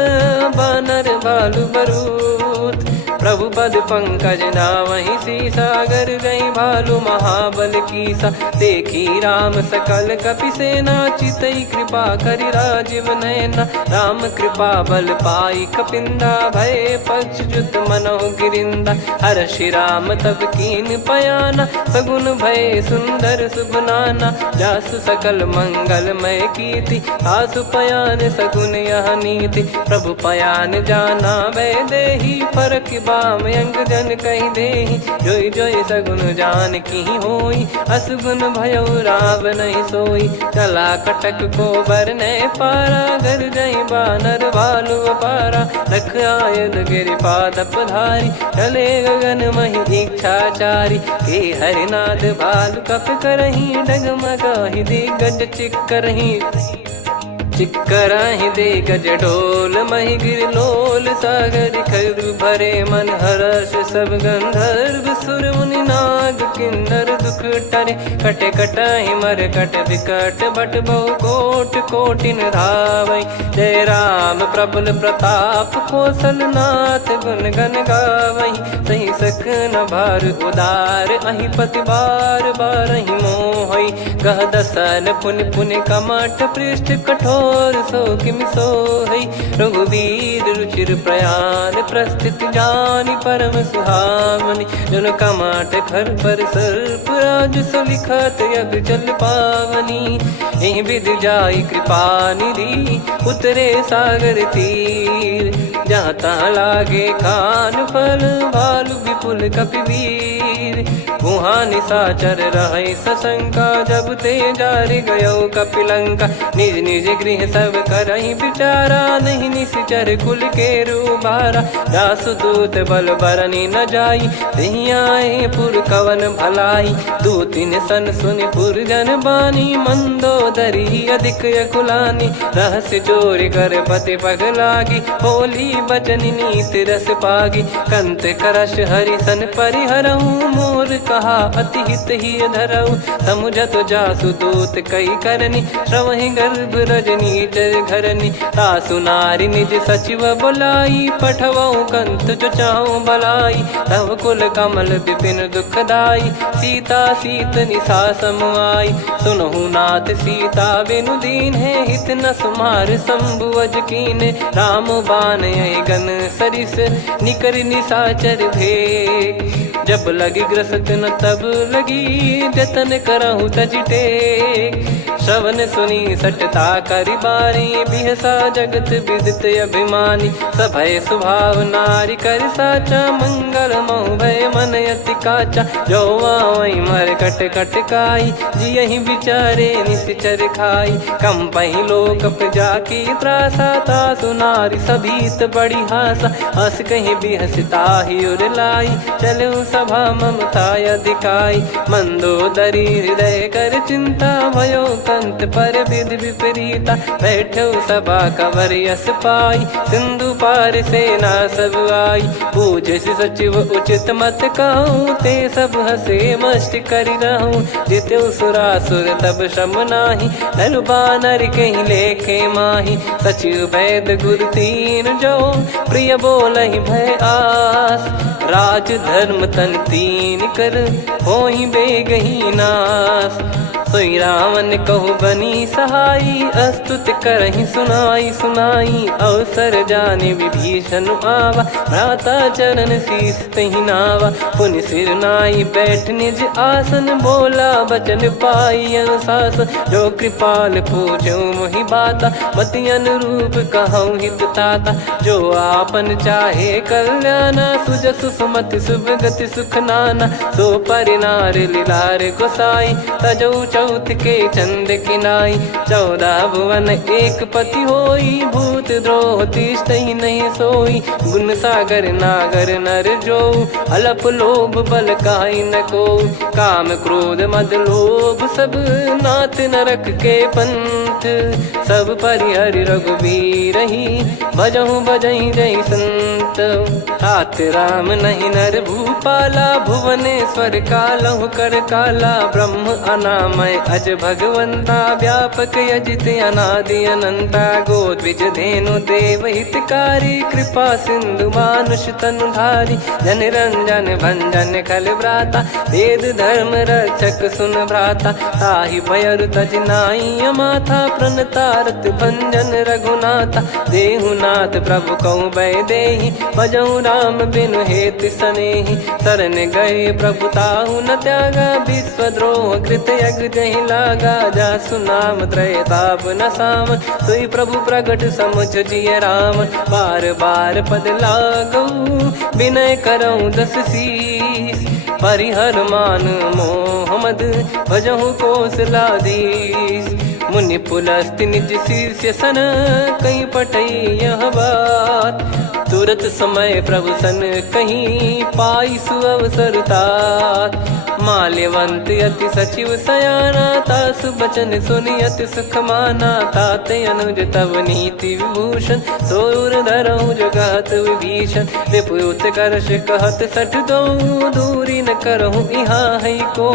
बानर भालु बरूत। प्रभु पद पंकज नावहि सीसा, गर गई भालु महाबल कीसा। देखी राम सकल कपि सेना, चितई कृपा करि राजीव नयना। राम कृपा बल पाई कपिंदा, भय पक्षजुत मनोह गिरिंदा। हर्षि राम तब कीन पयाना, सगुन भय सुंदर शुभ नाना। जासु सकल मंगलमय कीर्ति, आसु पयान सगुन यह नीति। प्रभु पयान जाना वै देहि, फरक बाम अंग जन कहि देहि। जोई जोई सगुन जान की होई, असगुन भयो राव नहीं सोई। चला कटक को बरने पारा, घर जई बानर भालु अपारा। रख आयद गिरिपाद पधारी, चले गगन महि इच्छाचारी। के हरिनाथ भालु कप करही, डगमगाहि दिग्गज चिक्करही। चिक्कराहि दे गज ढोल, महि गिर लोल। सागर खर भरे मन हर्ष, सब गंधर्व सुर मुनि नाग किन्नर दुख टरे। कटे कटाहि मर कट विकट, बट बहु कोट कोटिन धावै। जय राम प्रबल प्रताप, कौशल नाथ गुण गन गावै। सही सकन भार उदार, अहि पति बार बारहि मोहै। गह दसन पुन पुन कमठ, पृष्ठ कठोर सो किमि सोहै। रघुवीर रुचिर प्रयाण, प्रस्थित जानि परम सुहावनि। जन कमाट खर पर सर्प, राज सलिखत अब जल पावनी। एहि विधि जाई कृपा निधि, उतरे सागर तीर। जहाँ तहाँ लागे खान फल, भालु विपुल कपिवीर। गुहा निशाचर रहै सशंका, जब ते जारि गयो कपिलंका। निज निज गृह सब करहि विचारा, नहीं निश्चर कुल के रूबारा। दासदूत बल बरनि न जाई, तेहि आए पुर कवन भलाई। दूतिन सन सुनि पुर जन बानी, मंदोदरी अधिक अकुलानी। रहस्य चोरी कर पति पग लागी, होली बचन नीत रस पागी। कंत करश हरिसन परिहरहु, मोर कहा अति हित ही धरऊ। समुझत जासु दूत कई करनी, श्रवहि गर्भ रजनी चर घरनी। तासु नारी निज सचिव बुलाई, पठवऊ कंत जो चाहूं बलाई। तव कुल कमल विपिन दुखदाई, सीता सीत निशा समाई। सुनहु नाथ सीता बिनु दीन है, हित न सुमार शंभु अज कीने। राम बान गन सरिस, निकर निशाचर भेग। जब लगी ग्रसत न तब लगी, जतन करहु तज टेक। श्रवण सुनी सटता करि बारी, बिहसा जगत विदित अभिमानी। सभय स्वभाव नारी कर साचा, मंगल महु भय मन अति काचा। जो आवै मर कट कट काई, जियहि विचारे निश्चर खाई। कम पहि लोक जाकी त्रासा, तासु नारी सभीत बड़ी हासा। हस कहीं बिहसता ही उर लाई, चलऊ सभा ममता अधिकाई। मंदोदरी हृदय कर चिंता, भयो कंत पर विधि विपरीता। बैठो सभा कवर यस पाई, सिंधु पार सेना सब आई। पूजे सचिव उचित मत कहूँ, ते सब हसे मस्त करि रहूं। जित्यु सुरासुर तब श्रम नाही, नर बानर कहीं लेखे माही। सचिव वैद गुरु तीन जो, प्रिय बोलहि भय आस। राज धर्म तन तीन कर, होहि बेगहि नास। सोई रावण कहु बनी सहाई, अस्तुत करहि सुनाई सुनाई। अवसर जाने विभीषण आवा, भ्राता चरण शीस तहि नावा। पुनि सिर नाई बैठ निज आसन, बोला बचन पाई अनुशासन। जो कृपाल पूछो मोहि बाता, मति अनुरूप कहूँ हित ताता। जो आपन चाहे कल्याणा, सुजसु सुमति शुभ गति सुख नाना। सो परिनार लीलार गोसाई, तजौ चौथ के चंद किनाई 14 भुवन एक पति होई भूत द्रोह तिष्ठ ही नहीं सोई गुण सागर नागर नर जो अलप लोभ बल काई न को काम क्रोध मद लोभ सब नाथ नरक के पंथ सब परिहरि रघुबीर ही भजहु भजहि जय संत तात राम नहीं नर भूपाला भुवनेश्वर कालहु कर काला ब्रह्म अनामय अज भगवंता व्यापक यजित अनादि अनंता गोद्विज धेनु देव हितकारी कृपा सिंधु मानुष तनुधारी जन रंजन भंजन खल भ्राता वेद धर्म रक्षक सुन भ्राता ताहि भयर तज नाई माथा प्रणतारत भंजन रघुनाथा देहुनाथ प्रभु कहु बै देहि भजहु राम बिनु हेत सनेहि शरण गए प्रभु ताहु न त्यागा विश्वद्रोह कृत यज्ञ जहि लागा जासु नाम त्रय ताप न साम सोई प्रभु प्रगट समुझ जिय राम बार बार पद लागऊ विनय करऊँ दस शीस परिहर मान मोह मद भजहु कौशलाधीश मुनि पुलस्ति निज शीर्ष सन कहीं पटई यह बात तुरत समय प्रभु सन कहीं पाई सुअवसर तात माल्यवंत अति सचिव सयाना तासु बचन सुनि अति सुख माना ताते अनुज तव नीति विभूषण सोर धरहु जगत विभीषण रिपुत करश कहत सठ दो दूरी न करहु इहाँ है को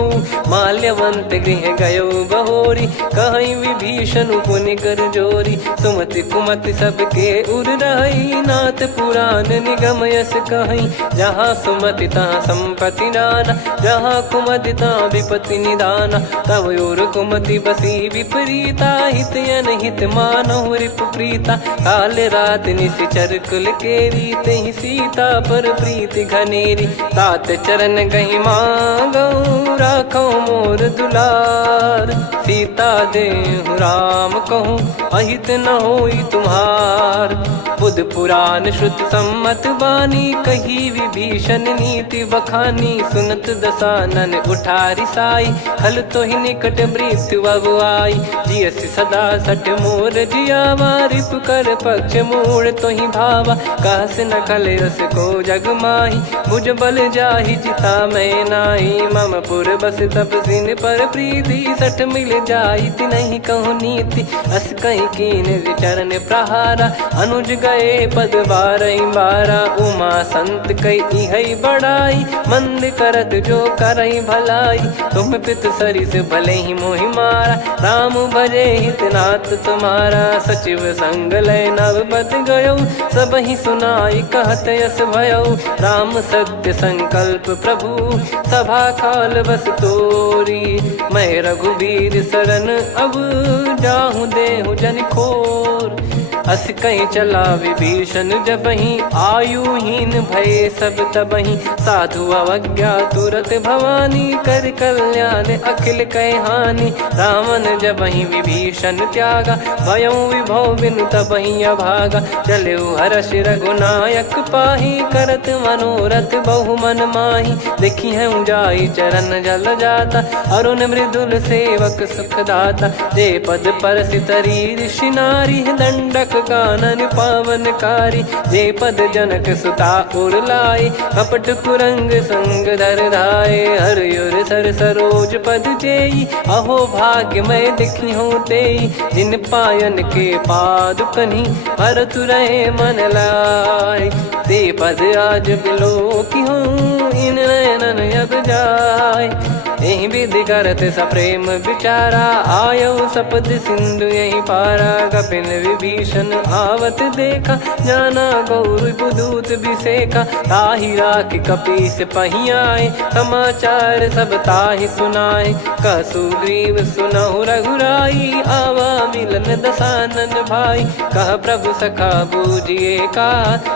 माल्यवंत गृह गयो बहोरी कहीं विभीषण पुनि कर जोरी सुमति कुमति सबके उर रही नाथ पुराण निगम यस कहीं जहाँ सुमति तहाँ संपत्ति नाना जहाँ कुमति तहाँ विपत्ति निदाना तव और कुमति बसी विपरीता हित अनहित मानहु रिप प्रीता काल रात निशिचर कुल केरी तेहि सीता पर प्रीति घनेरी तात चरण गहि मांगऊ राखो मोर दुलार सीता देहु राम कहूँ अहित न होई तुम्हार बुध पुराण श्रुत सम्मत वाणी कही विभीषण नीति बखानी सुनत दसानन उठारी साई खल तो ही निकट मृत्यु अब आई जियसि सदा सट मोर जियावा रिप कर पक्ष मूड़ तो ही भावा कहस न खल रस को जग माही मुझ बल जाहि जिता मैं नाही मम पुर बस तपसिन पर प्रीति सठ मिल जाई नहीं कहूँ नीति अस कहीं कीन चरण प्रहारा अनुज गए पद बारा उमा संत कई है बड़ाई मंद करत जो करई भलाई तुम पित सरिस भले ही मोहि मारा राम भजे हितनाथ तुम्हारा सचिव संग लय नवपत गयो सब ही सुनाई कहत यस भयो राम सत्य संकल्प प्रभु सभा काल बस तोरी मैं रघुबीर शरण अब जाहूँ देहु जन खोर अस कहीं चला विभीषण जबहि आयुहीन भय सब तबहि साधु अवज्ञा तुरत भवानी कर कल्याण अखिल कह हानि रावण जबहि विभीषण त्यागा भयउ विभव बिनु तबहि अभागा चलऊ हर्ष रघुनायक पाही करत मनोरथ बहु मन माही देखी है जाई चरण जल जाता अरुण मृदुल सेवक सुख दाता जे पद पर सितरी ऋषि नारी दंडक कानन पावनकारी जे पद जनक सुता उर लाई कपट कुरंग संग धर धाये हरियुर सर सरोज पद जेई अहो भाग्य मैं दिखी हूँ तेई जिन पायन के पाद कन्ही भरत रहे मन लाय ते पद आज बिलो की हूँ इन नयनन अब जाय यही विधि करत सप्रेम विचारा आयो सपद सिंधु यही पारा कपिन विभीषण आवत देखा जाना गौर बुदूत बिसेखा ताहि राख कपीस पहियाए समाचार सब ताहि सुनाए कसु ग्रीव सुनहु रघुराई आवा मिलन दसानन भाई कह प्रभु सखा बूझिए का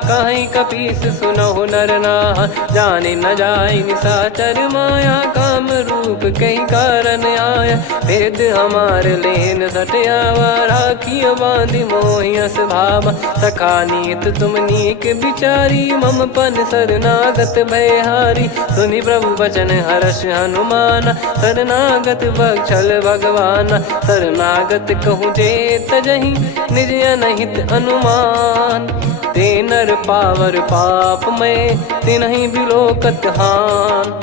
कहीं कपीस सुनहु नर नाह जाने न जाय निशाचर माया काम रूप कई कारण आया, भेद हमारे लेन सटयावा, राखिया बांधी मोहियस भावा, सखा नीत तुम नीक बिचारी, मम पन शरणागत भयहारी, सुनि प्रभु वचन हर्ष हनुमाना, शरणागत बक्षल भगवाना, शरणागत कहूँ जे तजहि निज अनहित अनुमान, ते नर पावर पाप में तिन्हि बिलोकत हान,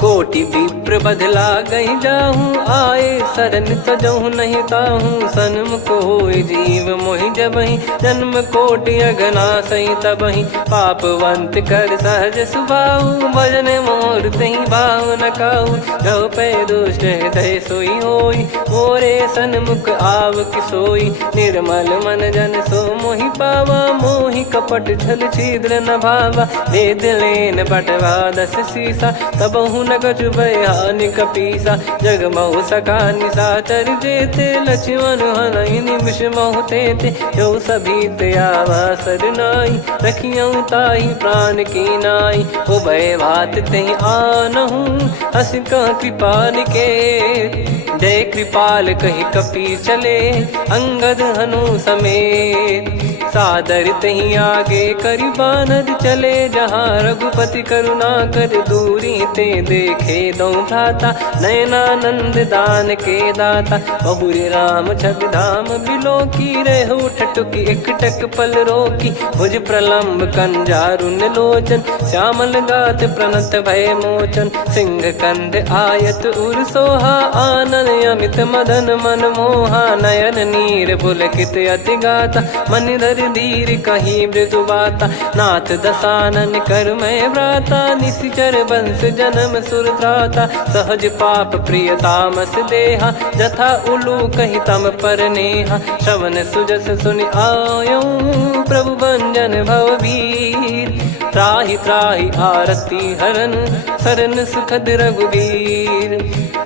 कोटि विप्र बदला गई जाहूँ, आए शरण तजहु नहीं ताहूँ, सन्मुख होय जीव मोहि जबहि, जन्म कोटि अगना सही तबहि, पापवंत कर सहज सुभाऊ, भजन मोर तहि भाव न काहू, जो पै दुष्ट हृदय सोई होई, मोरे सन्मुख आव किसोई, निर्मल मन जन सो मोहि पावा, मोहि कपट छल छिद्र न भावा, वेद लेन बटवा दस सीसा, तबहु न कछु बयान कपीसा, जग महु सका निशाचर जेते, लक्ष्मण हनहि निमिष महु तेते, जो सभी त्यावा सरनाई, रखियऊ ताहि प्राण की नाई, उभय भात तेहि आनहु, हस कह कृपाल के, जय कृपाल कहि कपि चले, अंगद हनु समेत, सादर तही आगे करि बानर चले, जहाँ रघुपति करुणा कर दूरी ते देखे दो भ्राता, नयनानंद दान के दाता, बहुरी राम छवि धाम बिलो की, रेहु ठटुकी एकटक पल रोकी, भुज प्रलम्ब कंजारुन लोचन, श्यामल गात प्रणत भय मोचन, सिंह कंद आयत उर सोहा, आनन अमित मदन मन मोहा, नयन नीर पुलकित अति गाता, मन धर धीर कहीं मृदु बाता, नाथ दसानन कर मैं भ्राता, निशिचर वंश जन्म सुर त्राता, सहज पाप प्रिय तामस देहा, जथा उलू कहि तम पर नेहा, श्रवण सुजस सुनि आयो, प्रभु भंजन भवभीर, त्राहि त्राहि आरती हरन, शरण सुखद रघुबीर,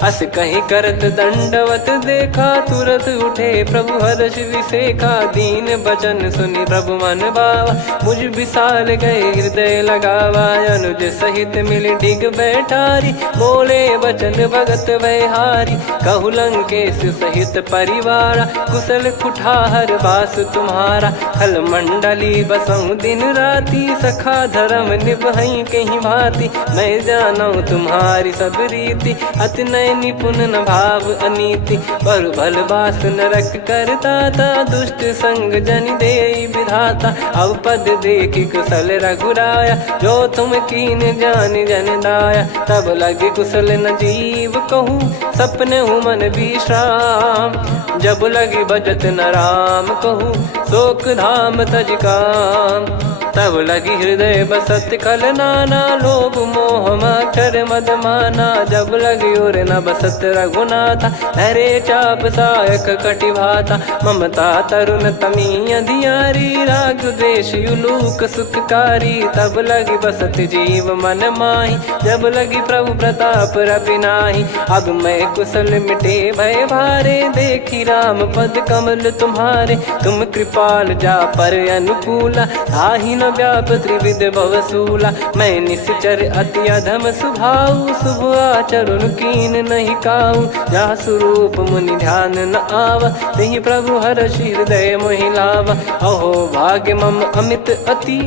अस कहीं करत दंडवत देखा, तुरत उठे प्रभु हर्ष विसेखा, दीन बचन सुनि प्रभु मन भावा, मुझ विशाल गए हृदय लगावा, अनुज सहित मिल डिग बैठारी, बोले बचन भगत वैहारी, कहु लंकेश सहित परिवारा, कुशल कुठार बास तुम्हारा, खल मंडली बसऊं दिन राती, सखा धर्म निभई कहीं भांति, मैं जानू तुम्हारी सब रीति, अति नय निपुण न भाव अनीति, पर भल बास नरक करता था, दुष्ट संग जन दे विधाता, अब पद देखी कुशल रघुराया, जो तुम कीन जान जन दाया, तब लगे कुशल न जीव कहूँ, सपने हूँ मन विश्राम, जब लगी बजत न राम कहूँ, शोक धाम तज काम, तब लगी हृदय बसत खल नाना, लोभ मोह मक्षर मद माना, जब लगी उर न बसत रघुनाथा, हरे चाप सायक कटि भाता, ममता तरुण तमी अधियारी, राग द्वेष युलूक सुखकारी, तब लगी बसत जीव मन माही, जब लगी प्रभु प्रताप रवि नाही, अब मैं कुशल मिटे भय भारे, देखी राम पद कमल तुम्हारे, तुम कृपाल जा पर अनुकूला, आही न व्याप त्रिविध भवसूला, मैं निश्चर अति अधम सुभाऊ, शुभ आचरण कीन नहीं काऊ, जहाँ स्वरूप मुनि ध्यान न आवा, तहि प्रभु हर्ष हृदय मोहि लावा, अहो भाग्य मम अमित अति,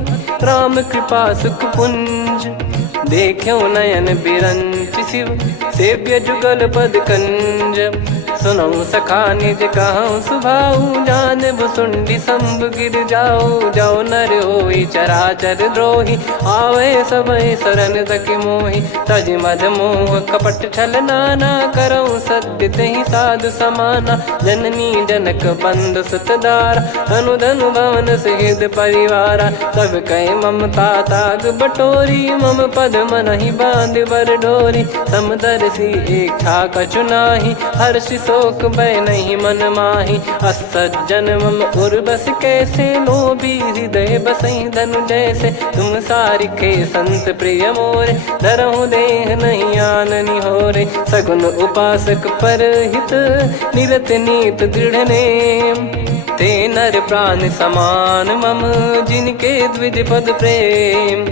राम कृपा सुख पुंज, देखो नयन बिरंच शिव, सेव्य जुगल पद कंज, सुनऊ सखा निज कहूँ सुभाऊ, जान भुसुंडी शंभ गिर जाओ, जाओ नर होई चराचर द्रोही, आवे सबय शरण तक मोहि, तज मद मोह कपट छल नाना, करऊँ सत्य तहि साधु समाना, जननी जनक बंधु सुतदारा, धनु धनु भवन सहित परिवारा, सब कहे ममता ताग बटोरी, मम पद मनहि बांध बर डोरी, समदर्शी इच्छा कछु नाही, हर्ष शोक भय नहीं मन माही, असज्जन मम उर्वश कैसे, लोभी हृदय बसई धनु जैसे, तुम सारिखे संत प्रिय मोरे, धरहु देह नहीं आननि होरे, सगुन उपासक पर हित, निरत नीत दृढ़ नेम, ते नर प्राण समान मम, जिनके द्विज पद प्रेम,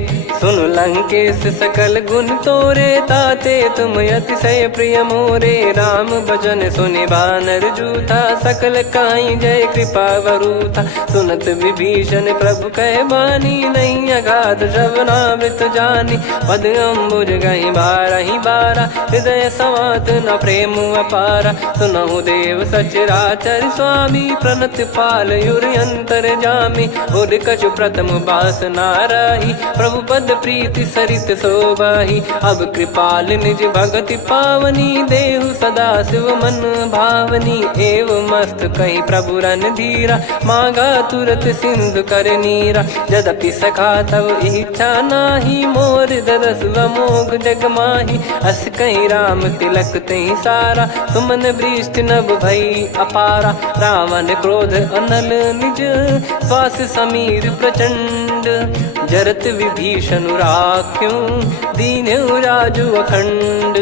सुन लंकेश सकल गुण तोरे, ताते तुम अतिशय प्रिय मोरे। राम भजन सुनि बानर जूथा, सकल काई जय कृपा वरूथा। सुनत विभीषण प्रभु कह बानी, नहीं अगाध श्रवणामृत जानी। पद अम्बुज गहि बारहि बारा, हृदय समात न प्रेम अपारा। सुनहु देव सचराचर स्वामी, प्रणत पाल युर अंतर जामी। उर कछु प्रथम बास नाराही, प्रभु पद प्रीति सरित शोभाही। अब कृपाल निज भगति पावनी, देहु सदा शिव मन भावनी। एव मस्त कही प्रभु रन धीरा, मांगा तुरत सिंधु कर नीरा। यद्यपि सखा तब इच्छा नाही, मोर दरस मोग जग माही। अस कहीं राम तिलक तही सारा, सुमन वृष्टि नभ भई अपारा। रावण क्रोध अनल निज, श्वास समीर प्रचंड। जरत विभीषण राख्यों, दीन्हु राजु अखंड।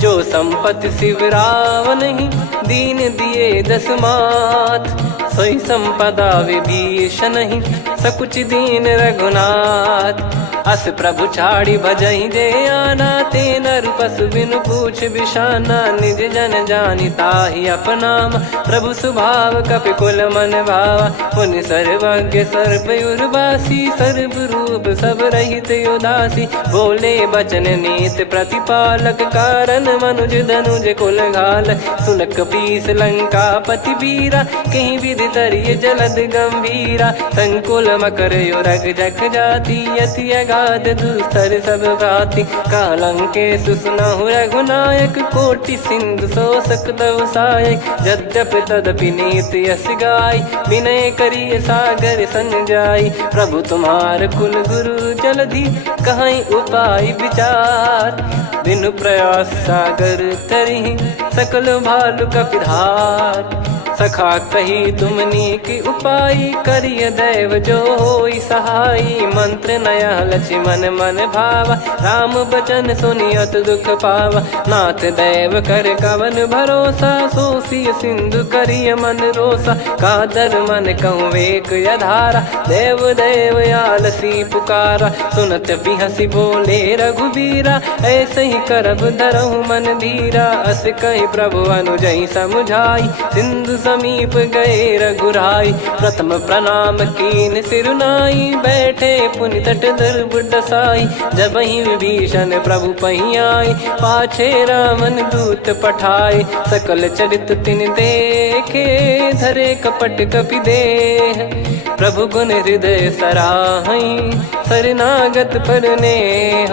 जो संपत्ति शिव रावण ही, दीन दिए दस मात। सोई संपदा विभीषण ही, सकुच दीन रघुनाथ। अस प्रभु छाड़ी भजई जे आना, ते नर पशु बिनु पूछ बिशाना। निज जन जानि ताहि अपनाम, प्रभु स्वभाव कपि कुल मन भावा। मुनि सर्वज्ञ सर्वयुर्वासी, सर्व रूप सब रहित उदासी। बोले बचन नीत प्रतिपालक, कारण मनुज धनुज कुल घाल। सुन कपीस लंका पति वीरा, कहीं विधि तरिय जलद गंभीरा। संकुल मकर युरग जख जाति, यति अगाध दुस्तर सब भाति। कालंकेश सुनहु रघुनायक, कोटि सिंधु शोषक तव सहायक। यद्यपि तदपि नीति यस गाय, विनय करिय सागर सन जाई। प्रभु तुम्हार कुल गुरु जलधि, कहीं उपाय विचार। बिनु प्रयास सागर तरिहि, सकल भालु कपिधार। सखा कही तुमनी की उपाय, करिय दैव जो होई सहाई। मंत्र नया लक्ष्मण मन भावा, राम बचन सुनियत दुख पावा। नाथ दैव कर कवन भरोसा, सोसिय सिंधु करिय मन रोसा। कादर मन कहूँ वेक यधारा, देव देव आलसी पुकारा। सुनत बिहसी बोले रघुबीरा, ऐसे ही करब धरहु मन धीरा। अस कही प्रभु अनुजई समुझाई, सिंधु समीप गए रघुराई। प्रथम प्रणाम कीन सिरुनाई, बैठे पुनि तट दर्भ डसाई। जब ही विभीषण प्रभु पही आई, पाछे रामन दूत पठाए। सकल चरित तिन देखे, धरे कपट कपि देह। प्रभु गुण हृदय सराहई, शरणागत पर नेह।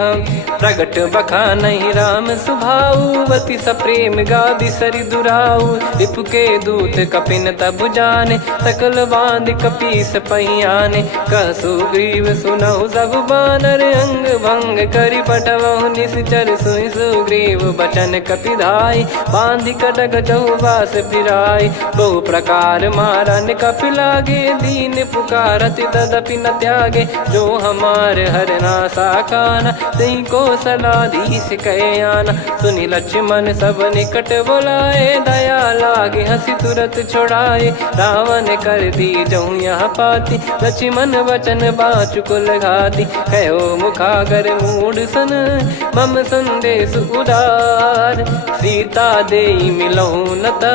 प्रगट बखानहि राम सुभाऊ, अति सप्रेम गादि सरि दुराऊ। रिपु के दूत कपिन तब जाने, सकल बांध कपीस पहियाने। कह सुग्रीव सुनहु सब बानर, अंग भंग करि पठवहु निश्चर। सुनि सुग्रीव बचन कपिधाई, बांधि कटक चहुबास फिराई। बहु प्रकार मारन कपि लागे, दीन पुकारति तदपि न त्यागे। जो हमार हरना साकाना, तई को सलाधीश कहे आना। सुनि लक्ष्मण सब निकट बुलाए, दया लागे हंसी तुरत छुड़ाए। रावण कर दी जऊँ यहाँ पाती, लक्ष्मण वचन बाचु कुल घाती। कहो मुखागर मूढ़ सन, मम संदेश उदार। सीता देई मिलहु नता,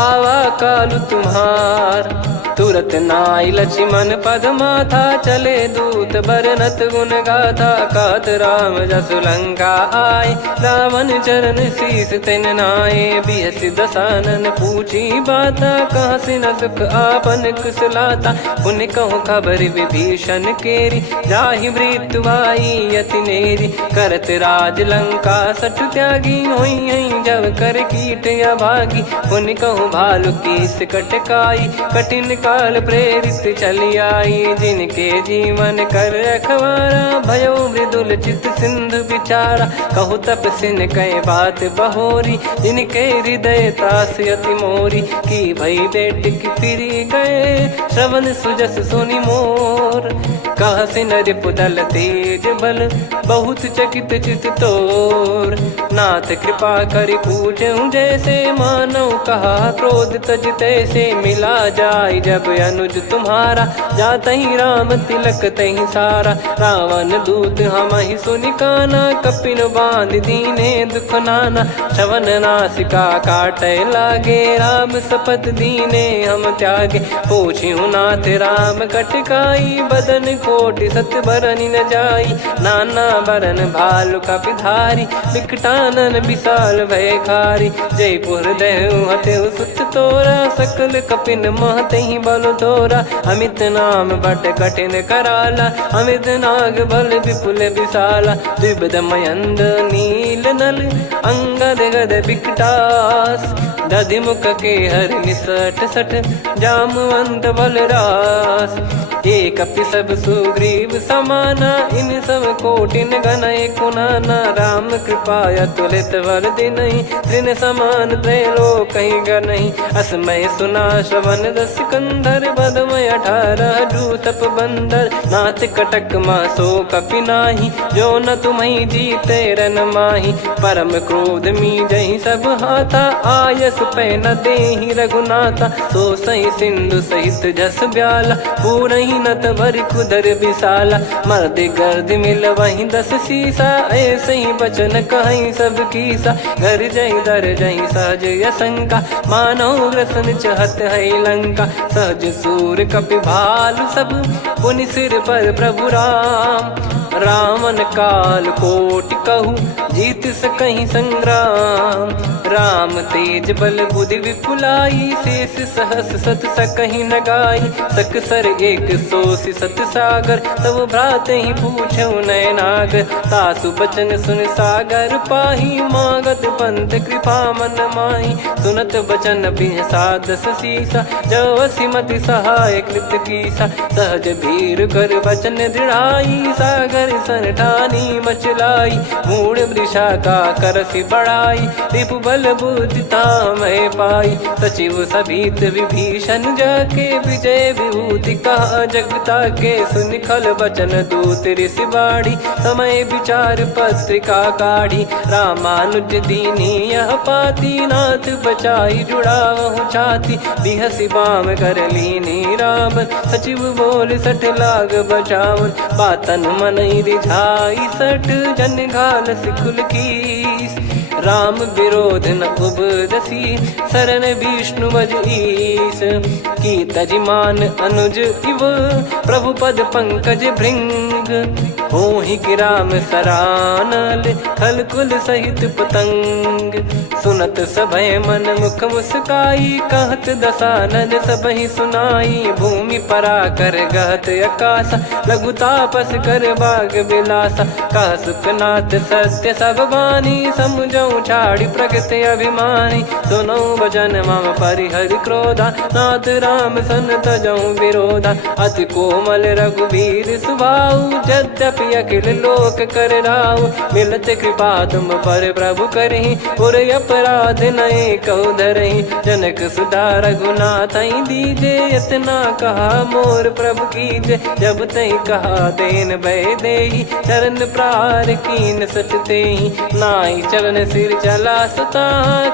आवा कालु तुम्हार। तुरत नाई लक्ष्मण पद माथा, चले दूत बरनत गुण गाथा। कात राम जसु लंका आए, रावण चरण शीस तिन नाये। बिहसि दसानन पूछी बाता, कहाँ से न सुख आपन कुशलाता। पुन कहूँ खबर विभीषण केरी, जाहि मृत्यु आई अति नेरी। करत राज लंका सठ त्यागी, होई जब कर कीट अभागी। पुन कहूँ भालु कीस कटकाई, कठिन काल प्रेरित चली आई। जिनके जीवन कर रखवारा, भयो मृदुल चित सिंधु विचारा। कहु तपसिन कई बात बहोरी, जिनके हृदय तास अति मोरी। की भई बेट की फिरी गए, श्रवण सुजस सुनि मोर। कह से नर पुदल तेज बल बहुत चकित चित तोर। नाथ कृपा कर पूछूं जैसे मानव कहा क्रोध तज तैसे मिला जाय जब अनुज तुम्हारा जात ही राम तिलक तही सारा। रावण दूत हम ही सुनि काना कपिन बांध दीने दुख नाना। श्रवण नासिका काटे लागे राम शपथ दीने हम त्यागे। पूछ्यू नाथ राम कटकाई बदन कोटि सत बरनि न जाई। नाना बरन भालु कपिधारी विकटानन विशाल भयखारी। जयपुर देहु हतेउ सुत तोरा सकल कपिन महतहि बल तोरा। अमित नाम बट कठिन कराला अमित नाग बल विपुल विशाला। द्विबद मयंद नील नल अंगद गद विकटास। दधि मुख के हर निसठ सठ जामवंत बलरास। एक कपि सब सुग्रीव समाना इन सब कोटिन गनय कुनाना। राम कृपा अतुलित बल दिनहि तृण समान त्रैलोक गनहि। असमय सुना श्रवण दस कंधर बदमय 18 जूतप बंदर। नाथ कटक मासो कपि नाही जो न तुम्हि जीते रन माही। परम क्रोध मी जहि सब हाथा आयस पै न देहि रघुनाथा। सो सही सिंधु सहित जस ब्याला पूरहि नत भर कुदर विशाला। मर्द गर्द मिल वहीं 10 सीसा ऐसे ही बचन कहीं सब कीसा। घर जय दर जय सहज यसंका मानव ग्रसन चहत है लंका। सहज सूर कपि भालु सब पुनि सिर पर प्रभु राम। रामन काल कोटि कहु जीत सकहि संग्राम। राम तेज बल बुद्धि विपुलाई शेष सहस सत सकहि न गाई। सकसर एक सोसि सत सागर तब भ्रात ही पूछौ नयनागर। तासु बचन सुन सागर पाही मागत पंथ कृपा मन माही। सुनत बचन बिहसा 10 सीसा जवसि मति सहाय कृत कीसा। सहज भीर कर बचन दृढ़ाई सागर सन ठानी मचलाई। मूढ़ वृषा का करसि बढ़ाई रिपु बल बुद्धि तामय पाई। सचिव सभीत विभीषण जाके विजय विभूति कहा जगता के। सुनि खल बचन दूत ऋषि बाड़ी समय विचार पत्रिका काढ़ी। रामानुज दीनी यह पाती नाथ बचाई जुड़ावहु छाती। बिहसि बाम कर लीनी राम सचिव बोल 60 लाग बचावन। बातन मन रिझाई 60 जन घाल सिकुल कीस। राम विरोध न उपदसी शरण विष्णु बज ईस। की तजिमान अनुज इव प्रभु पद पंकज भृंग। होहि कि राम सरानल खल कुल सहित पतंग। सुनत सभय मन मुख मुस्काई कहत दसानन सबहि सुनाई। भूमि परा कर गहत आकाशा लघु तापस कर बाग बिलासा। कह सुखनाथ सत्य सब बानी समुझौ छाड़ी प्रकृति अभिमानी। सुनो भजन मम परिहरि क्रोधा नाथ राम सन तजौ विरोधा। अति कोमल रघुवीर सुभाऊ यद्यपि अखिल लोक कर राऊ। मिलत कृपा तुम पर प्रभु करहि पुर अपराध नए कहु धरहि। जनक सुधा रघुनाथ दीजे इतना कहा मोर प्रभु कीजे। जब तई कहा देन भय देहि चरण प्रार कीन सटतेहि। नाई चरण सिर चला सता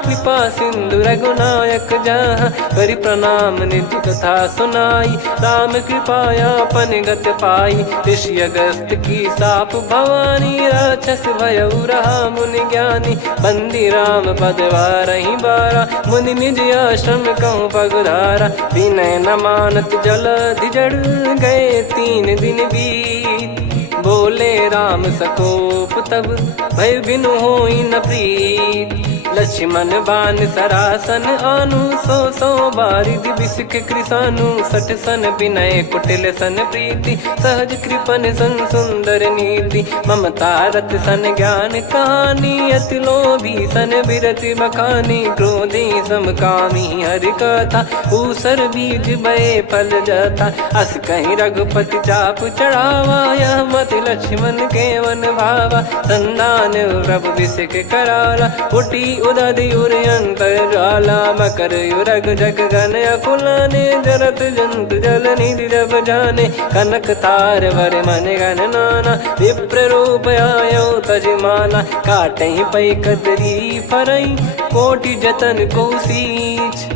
कृपा सिंधु रघुनायक जहाँ। करि प्रणाम नित्य कथा सुनाई राम कृपाया पन गत पाई। ऋषि अगस्त की साप भवानी राक्षस भयउ रहा मुनि ज्ञानी। बंदी राम पद वारहि बारा मुनि निज आश्रम कहूँ पगुधारा। विनय न मानत जल जड़ गए 3 दिन बीत। बोले राम सकोप तब भय बिनु होई न प्रीत। लक्ष्मण बान सरासन आनु 100 बारिधि बिसिख कृसानु। 60 सन विनय कुटिल सन प्रीति सहज कृपन सन सुंदर नीति। ममता रत सन ज्ञान कहानी अति लोभी सन बिरति बखानी। क्रोधी समकामी हरि कथा ऊसर बीज भय फल जाता। अस कहीं रघुपति चाप चढ़ावा यह मत लक्ष्मण के वन भावा। संदान प्रभु बिसिख कराला उठी उदधियुर अंतर्ज्वाला मकर युरग जग गण अकुलाने जरत जंत जल निधि जब जाने कनक तार वर मन गण नाना विप्र रूप आयो तजमाना काटई पै कदरी फरई कोटि जतन को सींच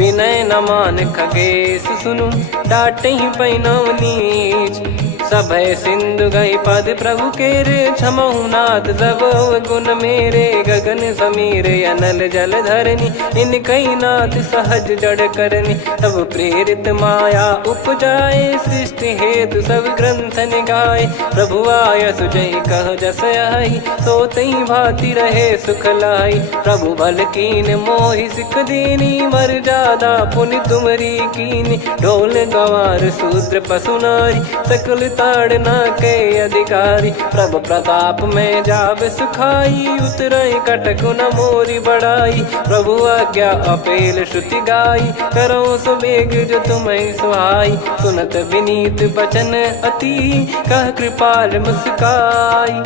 विनय न मान खगेश सुनु डाटई पै नव नीच सभय सिंधु गई पद प्रभु केरे क्षमहु नाथ सब गुण मेरे गगन समीरे अनल जल धरनी इन कई नाथ सहज जड़ करनी तब प्रेरित माया उपजाए सृष्टि हेतु सब ग्रंथ निगाए प्रभु आय सुजय कह जस आई सो तई भांति रहे सुख लाई प्रभु बल कीन मोहि सिख दीनी मर जादा पुनि तुमरी कीनी ढोल गवार शूद्र पशु नारी सकल ताड़ना के अधिकारी प्रभु प्रताप में जाब सुखाई उतरई कटक न मोरी बढ़ाई प्रभु आज्ञा अपेल श्रुति गाई करो सुबेग जो तुम्हें सुहाई सुनत विनीत बचन अति कह कृपाल मुस्काई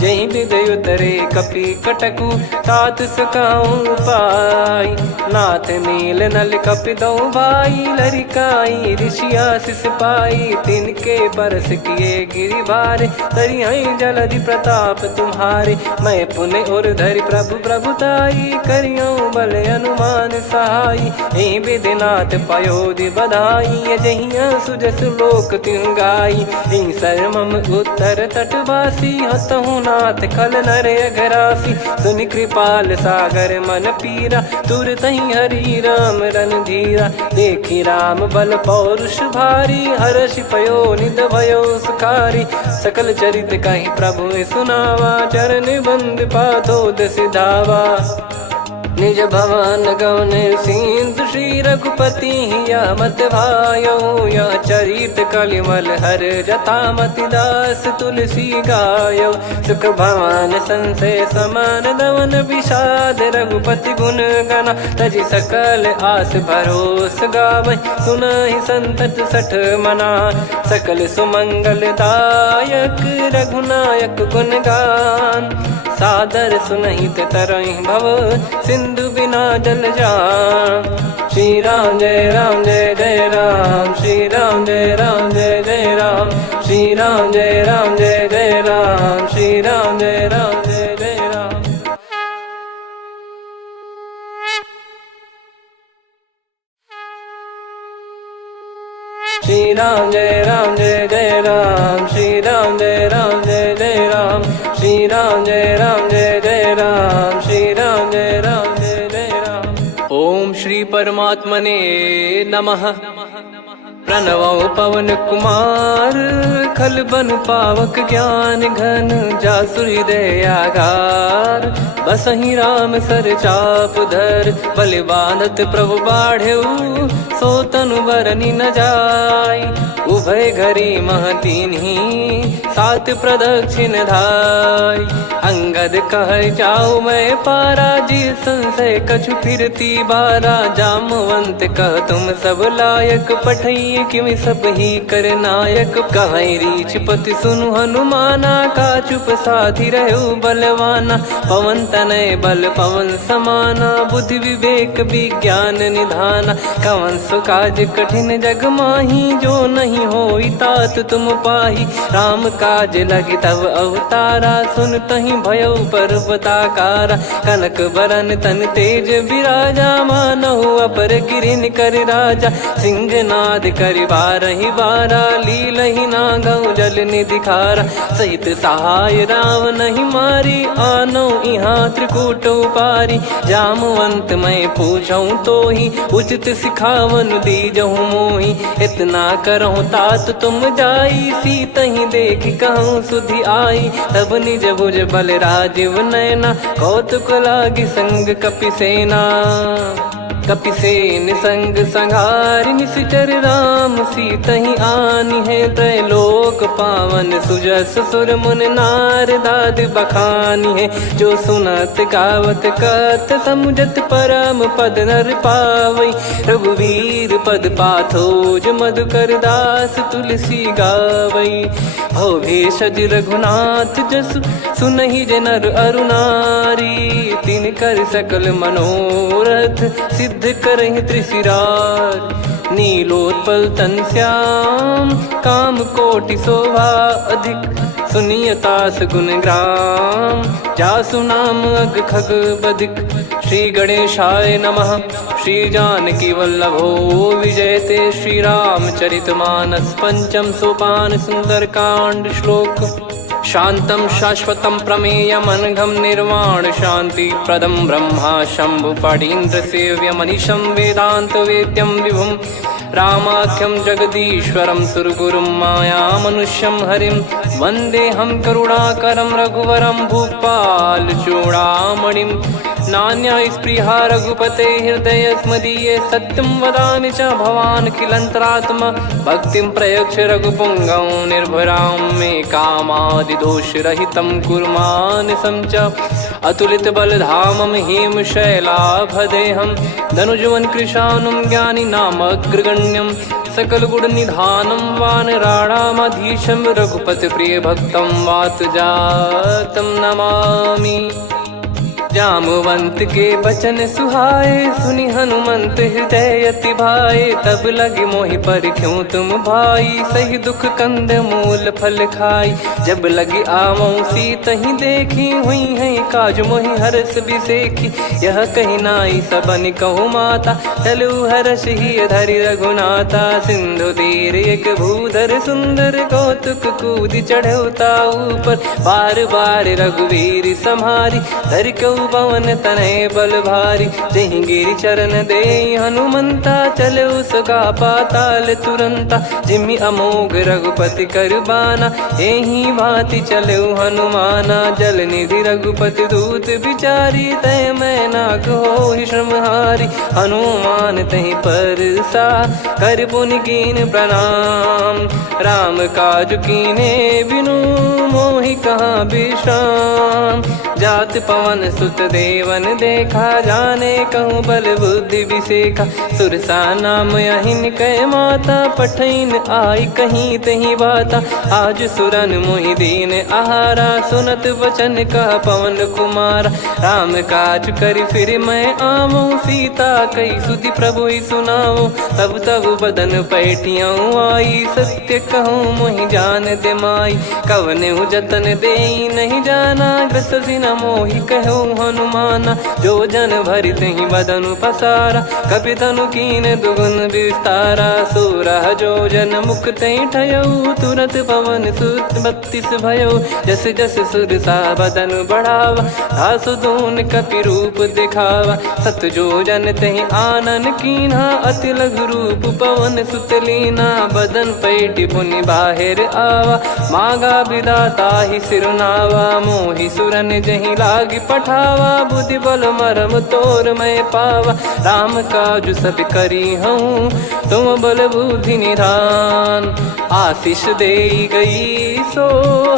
जय विदय उतरे कपि कटकु तात सकाऊं पाई नाथ नील नल कपि दो भाई लरिकाई ऋषिया शिष पाई तिनके परस किए गिरि भारे तरियाई जलधि प्रताप तुम्हारे मैं पुण्य और धरि प्रभु प्रभुताई करियो बल अनुमान सहाई ए विधिनाथ पयोधि बधाई जहिया सुजस लोक तिहु गाई सरमम उत्तर तटवासी हतहु नाथ खल नर अघरासी सुनि कृपाल सागर मन पीरा तुरत ही हरि राम रणधीरा देखी राम बल पौरुष भारी हर्षि पयो निध भयो सुखारी सकल चरित कहीं प्रभु सुनावा चरण बंद पाथोद सिधावा निज भवन गौन सिंधु श्री रघुपति या मत भायो या चरित कलिमल हर जता मति दास तुलसी गायो सुख भवन संशय समान दवन विषाद रघुपति गुण गना तजि सकल आस भरोस गावै सुनहि संतत सठ मना सकल सुमंगल दायक रघुनायक गुण गान सादर सुनहित तरहि भव सिंधु बिना जल जान श्री राम जय जय राम श्री राम जय जय राम श्री राम जय जय राम श्री राम जय जय राम श्री राम जय जय राम श्री राम जय जय राम श्री राम जय जय राम श्री राम जय जय राम। ओम श्री परमात्मने नमः। प्रणवो पवन कुमार खल बन पावक ज्ञान घन जासु हृदय आगार बसहि राम सर चाप धर बलि बांधत प्रभु बाढ़ेऊ सो तनु बरनि न जाय उभय घरी महतीन्ही सात प्रदक्षिण धाय अंगद कह जाऊ मैं पारा जी संशय कछु फिरती बारा जामवंत कह तुम सब लायक पठई किमि सब ही कर नायक कहीं रीछ पति सुनु हनुमाना का चुप साधि रहो बलवाना पवन तनय बल पवन समाना बुद्धि विवेक विज्ञान निधाना कवन सो काज कठिन जग माही जो नहीं होई तात तुम पाही राम काज लगी तब अवतारा सुन तही भयो पर्वताकारा कनक बरन तन तेज विराजा मानहु अपर गिरिन कर राजा सिंहनाद कर बारहि बारा लीलहि नागौ जल निधि खारा सहित सहाय राम नहीं मारी आनो इहाँ त्रिकूट पारी जामवंत मैं पूछऊं तो ही उचित सिखावन दीजहु मोही इतना करहु तात तुम जाई सीत ही देख कहूँ सुधि आई तब निज भुज बल राजीव नैना कौतुक लागी संग कपिसेना कपिसेन संग संहारि निशिचर राम सीतहि आनि है त्रैलोक पावन सुजस सुर मुन नार दाद बखानी है जो सुनत गावत कत समुझत परम पद नर पावई रघुवीर पद पाथोज मधुकर दास तुलसी गावई हो भेषज रघुनाथ जसु सुनहि जे नर अरु नारी। तिन कर सकल मनोरथ सिद्ध करहि त्रिशिरार। नीलोत्पल तन श्याम काम कोटि शोभा अधिक। सुनियतास गुण ग्राम जासु नाम अग खग बधिक। श्री गणेशाय नमः। श्री जानकी वल्लभो विजयते। श्री रामचरितमानस पंचम सोपान सुंदरकांड श्लोक। शांतं शाश्वतं प्रमेयम् अनघं निर्वाण शांति प्रदं ब्रह्मा शंभु फणीन्द्र सेव्य मनीषं वेदांत वेद्यं विभुं रामाख्यं जगदीश्वरं सुरगुरुं माया मनुष्यं हरिं वन्देऽहं करुणाकरं रघुवरं भूपाल चूडामणिं। नान्या स्पृहा रघुपते हृदय स्मदीये सत्यं वदामि च भवान् खिलन्तरात्मा। भक्तिं प्रयच्छ रघुपुङ्गं निर्भरां मे कामादिदोषरहितं कुर्मानसं च। अतुलित बलधामं हेमशैलाभदेहं धनुजवन कृशानुं ज्ञानिनामग्रगण्यं। सकल गुण निधानं वानराणामधीशं रघुपति प्रिय भक्तं वातजातं नमामि। जामवंत के बचन सुहाए सुनि हनुमंत हृदय अति भाए। तब लगे मोहि पर क्यों तुम भाई सही दुख कंद मूल फल खाई। जब लगी आवों सीत ही देखी हुई है काज मोहि हरस बिसेखी। यह कही नाई सबन कहु माता चलु हरष ही धरि रघुनाथा। सिंधु तीर एक भूधर सुंदर कौतुक कूद चढ़ौता ऊपर। बार बार रघुवीर सम्हारी धरि कऊ पवन तनय बल भारी। जहि गिरि चरण दे हनुमंता चले उसका पाताल तुरंता। जिमि अमोघ रघुपति कर बाना एहि भांति चले हनुमाना। जल निधि रघुपति दूत बिचारी तय मैं नाक होहि श्रमहारी। हनुमान तहि परसा कर पुनि कीन प्रणाम। राम काज कीने बिनु मोहि कहाँ विश्राम। जात पवन सुत देवन देखा जाने कहूँ बल बुद्धि विसेखा। सुरसा नाम यहिन कै माता पठैन आई कहीं तही बाता। आज सुरन मोहि दीन आहारा सुनत वचन कह पवन कुमारा। राम काज करि फिर मैं आवूं सीता कई सुधि प्रभु ही सुनाऊं। तब तब बदन पैठियाँ आई सत्य कहूँ मोहि जान दे माई। कवने जतन दे नहीं जाना ग्रसि न मोहि कहूँ हनुमाना। जो जन भरि तहि बदनु पसारा कपि तनु कीन दुगुन विस्तारा। सोरह जो जन मुख तहि ठयऊ तुरत पवन सुत 32 भयऊ। जस जस सुरसा बदनु बढ़ावा आसु दून कपि रूप दिखावा। सत जो जन तहि आनन कीन्हा अति लघु रूप पवन सुत लीना। बदन पैठि पुनि बाहिर आवा मांगा विधाता ही सिरुनावा। मोहि सुरन जहि लागी पठावा बुद्धि बल मरम तोर मैं पावा। राम काज सब करी हूँ तुम बल बुद्धि निधान। आशीष दे गई सो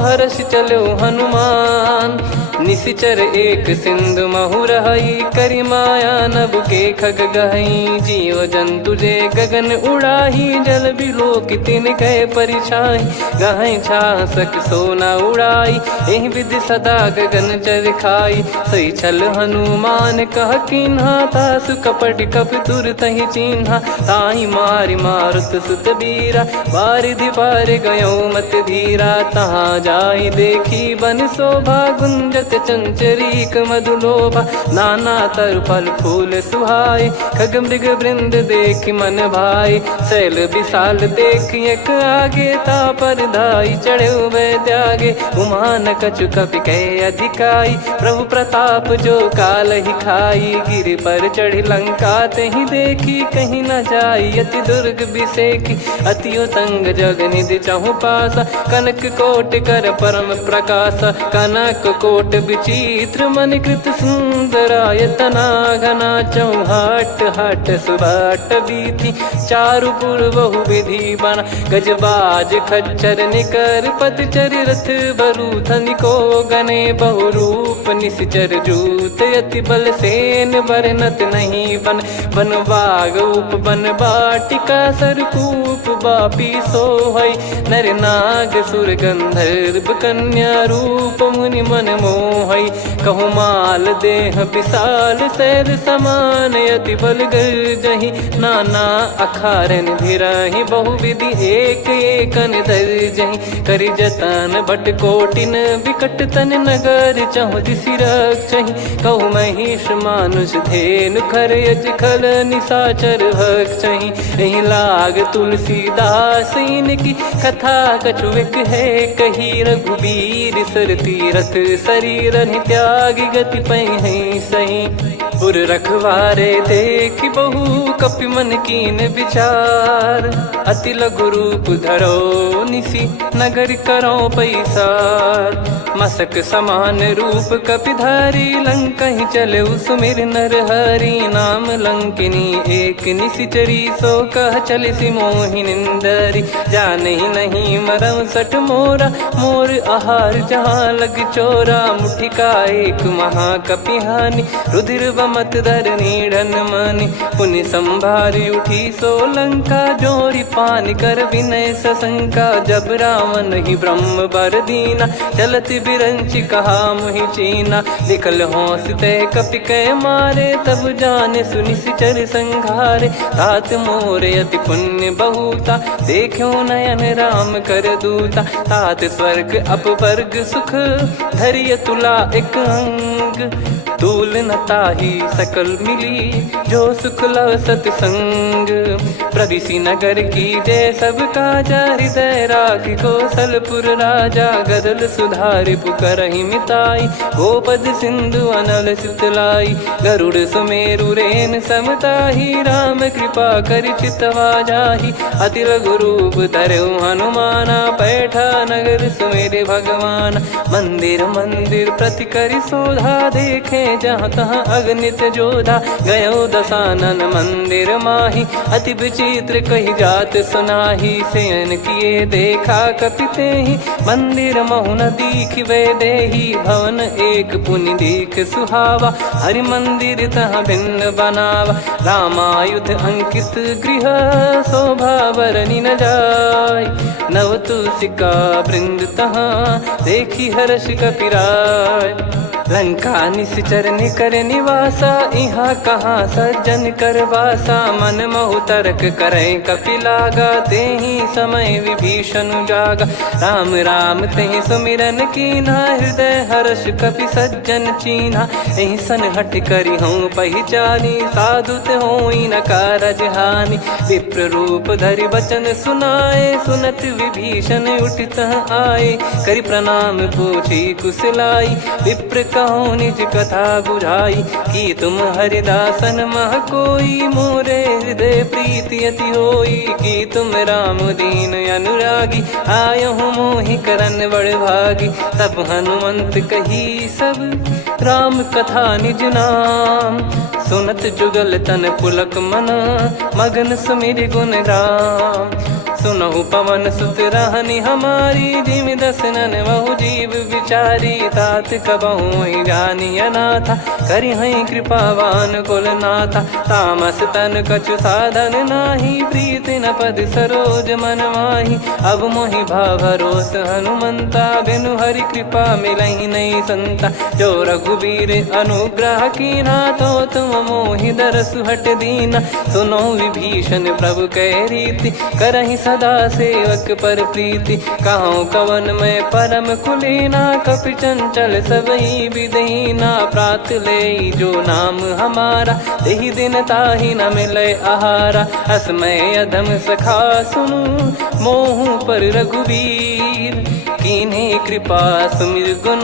हर्ष चलो हनुमान। निशिचर एक सिंधु महु रहई करी माया नभ के खग गहई। जीव जंतु जे गगन उड़ाही जल बिलो कितिन गए परिछाई। गहई छासक सोना उड़ाई एहि विधि सदा गगन चर खाई। सही छल हनुमान कह कीन्हा तासु कपट कप तुर तहि चिन्हा। ताहि मारि मारुत सुत बीरा बारिधि पार गयो मत धीरा। तहाँ जाई देखी बन शोभा गुंजत चंचरीक मधुलोभा। नाना तर फल फूल सुहाए खग मृग वृंद देख मन भाई। शैल विशाल देख एक आगे तापर धाई चढ़े वै त्यागे। उमा न कछु कपि कह अधिकाई प्रभु प्रताप जो काल ही खाई। गिर पर चढ़ी लंका तहि देखी कहीं न जाई। अति दुर्ग बिसेखी अति उतंग जग निधि चहु पासा। कनक कोट कर परम प्रकाश कनक कोट विचित्र मन कृत सुंदरायतना घना चौहाट हाट सुबाट बीथी चारु पुर बहु विधि बना गजबाज खच्चर निकर पतचर रथ बरु धनिको गने बहु रूप निश्चर जूत अति बल सेन बरनत नहीं बन बन बाग उप बन बाटिका सरकूप बापी सोहई नर नाग सुर गंधर्व कन्या रूप मुनि मन मोहई कहु माल देह विशाल शैल समान अति बल गर्जहि नाना अखारन भिराहि बहुविधि एक एकन दर्जहि करि जतन भट कोटिन विकट तन नगर चहु दिसि रक्षहि कहु महिष मानुष धेनु खर यज खल निशाचर भक्षहि एहि लाग तुलसीदास इनकी कथा कछुक है कही रघुबीर सर तीरथ शरीर त्यागी गति पै सही पुर रखवारे देख बहु कपि मन कीन विचार अति लघु रूप धरो निसी नगर करो पैसार मसक समान रूप कपिधारी लंकहि चले सुमिर नर हरि नाम लंकिनी एक निशिचरी सो कह चले सि मोहि निंदरी जानहि नहीं मरम सठ मोरा मोर आहार जहाँ लग चोरा मुठिका एक महाकपिहानि रुधिर बमत धरनी ढन मानि पुनि संभारी उठी सो लंका जोरी पान कर विनय सशंका जब रावण ही ब्रह्म बर दीना चलति बिरंचि कहा मुहि चीना निकल हौसते कपि कै मारे तब जाने सुनि सिचर संघारे तात मोरे अति पुण्य बहुता देखो नयन राम कर दूता तात स्वर्ग अपवर्ग सुख धरिय तुला एक अंग तूल न ताही सकल मिली जो सुख लव सतसंग प्रविसी नगर की जय सब काजा हृदय राख कौशलपुर राजा गदल सुधारि पुकरहि मिताई गोपद सिंधु अनल सितलाई गरुड़ सुमेरु रेन समताही राम कृपा कर चितवा जाहि अति लघु रूप धरऊ हनुमाना बैठा नगर सुमेरे भगवान मंदिर मंदिर प्रति करि शोधा देखे जहाँ तहाँ अगणित जोधा गयो दशानन मंदिर माही अति विचित्र कही जात सुनाही सेन किए देखा कपिते ही मंदिर महु न दीख वे देही भवन एक पुनि दीख सुहावा हरि मंदिर तहाँ भिन्न बनावा रामायुध अंकित गृह शोभा बरनी न जाय नव तुलसिका वृंद तहाँ देखी हर्ष कपिराय लंका निश्चर निकर निवासा इहाँ कहाँ सज्जन कर वासा मन महु तर्क करे कपिलागा तेहि समय विभीषण जागा राम राम तेहि सुमिरन कीना हृदय हर्ष कपि सज्जन चीन्हा एहि सन हट करी हूँ पहचानी साधु ते होई न कारज हानि विप्र रूप धरि वचन सुनाए सुनत विभीषण उठित आए करि प्रणाम पूछी कुशलाई विप्र कहो निज कथा बुझाई कि तुम हरिदासन मह कोई मोरे हृदय प्रीति अति होई कि तुम राम दीन अनुरागी आयहु मोहि करन बड़ भागी तब हनुमंत कही सब राम कथा निज नाम सुनत जुगल तन पुलक मन मगन सुमिर गुण राम सुनहु पवन सुत रहनी हमारी जिमि दसनन बहु जीव विचारी तात कबहु जानी अनाथा करि हई कृपावान कुल नाथा तामस तन कछु साधन नाही प्रीति न पद सरोज मन माही अब मोहि भाव भरोस हनुमंता बिनु हरि कृपा मिलहि नहीं संता जो रघुबीर अनुग्रह कीना तो तुम मोहि दरसु हट दीना सुनो विभीषण प्रभु कह रीति करहि सदा सेवक पर प्रीति कहूँ कवन में परम कुलीना कपि चंचल सबई विदहीना प्रात ले जो नाम हमारा तेहि दिन ताहि न मिले आहारा असमय अधम सखा सुनु मोहु पर रघुवीर कीन्हे कृपा सुमिर गुण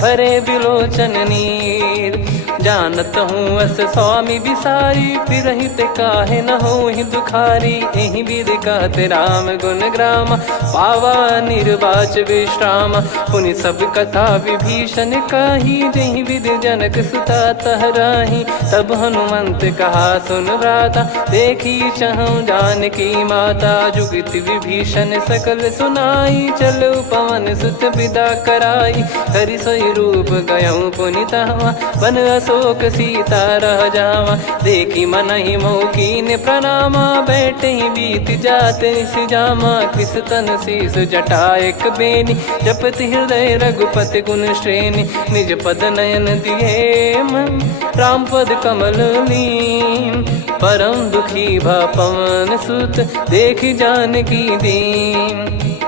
भरे बिलोचन नीर जानत हूँ अस स्वामी बिसारी, फिर ही ते काहे न हो ही दुखारी। यही विधि कहते राम गुण ग्राम, पावा निर्वाच विश्राम। पुनि सब कथा विभीषण कही, जही विधि जनक सुता तहराही। तब हनुमंत कहा सुन भ्राता, देखी चहु जानकी माता। जुगित विभीषण सकल सुनाई, चलो पवन सुत विदा कराई। हरि सोई रूप गयऊँ पुनि तहवा, बन अशोक सीता रह जावा। देखी मनहि मौकीन प्रणामा, बैठे ही बीत जात निस जामा। कृस तन शीस जटा एक बेनी, जपति हृदय रघुपति गुण श्रेणी। निज पद नयन दिए मन, राम पद कमल लीन। परम दुखी भा पवन सुत, देखी जानकी दीन।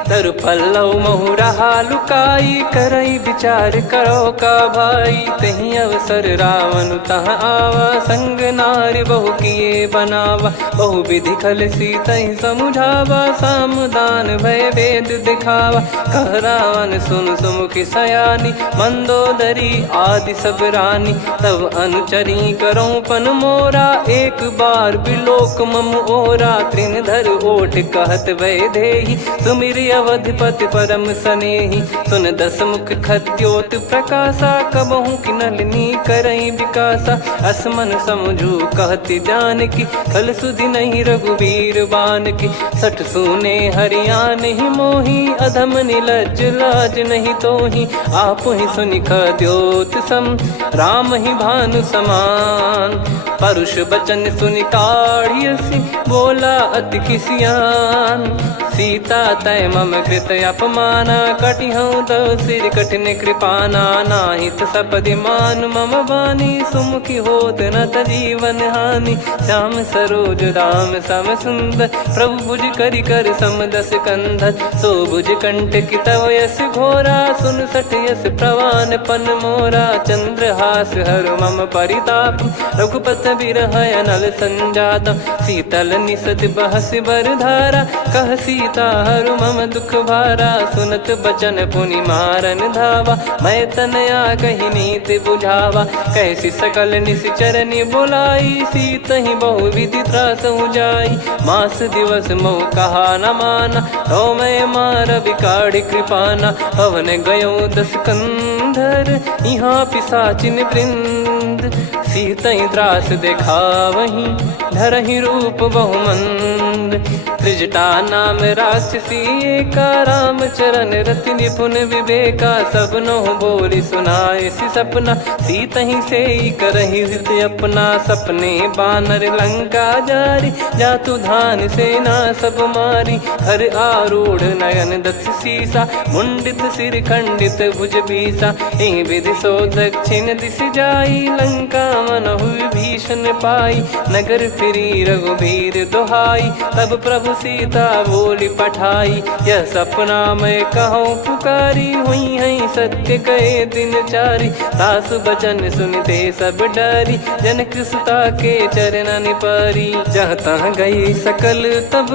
तरु पल्लव महु रहा लुकाई, करई विचार करो का भाई। तही अवसर रावण तहाँ आवा, संग नारी बहु किए बनावा। बहु विधि खल सीतहि समुझावा, सामदान भय वेद दिखावा। कह रावण सुन सुमुखी सयानी, मंदोदरी आदि सब रानी। तब अनुचरी करो पन मोरा, एक बार बिलोक मम ओरा। तृण धर ओठ कहत भय देहि, सुमिर अवधिपति परम सनेहि। सुन दस मुख खद्योत प्रकाशा, कबहु की नलिनी करई विकासा। असमन समझू कहति जानकी, खल सुधि नहीं रघुवीर बान की। सठ सुने हरियाण ही मोही, अधम निलज लाज नहीं तोही। आप ही सुनि खद्योत सम, राम ही भानु समान। परुष बचन सुनि काढ़ियसि, बोला अति किसियान। सीता तय मम कृत अपमाना, कटिहऊँ तो सिर कठिन कृपाना। नाहित सपदि मान मम बानी, सुमुखी होत न जीवन हानि। श्याम सरोज राम सम सुंदर, प्रभु भुज करि कर सम दस कंधर। सो भुज कंठ की तव यस घोरा, सुन सठ यस प्रवान पन मोरा। चंद्रहास हर मम परिताप, रघुपत बिरह अनल संजात। शीतल निसत बहस बर धारा, कह सीता हरु मम दुख भारा। सुनत बचन पुनि मारन धावा, मैं तनया कही नीति बुझावा। कैसी सकल निश्चरनि बुलाई, सीत ही बहु विधि त्रास जाई। मास दिवस मोह कहा न माना, तो मैं मार बिकाढ़ी कृपाना। पवन गयो दस कंधर, यहाँ पिशाचिन वृंद। सीतहि त्रास देखावहीं, धरहि रूप बहुमंद। त्रिजटा नाम राक्षसी एका, राम चरण रति निपुण विवेका। सबनो बोली सुनाए सि सपना, सीतहि से करहि हृद अपना। सपने बानर लंका जारी, जातु धान सेना सब मारी। हर आरूढ़ नयन दस सीसा, मुंडित सिर खंडित भुज बीसा। एहि विधि सो दक्षिण दिश जाई, लंका मनहु विभीषण पाई। नगर फिरी रघुबीर दुहाई, तब प्रभु सीता बोली पठाई। यह सपना मैं कहूँ पुकारी, हुई है सत्य कहे दिन चारी। सासु बचन सुनते सब डरी, जनक सुता के चरण परी। जहाँ तहाँ गई सकल तब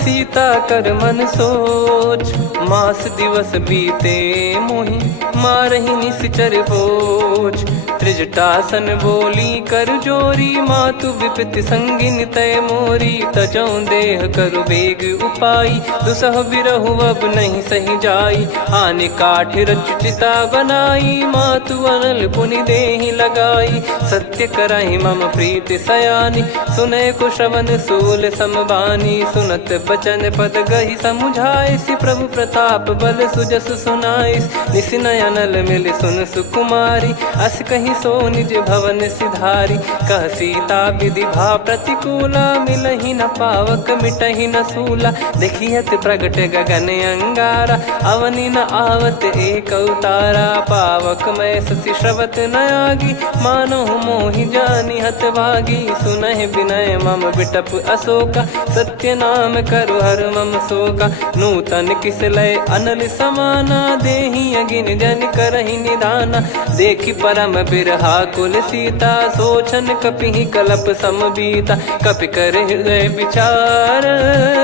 सीता कर मन सोच। मास दिवस बीते मोहि, मारहि निश्चर बोझ। त्रिजटासन बोली कर जोरी, मातु विपति संगिन तय मोरी। तजौ देह करु बेग उपाई, दुसह बिरहु अब नहीं सही जाई। आने काठ रचिता बनाई, मातु अनल पुनि देहि लगाई। सत्य करहि मम प्रीति सयानी, सुनय को श्रवण सूल समबानी। सुनत बचन पद गहि समुझाए, सि प्रभु प्रताप बल सुजस सुनाइस। निस नयनल मिल सुन सुकुमारी, अस कहि सो निज भवन सिधारी। कह सीता विधि भा प्रतिकूला, मिलहि न पावक मिटहि न सूला। देखियत प्रगट गगन अंगारा, अवनि न आवत एक अवतारा। पावक मैं ससि श्रवत न आगी, मानो मोहि जानि हत भागी। सुनहि विनय मम बिटप अशोका, सत्य नाम करु हर मम शोका। नूतन किस लय अनल समाना, देहि अगिन जन करहि निधाना। देखि परम बिरहा कुल सीता, सोचन कपि कलप सम बीता। कपि कर हृदय विचार,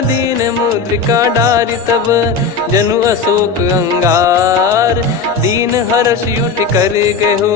दीन मुद्रिका डारि तब जनु अशोक अंगार। दीन हर्ष युट कर गहु,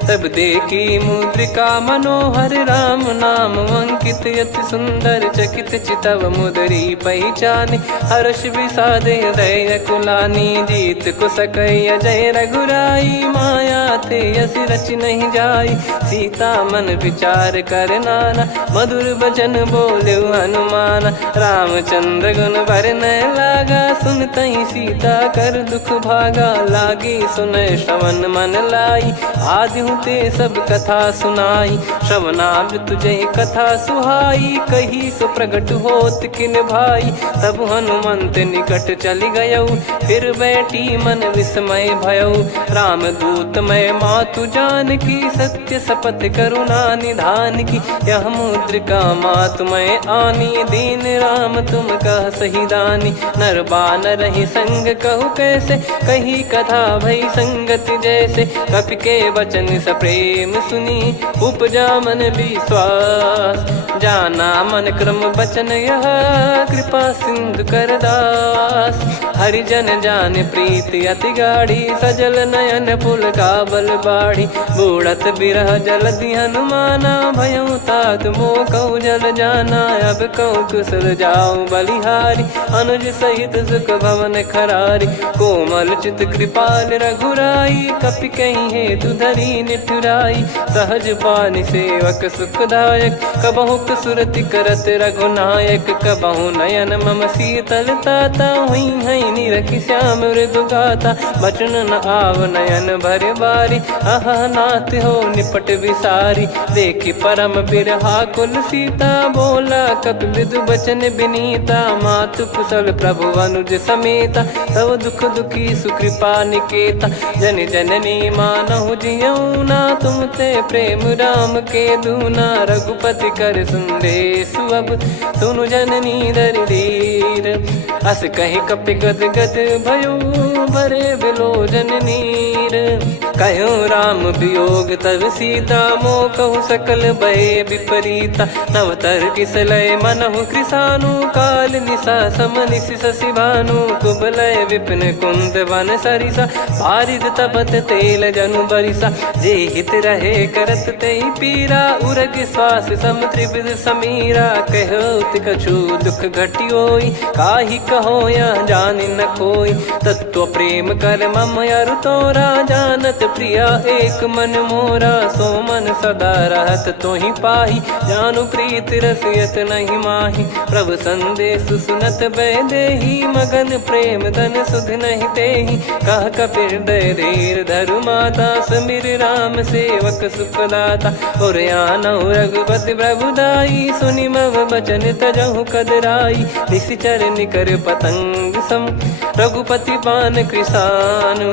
तब देखी मुद्रिका मनोहर। राम नाम अंकित अति सुंदर, चकित चितव मुदरी पहचान। हर्ष विषाद हृदय कुलानी, जीत को सकय जय रघुराई। माया थे यस रच नहीं जाई, सीता मन विचार कर नाना। मधुर बचन बोले हनुमान, रामचंद्र गुण बरनै लागा। सुनतहि सीता कर दुख भागा, लागी सुनय श्रवण मन लाई। आदिहु ते सब कथा सुनाई, श्रवणाब तुझे कथा सुहाई। कही सो प्रगट होत किन भाई, तब हनुमंत निकट चल गयौ। फिर बैठी मन विस्मय भयौ, राम दूत मैं मातु जानकी। सत्य शपथ करुणा निधान की, यह मुद्रिका मातु मैं आनी। दीन राम तुम कह सही दानी, नर बानर ही संग कहु कैसे। कही कथा भई संगति जैसे, कपि के वचन सप्रेम सुनी। उपजा मन विश्वास, जाना मन क्रम बचन यह। कृपा सिंधु कर दास, हरिजन जान प्रीति अति गाढ़ी। सजल नयन पुल काबल बाढ़ी, बूढ़त बिरह जलधि हनुमाना। भयउ तात मोह कहु जल जाना, अब कहु कुशल जाऊं बलिहारी। अनुज सहित सुख भवन खरारी, कोमल चित कृपाल रघुराई। कपि कहीं हेतु धरी निठुराई, सहज पानि सेवक सुखदायक। कबहु सुरति करत रघुनायक, कबहु नयन मम शीतल ताता। हुई हई निरखि श्याम मृदु गाता, बचन न आव नयन भर बारी। अह नाथ हो निपट विसारी, देखि परम बिरहा कुल सीता। बोला कपि मृदु बचन बिनीता, मातु कुशल प्रभु अनुज समेता। तव दुख दुखी सुकृपा निकेता, जन जननी मानहु जियऊ ना। तुम ते प्रेम राम के दूना, रघुपति कर संदेश अब सुनु जननी दरि धीर। अस कहि कपि गद गद भयो, भरे बिलोचन नीर। कहूँ राम वियोग तब सीता, मोह कहु सकल भय विपरीता। नव तर किसलय मनहु कृसानु, काल निशा सम निशि शशि भानु। कुबलय विपिन कुंद वन सरिसा, पारिद तपत तेल जनु बरिसा। जे हित रहे करत ते पीरा, उरग श्वास सम त्रिविध समीरा। कहत कछु दुख घटियोई, काहि कहो या जानि न कोई। तत्व प्रेम कर मम अरु तोरा, जानत प्रिया एक मन मोरा। सो मन सदा रहत तोहि पाही, जानु प्रीत रसियत नहीं माही। प्रभु संदेश सुनत भय देहि, मगन प्रेम धन सुध नहीं तेहि। कह कपि हृदय धीर धरु माता, समीर राम सेवक सुखदाता। और आनहु रघुपति प्रभु दाई, सुनि मव बचन तजहु कदराई। निशिचर निकर पतंग सम, रघुपति पान कृसानु।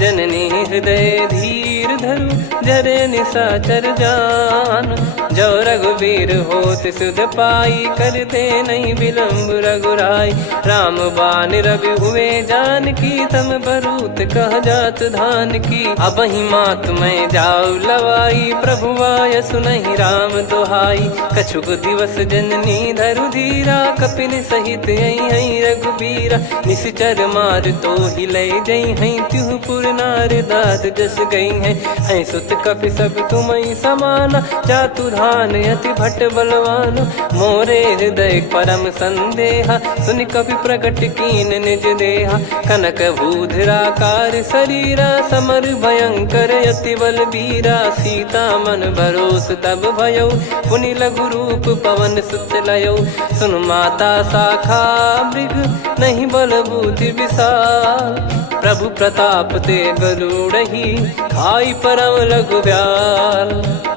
जननी हृदय धीर धरु, जरे निशाचर जान। जो रघुवीर होत सुध पाई, करते नहीं विलंब रघुराई। राम बान रवि हुए जानकी, तम बरूत कह जात धान की। अब ही मात मैं जाऊ लवाई, प्रभु आय सुनहि राम दोहाई। कछुक दिवस जननी धरु धीरा, कपिन सहित हई रघुबीरा। निश्चर मार तो ही ले जई हई, त्युह पुर नार दाद जस गई है। सुत कपि सब तुम समाना, जातु धान अति भट बलवान। मोरे हृदय परम संदेहा, सुनि कपि प्रकट कीन निज देहा। कनक भूधराकार शरीरा, समर भयंकर अति बलबीरा। सीता मन भरोस तब भयौ, पुनि लघु रूप पवन सुत लयौ। सुन माता शाखा मृग, नहीं बल बुद्धि विशाल। प्रभु प्रताप ते गरुड़हि, खाई परम लघु ब्याल।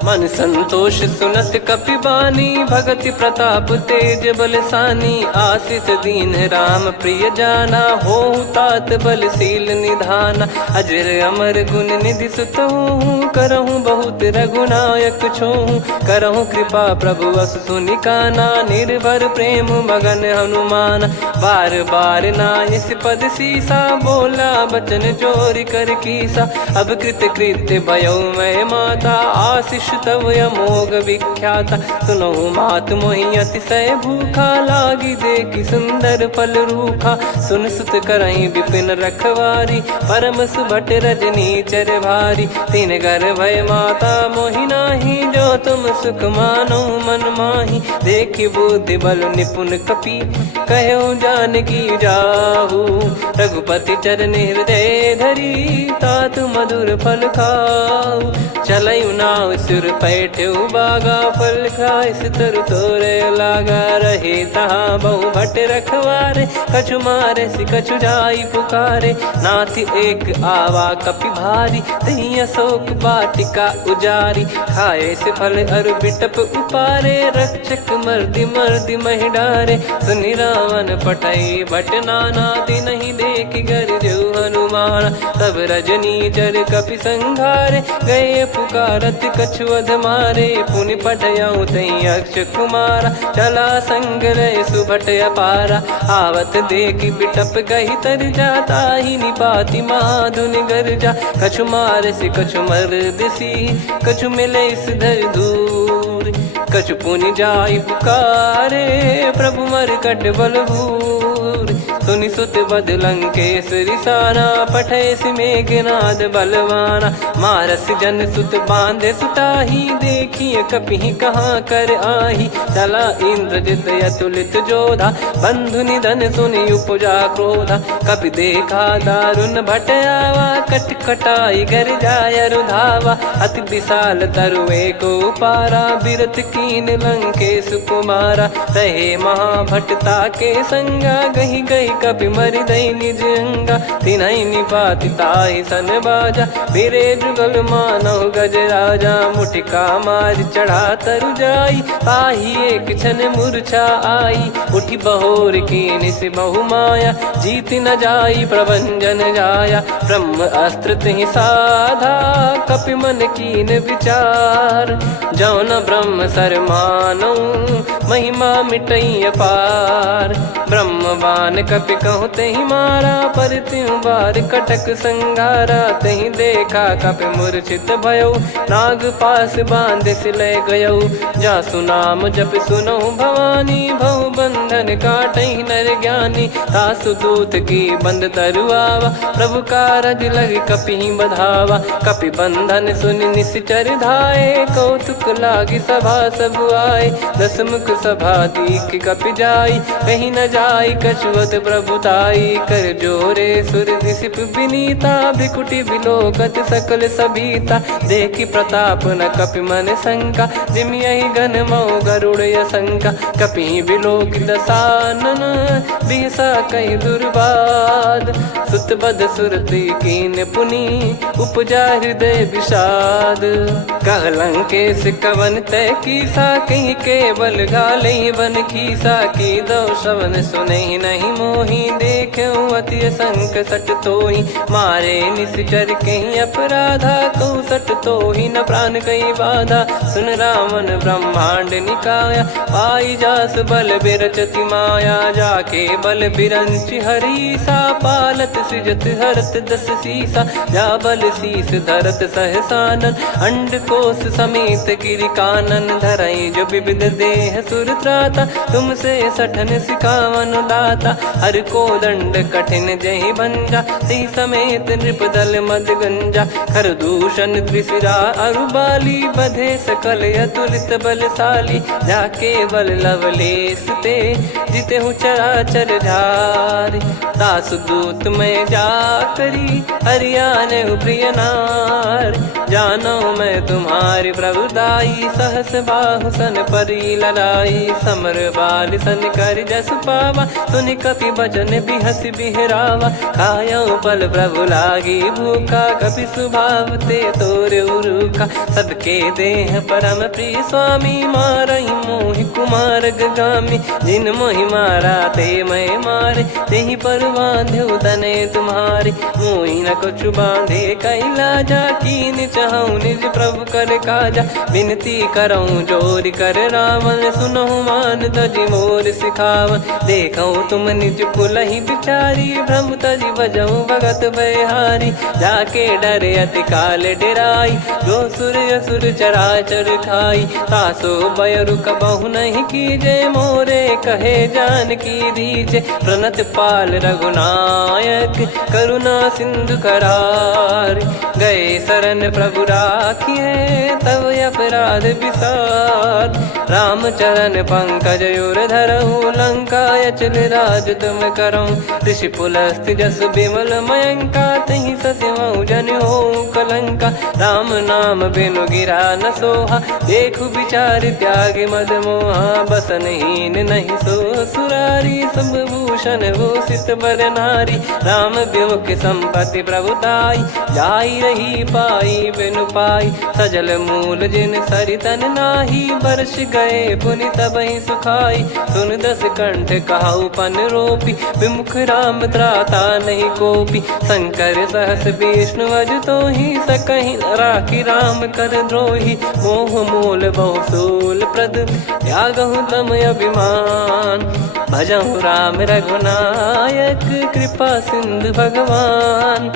मन संतोष सुनत कपि बानी, भगति प्रताप तेज बलसानी। आशीष दीन राम प्रिय जाना, होहु तात बलशील निधाना। अजर अमर गुण निधि सुतहु, करहु बहुत रघुनायक छोहु। करहु कृपा प्रभु अस सुनि काना, निर्भर प्रेम मगन हनुमान। बार बार नायस पद सीसा, बोला बचन चोरी कर कीसा। अब कृत कृत्य भयो मैं माता, आशीष तव अमोघ विख्याता। सुनो मात मोहि अतिशय भूखा, लागी देखी सुंदर फल रूखा। सुन सुत करई विपिन रखवारी, परम सुभट रजनी चर भारी। तीन घर भय माता मोहि नाही, जो तुम सुख मानो मन माही। देखी बुद्धि बल निपुण कपि, कहो जानकी जाहू। रघुपति चरण हृदय धरी, तात मधुर फल खाऊ। चलऊ नाव सुर पैठऊ बागा, फल खाइस तरु तोरे लागा। रहे तहाँ बहु भट रखवारे, कछु मारे सि कछु जाई पुकारे। नाथ एक आवा कपि भारी, तही अशोक वाटिका उजारी। खाए से फल अरु बिटप उपारे, रक्षक मर्दि मर्दि महि डारे। सुनि रावण पटई भट नाना, नहीं देखि गरजु हनुमान। तब रजनी चर कपि संघारे, गए पुकारत कछु अध मारे। पुनि पटयऊ तई अक्ष कुमारा, चला संग रहे सुभट अपारा। आवत देखि बिटप कही तर जाता, ही निपाति माधुन गर्जा। कछु मार से कछु मर्दसी, कछु मिले इस धर दूर। कछु पुनि जाई पुकारे, प्रभु मरकट बलभूर। सुनि सुत बद लंकेश्वरी साना, पठय मेघनाद बलवाना। मारस जन सुत बांधे सुताही, देखिए कपि कहाँ कर आही। चला इंद्रजित अतुलित जोधा, बंधु निधन सुनि उपजा क्रोधा। कपि देखा दारुण भट आवा, कट कटाई गर जाय रुधावा। अति विशाल तरुए को पारा, बिरत कीन लंकेश कुमारा। रहे महाभटता के संगा, गही गही कपि मरि दई निज अंगा। तिन्हि निपाति ताहि सन बाजा, फिरे जुगल मानव गज राजा। मुटिका मार चढ़ा तरु जाई, ताहि एक क्षण मूर्छा आई। उठी बहोर कीन से बहु माया, जीत न जाई प्रभंजन जाया। ब्रह्म अस्त्र तिहि साधा, कपि मन कीन विचार। जौ न ब्रह्म सर मानौ, महिमा मिटई अपार। ब्रह्मवान कपि कहु तहि मारा, पर त्यों बार कटक संगारा। तहि देखा कपि मूर्छित भयो, नाग पास बांध सिलय गयौ। जासु नाम जप सुनौ भवानी, भव बंधन काटहि नर ज्ञानी। तासु दूत की बंद तरुआवा, प्रभु कारज लग कपि बधावा। कपि बंधन सुनि निश्चर धाये, कौतुक लागी सभा सब आए। दस मुख सभा दीख कपि जाई, कहीं न जाई कछुअत प्रभुताई। कर जोरे सुर दिसिप विनीता, भ्रिकुटि बिलोकत सकल सबीता। देखि प्रताप न कपि मन शंका, जिमियहि घन मऊ गरुड़ असंका। कपि बिलोक दसानन, बिहसा कहि दुर्बाद। सुत बद सुरति कीन पुनि, उपजा हृदय विषाद। कह लंकेश कवन तय कीसा, कहीं केवल घाले बन खीसा। की दो श्रवण सुनहि नहीं मोहि, देखऊं अति संक सट तोहि। मारे निश्चर कहीं अपराधा, कहूँ सट तोहि न प्राण कहीं बाधा। सुन रावण ब्रह्मांड निकाया, पाई जास बल बिरचति माया। जाके बल बिरंच हरीसा, पालत सृजत हरत दस सीसा। जा बल शीस धरत सहसानन, अंड कोश समेत गिरि कानन। धरई जो विविध देह सुर त्राता, तुमसे सठन सिखावन दाता। हर को दंड कठिन जहि भंजा, ती समेत नृप दल मद गंजा। खर दूषण त्रिशिरा अरुबाली, बधे सकल अतुलित बलशाली। जाके बल लवलेस ते, जिते हूँ चराचर झारी। दास दूत में जा करी, हरियाने प्रिय नार। जानो मैं तुम्हारी प्रभुदाई, सहस बाहु सन परी लड़ाई। समर बाल सन कर जस पावा, सुनि कपि बचन बिहस बिहरावा। खायऊ पल प्रभु लागी भूखा, कपि स्वभाव ते तोर उरुखा। सबके देह परम प्रिय स्वामी, मारई मोहि कुमार गगामी। जिन मोहि मारा ते मैं मारे, तेहि पर बांधु तने तुम्हारे। मोहि न कुछ बांधे कैला, जा कीन पूछहूँ निज प्रभु कर काजा। विनती करऊँ जोर कर रावण, सुनहु मान तजी मोर सिखावन। देखऊँ तुम निज कुलहि बिचारी, भ्रम तजी बजऊँ भगत बहारी। जाके डरे अति काल डेराई, जो सुर असुर चराचर खाई। तासो बयरु कबहु नहीं कीजे, मोरे कहे जान की दीजे। प्रणत पाल रघुनायक, करुणा सिंधु करार। गए शरण प्रभु राखिए, तब अपराध विसार। राम चरण पंकज उर धरहु, लंका अचल राज तुम करऊँ। ऋषि पुलस्त्य जस विमल मयंका, तहि सत्यमऊ जन हो कलंका। राम नाम बिनु गिरा न सोहा, देखु विचार त्याग मद मोहा। बसनहीन नहीं सो सुरारी, सब भूषण भूषित बर नारी। राम विमुख संपत्ति प्रभुताई, जाई रही पाई बिनु पाई। सजल मूल जिन सरितन नाही, बरस गए पुनि तबहि सुखाई। सुन दस कंठ कहाऊ पन रोपी, विमुख राम त्राता नहीं कोपी। शंकर सहस विष्णु अज तोहि, सकहि न राखी राम कर द्रोही। मोह मूल बहु सूल प्रद, त्यागहु तम अभिमान। भजहु राम रघुनायक, कृपा सिंधु भगवान।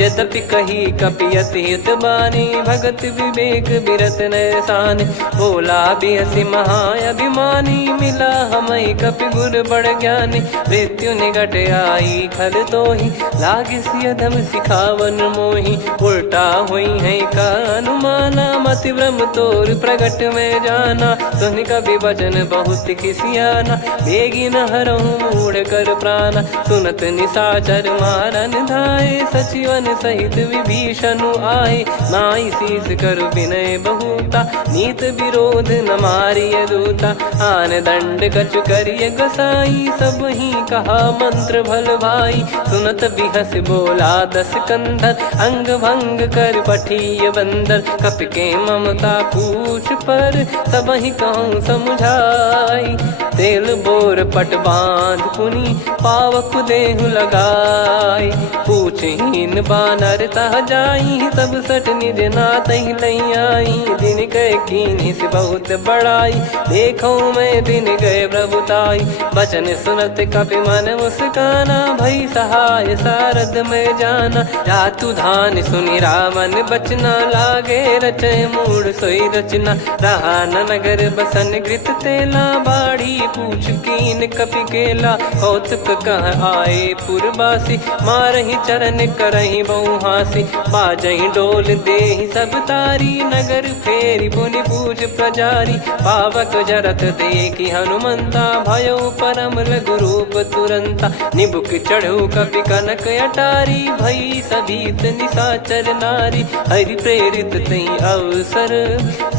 यद्यपि कही कपियति हित बानी, भगत विवेक बिरत नैसान। बोला बिहसि महाअभिमानी, मिला हमई कपि गुर बड़ ज्ञानी। मृत्यु निकट आई खल तोहि, लागिसि अधम सिखावन मोहि। उल्टा हुई है का अनुमाना, मति भ्रम तोर प्रगट में जाना। सुनि कपि वचन बहुत खिसियाना, बेगी न हरहु मूढ़ कर प्राणा। सुनत निशाचर मारन धाये, सचिवन सहित विभीषण आए। नाई शीस कर विनय बहुता, नीत विरोध न मारिय दूता। आन दंड कछु करिय गोसाई, सब ही कहा मंत्र भल भाई। सुनत बिहस बोला दस कंधर, अंग भंग कर पठिय बंदर। कपि के ममता पूछ पर, सब ही कहूँ समझाई। तेल बोर पट बांध पुनि, पावक देहु लगाई। पूछहीन बानर तह जाई, तब सट निज नाथ ही लई आई। दिन गए कीन्ही से बहुत बड़ाई, देखो मैं दिन गए प्रभुताई। बचन सुनत कपि मन मुस्काना, भई सहाय सारद में जाना। जातु धान सुनि रावण बचना, लागे रचय मूढ़ सोई रचना। रहा न नगर बसन घृत तेला, बाढ़ी पूछ कीन कपि केला। कौतुक कह आए पुरबासी, मारहि चरण करहि बहु हासी। बाजहि डोल देहि सब तारी, नगर फेरी पुनि पूछ प्रजारी। पावक जरत देखि हनुमंता, भयो परम लघु रूप तुरंता। निबुक चढ़ऊ कपि कनक अटारी, भई सभीत निशाचर नारी। हरि प्रेरित तहि अवसर,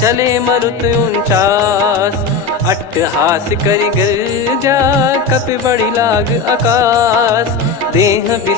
चले मरुत 49। अट्टहास करि गिर जा, कपि बड़ी लाग आकाश। देह